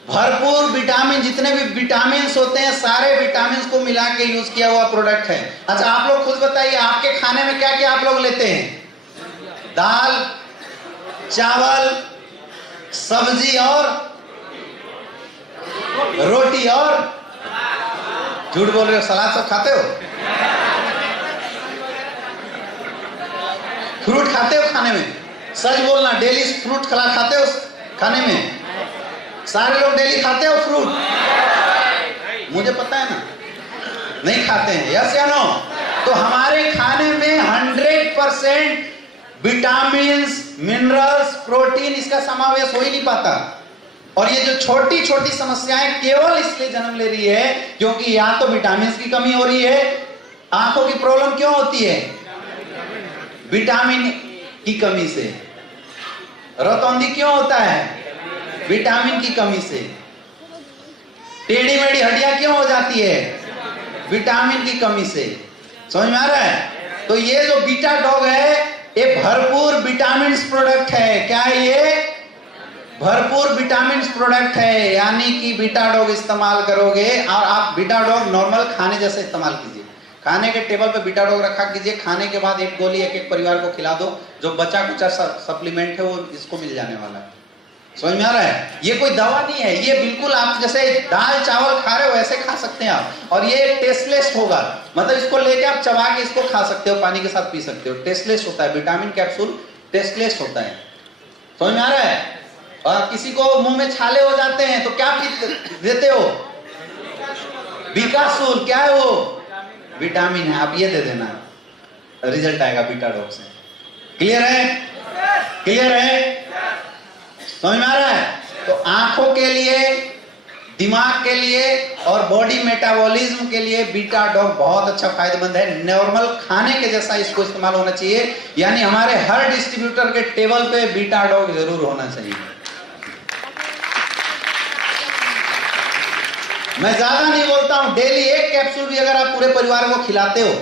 भरपूर विटामिन, जितने भी विटामिन होते हैं सारे विटामिन को मिला के यूज किया हुआ प्रोडक्ट है। अच्छा आप लोग खुद बताइए, आपके खाने में क्या क्या आप लोग लेते हैं? दाल, चावल, सब्जी और रोटी, और झूठ बोल रहे हो, सलाद सब खाते हो? फ्रूट खाते हो खाने में? सच बोलना, डेली फ्रूट खाते हो खाने में? सारे लोग डेली खाते हो फ्रूट? मुझे पता है ना, नहीं खाते हैं। यस या नो? तो हमारे खाने में 100% विटामिन्स, मिनरल्स, प्रोटीन इसका समावेश हो ही नहीं पाता। और ये जो छोटी छोटी समस्याएं केवल इसलिए जन्म ले रही है क्योंकि या तो विटामिन की कमी हो रही है। आंखों की प्रॉब्लम क्यों होती है? विटामिन की कमी से। रतौंधी क्यों होता है? विटामिन की कमी से। टेढ़ी मेढ़ी हड्डियां क्यों हो जाती है? विटामिन की कमी से। समझ में आ रहा है? तो ये जो बीटा डॉग है ये भरपूर विटामिन प्रोडक्ट है। क्या है ये? भरपूर विटामिन प्रोडक्ट है। यानी कि बीटा डॉग इस्तेमाल करोगे, और आप बीटा डॉग नॉर्मल खाने जैसे इस्तेमाल कीजिए। खाने के टेबल पे बीटा डॉग रखा कीजिए, खाने के बाद एक गोली एक एक परिवार को खिला दो। जो बचा कुचा सप्लीमेंट है वो इसको मिल जाने वाला है। समझ में आ रहा है? ये कोई दवा नहीं है, ये बिल्कुल आप जैसे दाल चावल खा रहे हो वैसे खा सकते हैं आप। और ये टेस्टलेस होगा, मतलब इसको लेके आप चबा के इसको खा सकते हो, पानी के साथ पी सकते हो। टेस्टलेस होता है, विटामिन कैप्सूल टेस्टलेस होता है। समझ में आ रहा है? और किसी को मुंह में छाले हो जाते हैं तो क्या देते हो? बीकासूल। क्या है वो? विटामिन है, आप ये दे देना, रिजल्ट आएगा बीटा डॉग से। क्लियर है? क्लियर है? समझ में आ रहा है? तो आंखों के लिए, दिमाग के लिए और बॉडी मेटाबॉलिज्म के लिए बीटा डॉग बहुत अच्छा फायदेमंद है। नॉर्मल खाने के जैसा इसको इस्तेमाल होना चाहिए। यानी हमारे हर डिस्ट्रीब्यूटर के टेबल पे बीटा डॉग जरूर होना चाहिए। मैं ज्यादा नहीं बोलता हूं, डेली एक कैप्सूल भी अगर आप पूरे परिवार को खिलाते हो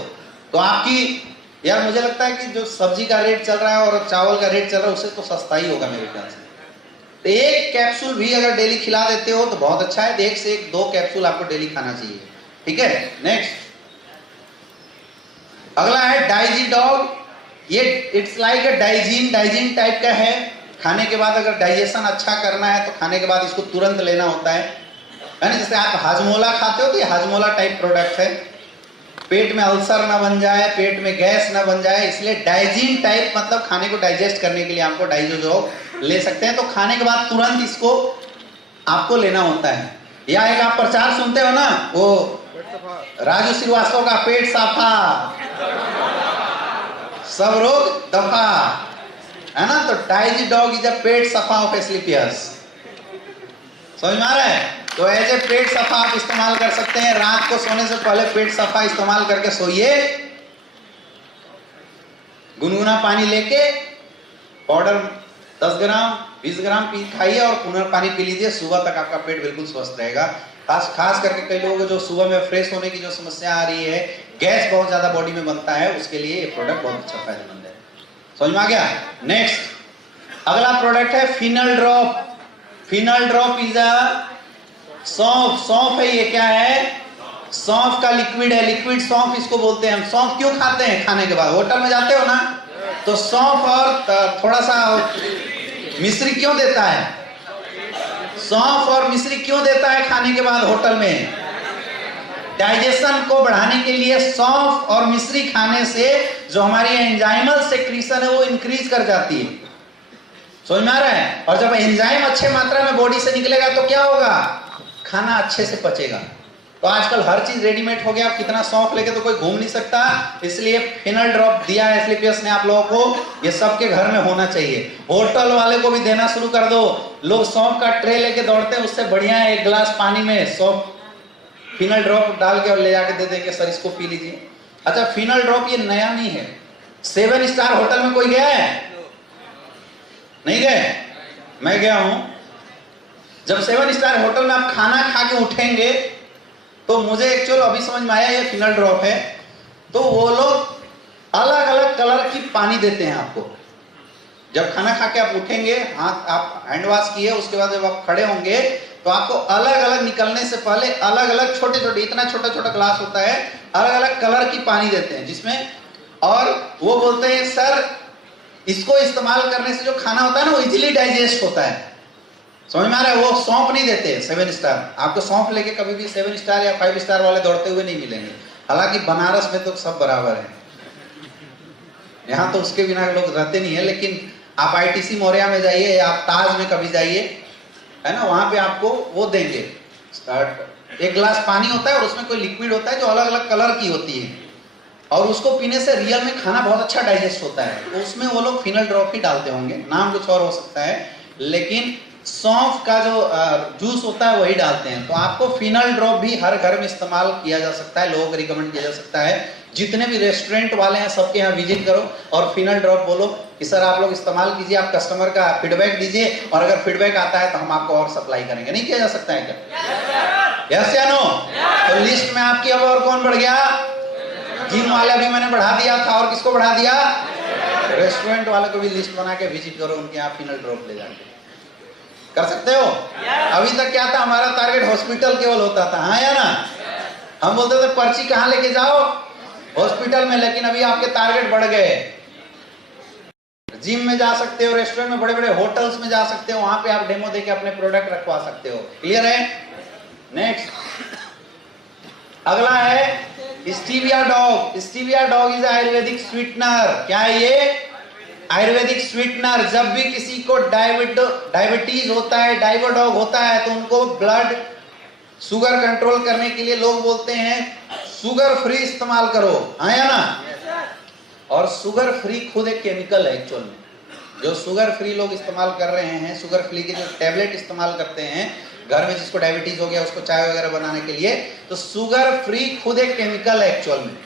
तो आपकी, यार मुझे लगता है कि जो सब्जी का रेट चल रहा है और चावल का रेट चल रहा है उससे तो सस्ता ही होगा मेरे ख्याल से। तो एक कैप्सूल भी अगर डेली खिला देते हो तो बहुत अच्छा है। एक से एक 2 कैप्सूल आपको डेली खाना चाहिए। ठीक है? नेक्स्ट अगला है डाइजी डॉग। ये it's like a Digene type का है। खाने के बाद अगर डाइजेशन अच्छा करना है तो खाने के बाद इसको तुरंत लेना होता है ना? जैसे आप हाजमोला खाते हो तो ये हाजमोला टाइप प्रोडक्ट है। पेट में अल्सर ना बन जाए, पेट में गैस ना बन जाए, इसलिए डाइजीन टाइप, मतलब खाने को डाइजेस्ट करने के लिए आपको डाइजो डॉग ले सकते हैं। तो खाने के बाद तुरंत इसको आपको लेना होता है। या एक आप प्रचार सुनते हो ना, वो राजू श्रीवास्तव का, पेट साफा सब रोग दफा, है ना? तो डाइजी डॉग इज अ पेट सफा ऑफ एस्क्लेपियस। समझ में आ रहा है? तो एज ए पेट सफा आप इस्तेमाल कर सकते हैं। रात को सोने से पहले पेट सफा इस्तेमाल करके सोइए। गुनगुना पानी लेके पाउडर 10 ग्राम 20 ग्राम खाइए और पुनः पानी पी लीजिए। सुबह तक आपका पेट बिल्कुल स्वस्थ रहेगा। खास करके कई लोगों को जो सुबह में फ्रेश होने की जो समस्या आ रही है, गैस बहुत ज्यादा बॉडी में बनता है, उसके लिए ये प्रोडक्ट बहुत अच्छा फायदेमंद है। समझ में आ गया? नेक्स्ट अगला प्रोडक्ट है fennel drop. Fennel drop is a सौंफ है। ये क्या है? सौंफ का लिक्विड है। लिक्विड सौंफ इसको बोलते हैं हम। सौंफ क्यों खाते हैं? खाने के बाद होटल में जाते हो ना, तो सौंफ और थोड़ा सा मिश्री क्यों देता है? सौंफ और मिश्री क्यों देता है खाने के बाद होटल में? डाइजेशन को बढ़ाने के लिए। सौंफ और मिश्री खाने से जो हमारी एंजाइमल सेक्रीशन है वो इंक्रीज कर जाती है। समझ में आ रहा है? और जब एंजाइम अच्छे मात्रा में बॉडी से निकलेगा तो क्या होगा? खाना अच्छे से पचेगा। तो आजकल हर चीज रेडीमेड हो गया, आप कितना सौंफ लेके तो कोई घूम नहीं सकता, इसलिए फिनल ड्रॉप दिया है एस्क्लेपियस ने आप लोगों को। ये सबके घर में होना चाहिए। होटल वाले को भी देना शुरू कर दो। लोग सौंफ का ट्रे लेके दौड़ते हैं, उससे बढ़िया है 1 गिलास पानी में सौंफ फिनल ड्रॉप डाल के और ले जाके दे देंगे, सर इसको पी लीजिए। अच्छा फिनल ड्रॉप ये नया नहीं है। 7 स्टार होटल में कोई गया है? नहीं गए? मैं गया हूं। जब 7 स्टार होटल में आप खाना खा के उठेंगे तो मुझे एक्चुअल अभी समझ में आया ये फिनल ड्रॉप है। तो वो लोग अलग अलग कलर की पानी देते हैं आपको। जब खाना खा के आप उठेंगे, हाथ आप हैंड वॉश किए, उसके बाद जब आप खड़े होंगे तो आपको अलग अलग निकलने से पहले अलग अलग छोटे छोटे, इतना छोटा छोटा ग्लास होता है, अलग अलग कलर की पानी देते हैं जिसमें, और वो बोलते हैं सर इसको इस्तेमाल करने से जो खाना होता है ना वो इजीली डाइजेस्ट होता है। समझ में आ रहा है? वो सौंफ नहीं देते 7 स्टार, आपको सौंफ लेके कभी भी 7 स्टार या 5 स्टार वाले दौड़ते हुए नहीं मिलेंगे। हालांकि बनारस में तो सब बराबर है, यहाँ तो उसके बिना लोग रहते नहीं है, लेकिन आप ITC मौर्या में जाइए या आप ताज में कभी जाइए, है ना, वहां पे आपको वो देंगे, एक गिलास पानी होता है और उसमें कोई लिक्विड होता है जो अलग अलग कलर की होती है, और उसको पीने से रियल में खाना बहुत अच्छा डाइजेस्ट होता है। तो उसमें वो लोग फिनल ड्रॉप ही डालते होंगे, नाम कुछ और हो सकता है, लेकिन सौंफ का जो जूस होता है वही डालते हैं। तो आपको फिनल ड्रॉप भी हर घर में इस्तेमाल किया जा सकता है, लोगों को रिकमेंड किया जा सकता है। जितने भी रेस्टोरेंट वाले हैं सबके यहाँ विजिट करो और फिनल ड्रॉप बोलो कि सर आप लोग इस्तेमाल कीजिए, आप कस्टमर का फीडबैक दीजिए, और अगर फीडबैक आता है तो हम आपको और सप्लाई करेंगे। नहीं किया जा सकता है क्या? यस या नो? तो लिस्ट में आपकी अब और कौन बढ़ गया? जिम वाले भी मैंने बढ़ा दिया था, और किसको बढ़ा दिया? रेस्टोरेंट वाले को भी लिस्ट बना के विजिट करो, उनके यहाँ फिनल ड्रॉप ले जाके कर सकते हो। अभी तक क्या था, हमारा टारगेट हॉस्पिटल केवल होता था, हाँ या ना? हम बोलते थे पर्ची कहाँ लेके जाओ, हॉस्पिटल में, लेकिन अभी आपके टारगेट बढ़ गए। जिम में जा सकते हो, रेस्टोरेंट में, बड़े बड़े होटल्स में जा सकते हो, वहां पे आप डेमो देके अपने प्रोडक्ट रखवा सकते हो। क्लियर है? नेक्स्ट अगला है stevia dog. Stevia dog is Ayurvedic sweetener. क्या है ये? आयुर्वेदिक स्वीटनर। जब भी किसी को डायबिटीज होता है, डायबोडॉग होता है, तो उनको ब्लड शुगर कंट्रोल करने के लिए लोग बोलते हैं शुगर फ्री इस्तेमाल करो, हाँ या ना? और शुगर फ्री खुद एक केमिकल है एक्चुअल में। जो शुगर फ्री लोग इस्तेमाल कर रहे हैं, शुगर फ्री के जो टैबलेट इस्तेमाल करते हैं घर में, जिसको डायबिटीज हो गया उसको चाय वगैरह बनाने के लिए, तो शुगर फ्री खुद एक केमिकल है एक्चुअल में।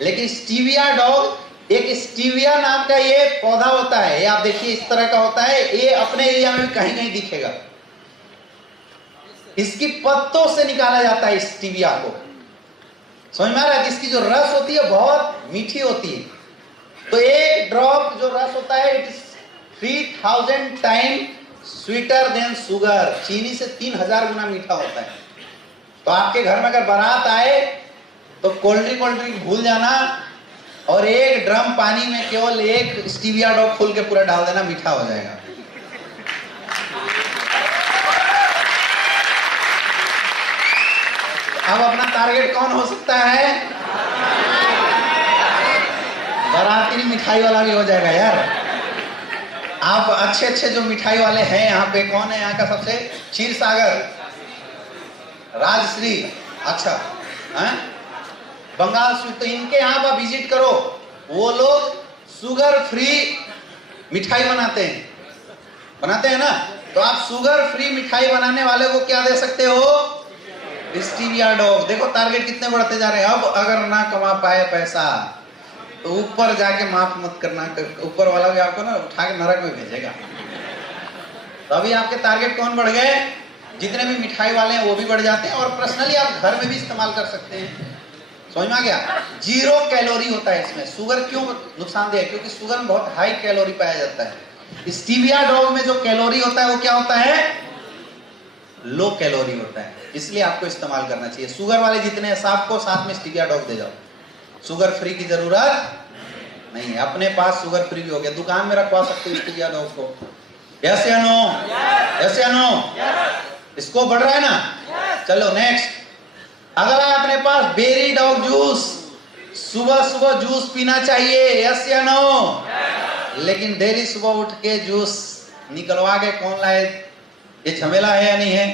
लेकिन स्टीविया डॉग एक स्टीविया नाम का ये पौधा होता है, ये आप देखिए इस तरह का होता है, ये अपने एरिया में कहीं कहीं दिखेगा। इसकी पत्तों से निकाला जाता है स्टीविया को। समझ में आ रहा है? इसकी जो रस होती है बहुत मीठी होती है। तो एक ड्रॉप जो रस होता है it is 3000 time sweeter than sugar. चीनी से 3000 गुना मीठा होता है। तो आपके घर में अगर बारात आए तो कोल्ड ड्रिंक भूल जाना, और एक ड्रम पानी में केवल एक स्टीविया डॉग खोल के पूरा डाल देना, मीठा हो जाएगा। अब अपना टारगेट कौन हो सकता है? बाराती मिठाई वाला भी हो जाएगा यार। आप अच्छे अच्छे जो मिठाई वाले हैं यहाँ पे, कौन है यहाँ का सबसे? क्षीर सागर, राजश्री, अच्छा है? बंगाल स्वीट। तो इनके यहाँ पर विजिट करो, वो लोग शुगर फ्री मिठाई बनाते हैं ना। तो आप शुगर फ्री मिठाई बनाने वाले को क्या दे सकते हो? Stevia dog. देखो टारगेट कितने बढ़ते जा रहे हैं। अब अगर ना कमा पाए पैसा तो ऊपर जाके माफ मत करना, ऊपर वाला भी आपको ना उठा के नरक में भेजेगा। तो अभी आपके टारगेट कौन बढ़ गए? जितने भी मिठाई वाले हैं वो भी बढ़ जाते हैं, और पर्सनली आप घर में भी इस्तेमाल कर सकते हैं। समझ में आ गया? 0 कैलोरी होता है इसमें। शुगर क्यों नुकसानदेह है? क्योंकि शुगर में बहुत हाई कैलोरी पाया जाता है। स्टीविया डॉग में जो कैलोरी होता है वो क्या होता है? लो कैलोरी होता है, इसलिए आपको इस्तेमाल करना चाहिए। शुगर वाले जितने हैं सबको साथ में स्टीविया डॉग दे जाओ, शुगर फ्री की जरूरत नहीं है। अपने पास शुगर फ्री भी हो गया, दुकान में रखवा सकते हो स्टीविया डॉग को। यस या नो? यस या नो? इसको बढ़ रहा है ना? चलो नेक्स्ट। अगला अपने पास बेरी डॉग जूस। सुबह सुबह जूस पीना चाहिए, यस या नो? लेकिन डेली सुबह उठ के जूस निकलवा के कौन लाए? ये झमेला है या नहीं है?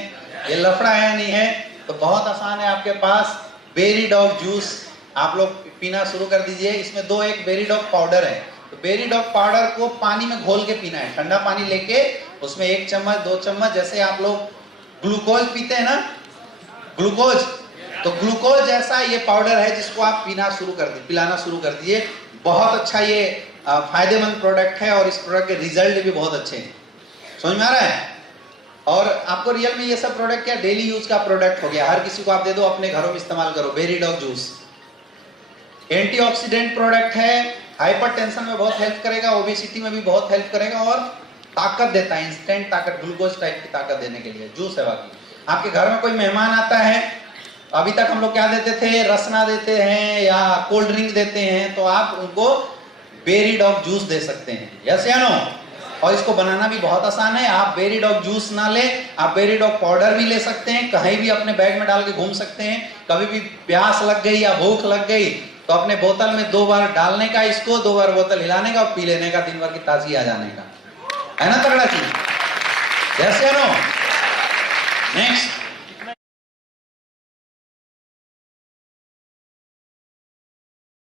ये लफड़ा है या नहीं है? तो बहुत आसान है आपके पास बेरी डॉग जूस। आप लोग पीना शुरू कर दीजिए। इसमें 1 बेरी डॉग पाउडर है। तो बेरी डॉग पाउडर को पानी में घोल के पीना है, ठंडा पानी लेके उसमें 1 चम्मच 2 चम्मच, जैसे आप लोग ग्लूकोज पीते हैं ना, ग्लूकोज, तो ग्लूकोज जैसा ये पाउडर है जिसको आप पिलाना शुरू कर दिए। बहुत अच्छा ये फायदेमंद प्रोडक्ट है, और इस प्रोडक्ट के रिजल्ट भी बहुत अच्छे हैं। समझ में आ रहा है? और आपको रियल में ये सब प्रोडक्ट क्या डेली यूज का प्रोडक्ट हो गया, हर किसी को आप दे दो, अपने घरों में इस्तेमाल करो। Berry dog juice antioxidant product है, हाइपरटेंशन में बहुत हेल्प करेगा, ओबेसिटी में भी बहुत हेल्प करेगा, और ताकत देता है, इंस्टेंट ताकत, ग्लूकोज टाइप की ताकत देने के लिए जूस है। बाकी आपके घर में कोई मेहमान आता है, अभी तक हम लोग क्या देते थे, रसना देते हैं या कोल्ड ड्रिंक देते हैं, तो आप उनको बेरी डॉग जूस दे सकते हैं, यस या नो। और इसको बनाना भी बहुत आसान है। आप बेरी डॉग जूस ना ले, आप बेरी डॉग पाउडर भी ले सकते हैं, कहीं भी अपने बैग में डाल के घूम सकते हैं। कभी भी प्यास लग गई या भूख लग गई तो अपने बोतल में 2 बार डालने का, इसको 2 बार बोतल हिलाने का और पी लेने का, दिन भर की ताजगी आ जाने का, है ना तगड़ा चीज, यस या नो। नेक्स्ट,